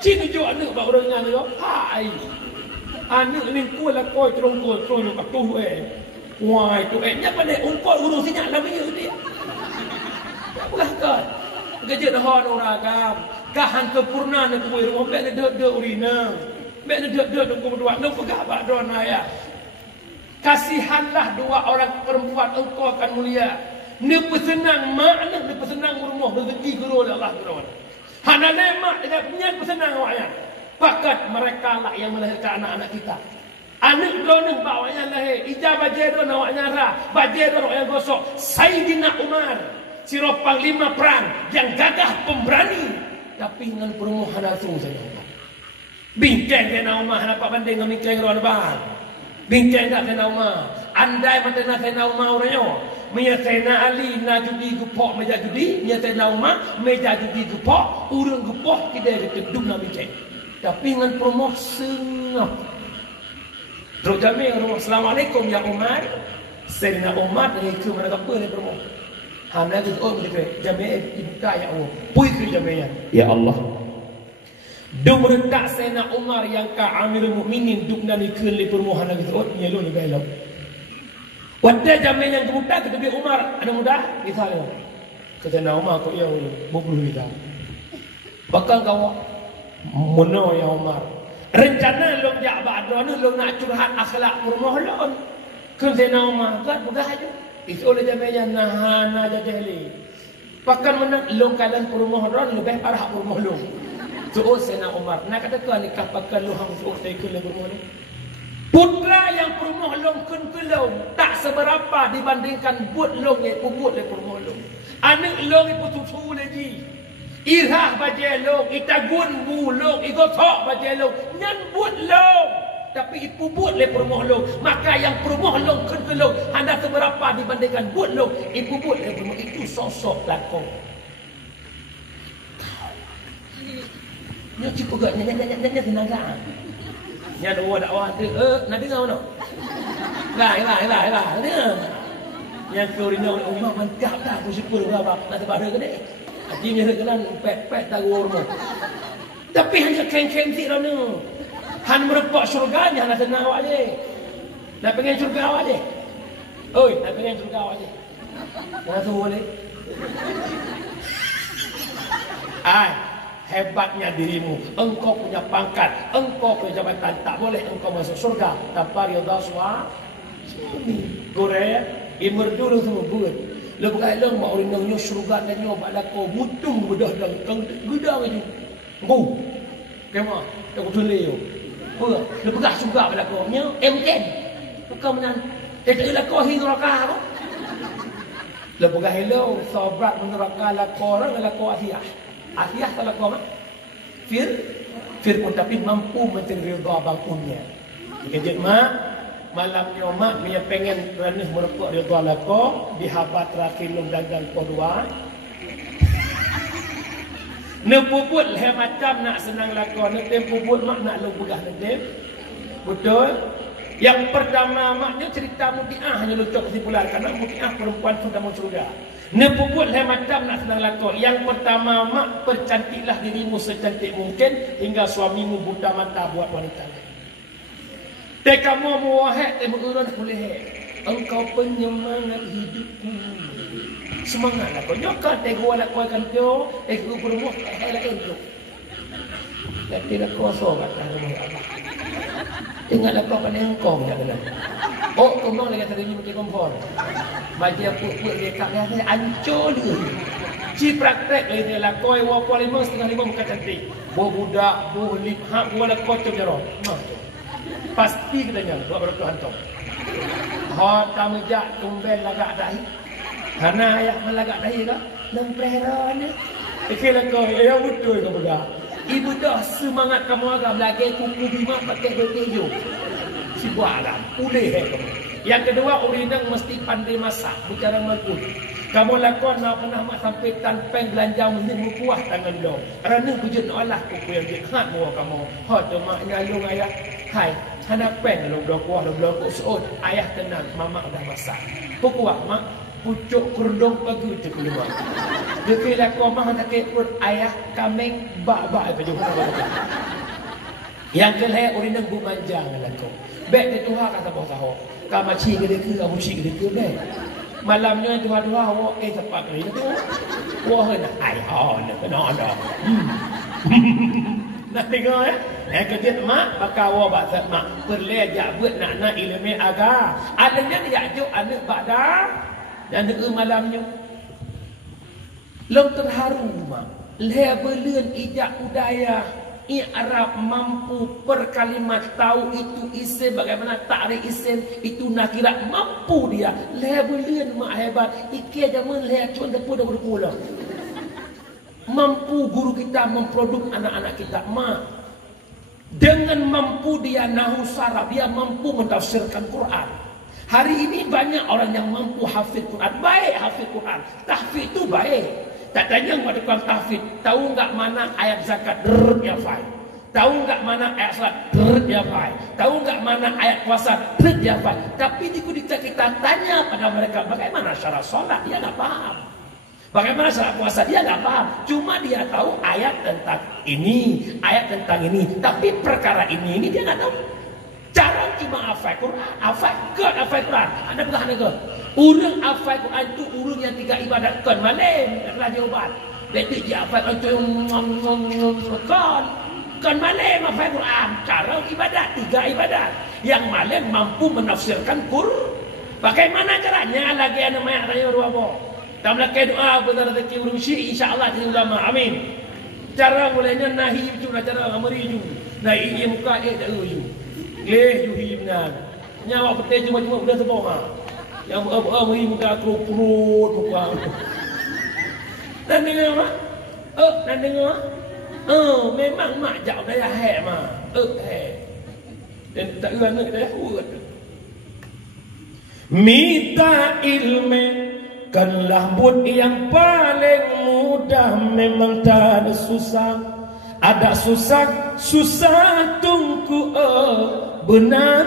cina jo anak bak orang dengan dia hai anak ni ku lah koi terong nak tu wah itu nya pada ungkot urus sinyak lah dia dia bukan kan kerja dah orang agam kahan sempurna nak kuih rumah mek de urina mek de tunggu berdua nak pegah bak don ayah kasihanlah dua orang perempuan engkau akan mulia ni pesenang mak ni pesenang rumah rezeki guru oleh Allah Taala hana lemak dengan punya pesenang awaknya pakat mereka lah yang melahirkan anak-anak kita. Anak doneng bawanya lahir, ijab bajedon awaknya rah, bajedon awaknya gosok. Sayyidina Umar, siro panglima perang yang gagah pemberani. tapi dengan permohonan langsung saja. Bincang Sayyidina Umar dapat banding dengan bincang orang bang. Bincang tak Sayyidina Umar. Andai mata nak Sayyidina Umar orangnya. Mia Sayyidina Ali na judi gepok meja judi, mia Sayyidina Umar meja judi gepok, urang gepok kita ketedum nak bincang. Tapi dengan permohonan sengap. Terus jami orang Assalamualaikum ya Umar. Sayyidina Umar ni ke mana apa ni permohonan. Hamna tu begitu. Jami ibuka ya Allah. Pui ke jaminya. Ya Allah. Duk meredak Sayyidina Umar yang ka Amirul Mukminin duk dan ikut li permohonan gitu. Oh, nyelo ni belok. Wadai jamin yang kemudah kita bi Umar ada mudah misalnya. Sayyidina Umar kau yang bubul kita. Bakal kau mono ya Umar. Rencana lo jak ba'da ni lo nak curhat akhlak permohonan. Kun Sayyidina Umar kan begah aja. Itu oleh jamin yang nahana jajali. Pakan menang lo kalian permohonan lebih parah permohonan. Suruh Sayyidina Umar. Nak katakan ni kapakan luhang suruh saya ke lebih mana. Putra yang permoh long kun kelong tak seberapa dibandingkan buat long yang buat le permoh long. Anak long ipu tutu lagi. Irah baje long, itagun bu long, igotok baje long, nyan buat long. Tapi ipu buat le permoh long. Maka yang permoh long kun kelong anda seberapa dibandingkan buat long, ipu buat le permoh itu sosok lakon. Dia cukup gak nyanyi tenaga. Nya dua dakwah tu nak dengar mana? Lah. Yang kau rina umah mantap dah bersyukur berapa nak terpada ke dek. Haji nya kelan pet tahu rumah. Tapi hanya keng-keng si rana. Han merepak syurga nya nak tenang awak je. Nak pengen syurga awak je. Oi, nak pengen syurga awak je. Nak suruh boleh. Hebatnya dirimu, engkau punya pangkat, engkau punya jabatan, tak boleh engkau masuk surga tanpa ridha suami. Korea, imur dulu semua buat. Lepas itu mak orang nyo surga dan nyo pada kau mutung bedah dan gudang itu. Go, kemah, aku tulis. Apa? Lepas surga pada kau nyo M10. Kau menan, tak ada kau neraka apa? Lepas hello, sabrat neraka la kau orang la kau asyah. Akhirnya kalau kau Fir pun tapi mampu mencari ridha bangkunya. Jadi malam ni mak dia pengen ranih merekuk ridha lako dihabat terakhir long dagang kau dua. Nepuput le macam nak senang lako, netem puput mak nak lu begah netem. Betul? Yang pertama maknya cerita mutiah hanya lucuk kesimpulan karena mutiah perempuan sudah mau surga. Nepuput le macam nak senang lakon. Yang pertama mak percantiklah dirimu secantik mungkin hingga suamimu buta mata buat wanita. Tekamu muwahid temu urun boleh. Engkau penyemangat hidupku. Semangatlah kau nyokak tegu anak kau kan tu, tegu berumuh lain tu. Tapi dah kuasa kata rumah Allah. Ingatlah kau kan engkau tak benar. Oh, kau lagi tadi ni mungkin kompor. Baca put dia kat dia ancur dia. Ci praktek dia lah kau wa kuali 5.5 muka cantik. Bo budak, bo lip hak wala kocok jero. Pasti katanya buat beratus hantam. Ha tamejak tumbel lagak dahi. Karena ayah melagak dahi dah. Lemperan ni. Ikutlah kau ya betul kau budak. Ibu dah semangat kamu agam lagi kuku bima pakai betejo. Si bualah, udah kamu. Yang kedua, urinang mesti pandai masak, bicara makul. Kamu lakukan nak pernah mak sampai tanpeng belanja mesti berkuah tangan lo. Kerana bujut Allah kuku yang jihat bawa kamu. Hot tu mak nyalung ayah. Hai, hana peng lo berkuah lo berkuah seot. Ayah tenang, mama dah masak. Berkuah mak. Pucuk kurdung pagi tu keluar. Dekil aku mah tak perut ayah kambing bak-bak baju kita. Yang kelih urinang bu manjang laku. Bek de tuha kata bos tahu. Ka maci gede ke abu ci gede ke be. Malamnya tuha-tuha awak sepak ni tu. Wah hena ai nak kena ada. Nak tengok kerja mak bakal awak bakal mak perlejak buat nak ilmu agama. Adanya dia juk anak badan dan malamnya lom terharu mak lebelun ijak budaya Arab mampu per kalimat tahu itu isim bagaimana takrif isim itu nakirah mampu dia lebelun mak hebat ikir zaman leh cun depu dah berpuluh Mampu guru kita memproduk anak-anak kita. Dengan mampu dia nahu saraf, dia mampu mentafsirkan Quran. Hari ini banyak orang yang mampu hafid Quran. Baik hafid Quran. Tahfidz itu baik. Tak tanya pada tukang tahfidz, tahu enggak mana ayat zakat? Ya faham. Tahu enggak mana ayat salat? Ya faham. Tahu enggak mana ayat puasa? Ya faham. Tapi jika kita tanya pada mereka bagaimana syarat salat, dia enggak paham. Bagaimana syarat puasa, dia enggak paham. Cuma dia tahu ayat tentang ini, ayat tentang ini. Tapi perkara ini dia enggak tahu. Cara cuma hafal Quran, hafal Quran. Anda pegang ke? Urang hafal Quran itu urang yang tiga ibadat kan malam, adalah jawaban. Lepas dia hafal itu kan malam hafal Quran. Cara ibadat tiga ibadat. Yang malam mampu menafsirkan Quran. Bagaimana caranya? Lagi anak mayat tanya dua apa? Dan melakukan doa benar rezeki urang syirik, insya-Allah jadi ulama. Amin. Cara mulainya nahi cuma cara amri ju. Nahi muka dak ju. Leh yuhibna. Nyawa putih cuma udah sebonga. Yang meri muka kerut muka. Dan dengar mak? Dan dengar? Memang mak jauh daya hek mak. Dan tak gana daya urut. Minta ilmu kanlah bud yang paling mudah, memang tak ada susah. Ada susah tungku benar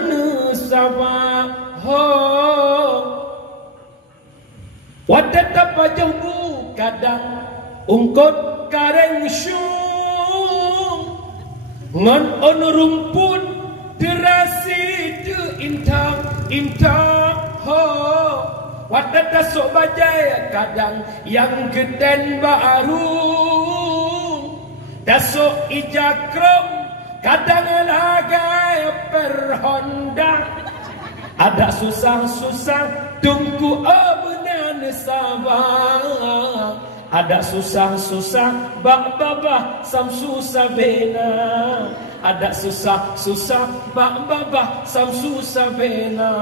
sabar wadah tapajang bu kadang ungkot kareng syung ngon on rumpun terasi tu intang wadah tasuk bajai kadang yang geden baru dasuk ijakrom kadang lagai perhonda. Ada susah tunggu benar sabar. Ada susah bak-babah sam susah bena. Ada susah bak-babah sam susah bena.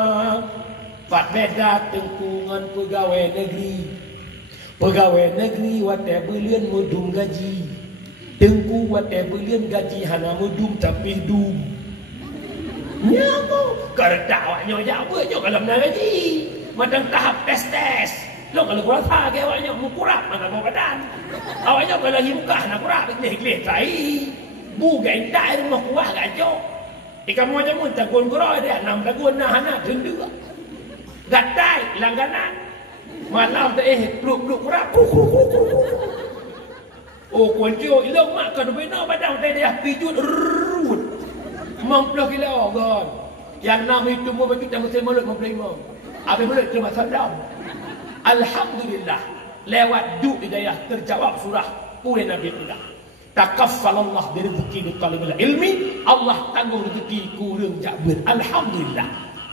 Pat beda tengkungan pegawai negeri. Pegawai negeri watai belian mudum gaji. Tengku watai belian gaji hana mudum tapi dum. Nyamo kerdak awaknya jawabnya kalau nak gaji. Macam tahap tes. Lo kalau kurang tak awaknya mukurap mana kau badan. Awaknya kalau lagi muka nak kurap ikhlas trai. Bu gendai rumah kuah gajok. Ikan macam mun takun kurang dia 6 takun nah hana dendua. Gatai langganan. Malam tu peluk kurap. Oh kunci ilok mak kan benar badan dia pijut rut. Mempelak gila kan. Yang nama itu mau bagi tamu saya mulut mempelak. Habis mulut terima salam. Alhamdulillah lewat du hidayah terjawab surah oleh Nabi Allah. Takaffalallah bi rizqi bi talabil ilmi. Allah tanggung rezeki kurang Jabir. Alhamdulillah.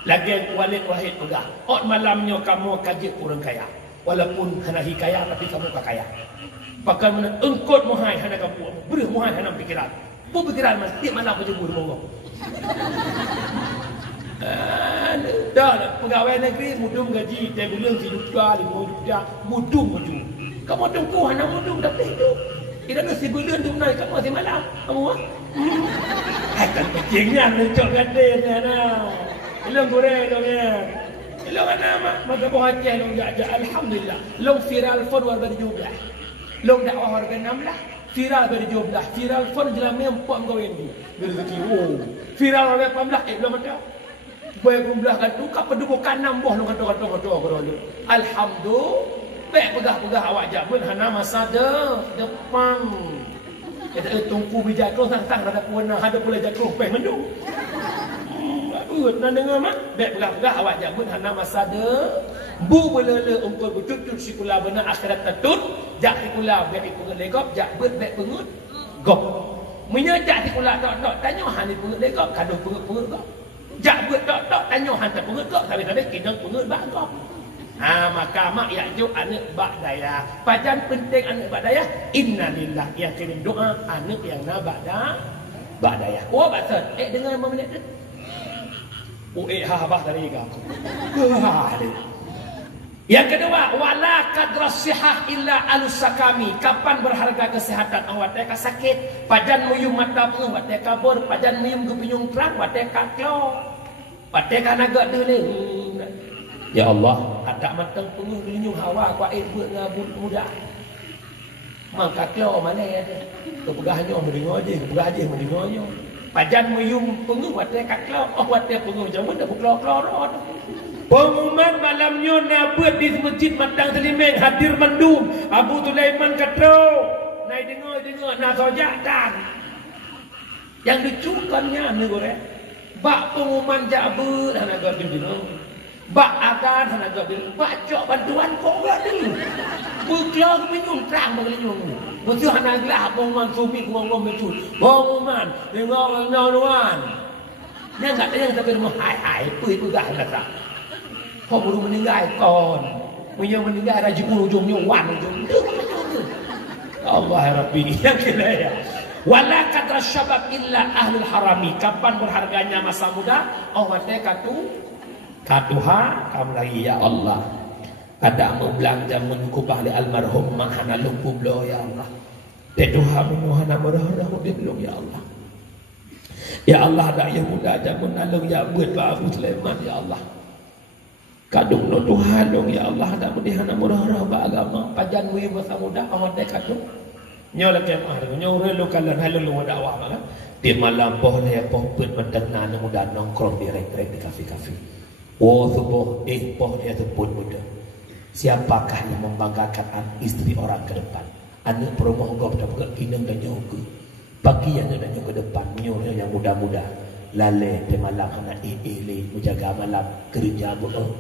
Lagi Walid Wahid pegah. Malamnya kamu kaji kurang kaya. Walaupun hana hikayah tapi kamu kaya. Pakai mana engkot muhai hana kamu. Beri muhai hana pikiran. Bu pikiran mas tiap malam berjemur monggo. Dah lah pegawai negeri mudum gaji dia bilang Rp1 Rp5 mudum. Kamu tunggu hana mudum tapi itu. Tidak ada sebulan tu naik kamu masih malam. Kamu akan kecingnya mencok gadenya nah. Ilong goreng dongnya. Ilong nama maka bohaceh long jaja alhamdulillah. Long viral phone war berjumlah. Long dakwah warga 16. Viral berjumlah. Viral phone jelas mempuak kau ini. Rezeki. Viral warga 18 belum ada. Boy jumlah kan tu kap pedubukan 6 boh long kata alhamdulillah. Baik pegah-pegah awak jabun hana masa depan. Kita tunggu bijakro tantang ada puana ada pula jakro peh mendung. Nak dengar mak? Baik pegah-pegah awak jabun hana masa bu belele ungkul betul sikula benar akhirat tetut jak sikula baik ikut legop jak bet baik pengut gop. Menyajak sikula tok tanya han ni pengut legop kado pengut gop. Jak bet tok tanya han tak pengut gop tapi kidang pengut bak gop. Maka mak yakjuk anak bak daya. Pajan penting anak bak daya. Innalillah yang kirim doa anak yang nak bak daya. Oh batal. Dengar 5 minit tu. Oh habah tadi kau. Yang kedua, wala kadras sihah illa alusakami. Kapan berharga kesehatan awak teka sakit, pajan muyung mata pun awak teka kabur, pajan muyung kepinyung terang awak teka klo. Awak teka naga dulu. Ya Allah, ada matang penuh kepinyung hawa ku air buat ngabut muda. Mangka klo mana ya dia? Kepegahnya mendengar aja, kepegah aja mendengarnya. Pajan muyung penuh awak teka klo, awak teka penuh jauh dah klo-klo. Pengumuman malamnya nabuat di masjid Matang Selimeng hadir mendung Abu Sulaiman kata naik dengar nak sojak dan yang dicukannya ni gore bak pengumuman jabut hana gabil dengar bak adan hana gabil baca bantuan kok ni buklong minum terang bagalinyong betul hana gelah pengumuman sumi ngomong betul pengumuman dengar lawan yang enggak ada yang tapi rumah hai pui pegah kata kau baru meninggal kon, punya meninggal raja ujungnya wan ujung. Allah ya Rabbi, yang kira ya. Wala kadra syabab illa ahlul harami. Kapan berharganya masa muda? Allah katuha kamlai ya Allah. Ada membelanja menkubah li almarhum mahana lumpuh beliau ya Allah. Teduha menuhana merah-merah belum ya Allah. Ya Allah ada yang muda aja menalung ya buat Pak Abu Sulaiman ya Allah. Kadung no Tuhan dong ya Allah ada mendihana murah-murah agama pajan wi masa muda awak teh kadung nyola ke mah nyore lu kalan halul dakwah maka di malam poh le poh put mendengar muda nongkrong di rek-rek di kafe-kafe oh subuh poh dia tu pun muda siapakah yang membanggakan istri orang ke depan anak perumahan kau dah kinang dan nyoku pagi yang ada nyoku ke depan nyore yang muda-muda lale di malam anak le menjaga malam kerja bodoh.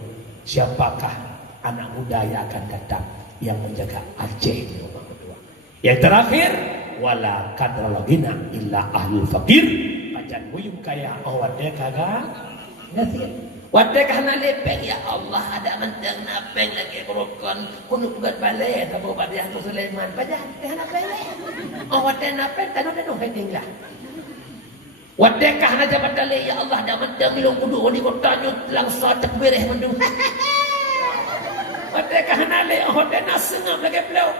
Siapakah anak muda yang akan datang yang menjaga Aceh di rumah kedua? Yang terakhir, wala kadrologina illa ahlul fakir. Pajan muyung kaya awak dek kagak ngasih. Wadek hana lepeng ya Allah ada mentang napeng lagi kerukon kuno buat balai atau pada Abu Sulaiman pajan hana balai. Awak dek napeng tanah tinggal. Wadekah hana jabat dalih ya Allah dah mentang milung kudu di kota nyut langsa takbireh mendung. Wadekah hana le oh dah nasengam lagi belau.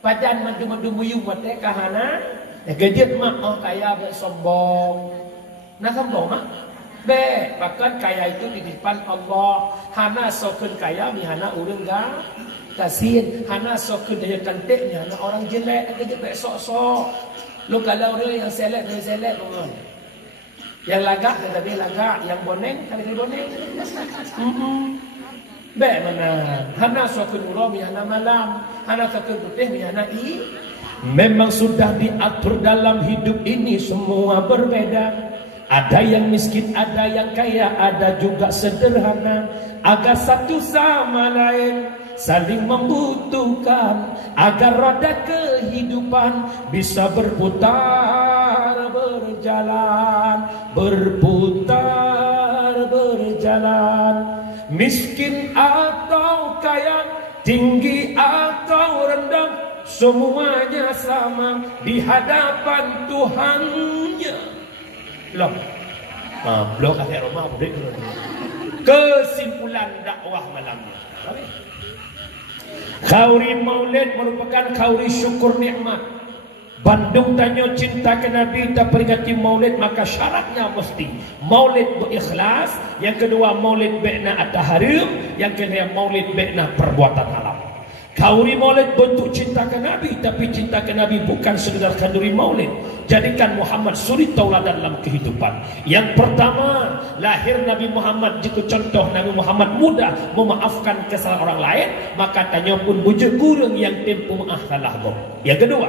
Padan mendung muyung wadekah hana gejit mak oh kaya sombong. Nah sombong mak. Be bahkan kaya itu di depan Allah. Hana sokun kaya mi hana urang ga kasihin. Hana sokun dia cantik ni hana orang jelek gejit be sok-sok. Lu kalau dia yang selek lu. Yang lagak tadi lagak, yang boneng kali boneng. Be mana? Hana sokun uram hana malam, hana sokun putih hana i. Memang sudah diatur dalam hidup ini semua berbeda. Ada yang miskin, ada yang kaya, ada juga sederhana. Agar satu sama lain saling membutuhkan, agar roda kehidupan bisa berputar berjalan. Miskin atau kaya, tinggi atau rendah, semuanya sama di hadapan Tuhannya. Belum kasih rumah budek dulu. Kesimpulan dakwah malamnya. Khauri Maulid merupakan khauri syukur nikmat. Bandung tanya cinta ke Nabi tak peringati Maulid, maka syaratnya mesti Maulid berikhlas. Yang kedua Maulid be'na at-tahrim. Yang ketiga Maulid be'na perbuatan haram. Khauri Maulid bentuk cinta ke Nabi, tapi cinta ke Nabi bukan sekedar kanduri Maulid. Jadikan Muhammad suri tauladan dalam kehidupan. Yang pertama, lahir Nabi Muhammad jika contoh Nabi Muhammad mudah memaafkan kesalahan orang lain, maka tanya pun bujuk gurung yang tempuh maaf salah go. Yang kedua,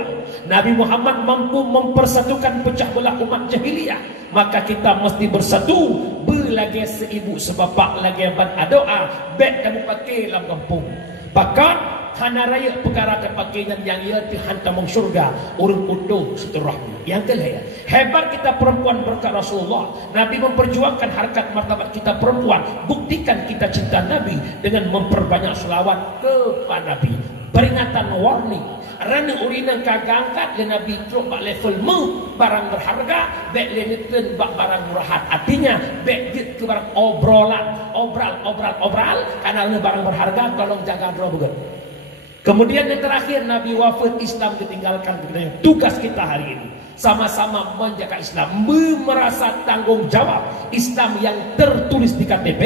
Nabi Muhammad mampu mempersatukan pecah belah umat jahiliyah, maka kita mesti bersatu belagi seibu sebapak lagi doa bet kamu pakai dalam kampung. Bahkan hana raya perkara terpakaian yang ia dihantam syurga urung utuh seterahnya. Yang kelima, hebat kita perempuan berkat Rasulullah. Nabi memperjuangkan harkat martabat kita perempuan. Buktikan kita cinta Nabi dengan memperbanyak selawat kepada Nabi. Peringatan warning, Rana urinan kagangkat le Nabi truk bak level mu barang berharga, bek le neten bak barang murahat. Artinya bek jit ke barang obral karena le barang berharga tolong jaga dro begitu. Kemudian yang terakhir Nabi wafat, Islam ditinggalkan. Tugas kita hari ini sama-sama menjaga Islam, merasa tanggung jawab Islam yang tertulis di KTP,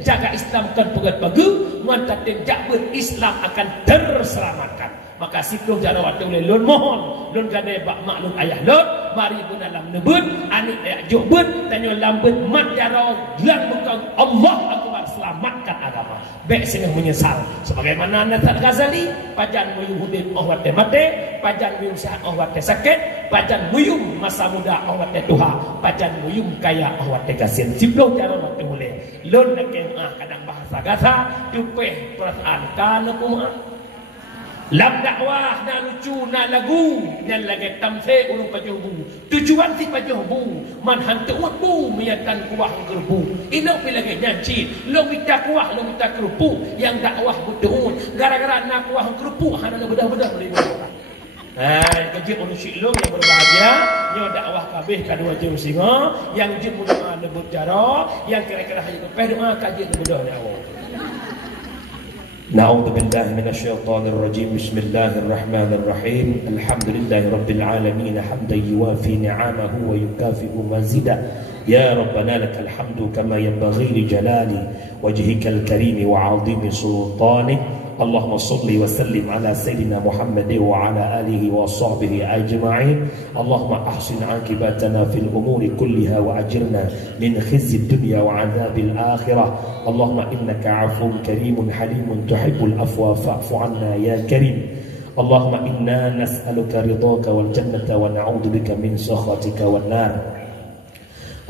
jaga Islam kan pegat-pegat, mantatin jakber Islam akan terselamatkan. Maka situ jana waktu boleh lun mohon lun gadai bak maklum ayah lun mari pun dalam nebut anik ayak jubut tanyo lambut mat jara lan bukan Allah akbar selamatkan agama bek sengah menyesal sebagaimana Nasr Ghazali pajan muyum hudib awat mate pajan muyum sehat awat sakit pajan muyum masa muda awat tuha pajan muyum kaya awat gasin siblo jara waktu boleh lun nak kadang bahasa gasa dupeh perasaan kana kumah lam dakwah na lucu na lagu dan lagi tamse ulung pajubu tujuan si pajubu man hantu bu miatan kuah gerbu ino pilagi nyanci lo minta kuah lo minta kerupuk yang dakwah betul gara-gara nak kuah kerupuk hana bedah-bedah boleh kerja manusia lo yang berbahagia nyo dakwah kabeh kadua jeng singa yang jeng mudah lebut jara yang kira-kira hanya kepeh doa kaji bedah nyawa. نعوذ بالله من الشيطان الرجيم بسم الله الرحمن الرحيم الحمد لله رب العالمين حمدا يوافي نعمه ويكافئ مزيدا يا ربنا لك الحمد كما ينبغي لجلال وجهك الكريم وعظيم سلطانك اللهم صل وسلم على سيدنا محمد وعلى آله وصحبه أجمعين اللهم أحسن عاقبتنا في الأمور كلها وأجرنا من خزي الدنيا وعذاب الآخرة اللهم إنك عفو كريم حليم تحب العفو فاعف عنا يا كريم اللهم إنا نسألك رضاك والجنة ونعوذ بك من سخطك والنار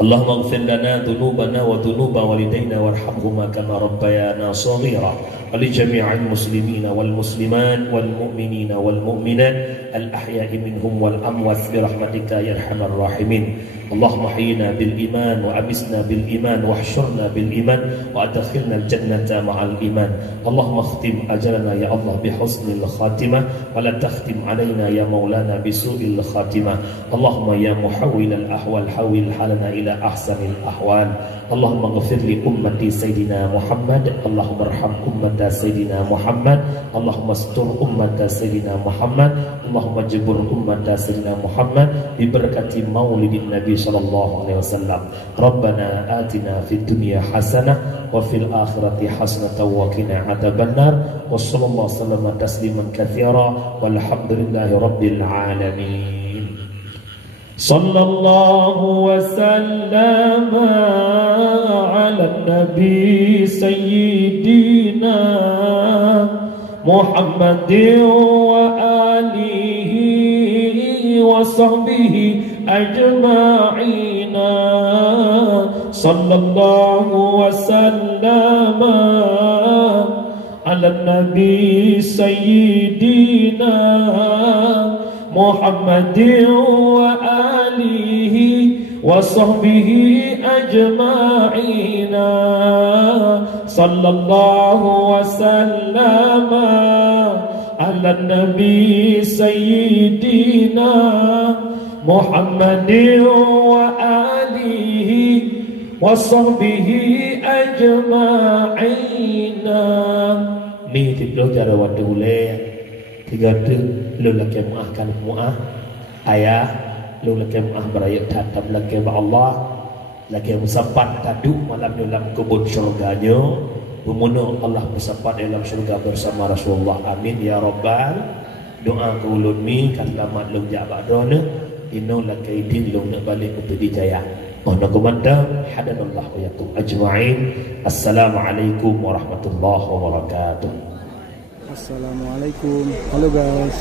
اللهم اغفر لنا ذنوبنا وذنوب والدينا وارحمهما كما ربيانا صغيرا ولجميع المسلمين والمسلمات والمؤمنين والمؤمنات الأحياء منهم والأموات برحمتك يا أرحم الراحمين اللهم احينا بالإيمان وأمسنا بالإيمان واحشرنا بالإيمان وأدخلنا الجنة مع الإيمان اللهم اختم أجلنا يا الله بحسن الخاتمة ولا تختم علينا يا مولانا بسوء الخاتمة اللهم يا محول الأحوال حول حالنا إلى أحسن الأحوال اللهم اغفر لأمة سيدنا محمد اللهم ارحم أمة سيدنا محمد اللهم استر أمة سيدنا محمد اللهم جبر أمة سيدنا محمد ببركة مولد النبي صلى الله عليه وسلم ربنا آتنا في الدنيا حسنة وفي الآخرة حسنة وقنا عذاب النار وصلى الله وسلم تسليما كثيرا والحمد لله رب العالمين صلى الله وسلم على النبي سيدنا محمد وآله وصحبه أجمعين صلى الله وسلم على النبي سيدنا محمد وآله وصحبه أجمعين صلى الله وسلم على النبي سيدنا محمد وآله وصحبه أجمعين. Ni tiplo cara waktu ule tiga tu lu laki muahkan muah ayah lu laki muah berayat tatap laki Allah laki musapat taduk malam dalam kebun syurganya Bumunuh Allah bersepat dalam syurga bersama Rasulullah. Amin ya Rabbal. Doa ke ulun mi kan selamat lung jabak drone ino lakai din lung nak balik ke dijaya. Mohon kumanda hadanallah wa yakum ajma'in. Assalamualaikum warahmatullahi wabarakatuh. Assalamualaikum. Halo guys,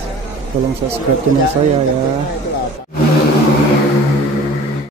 tolong subscribe channel saya ya.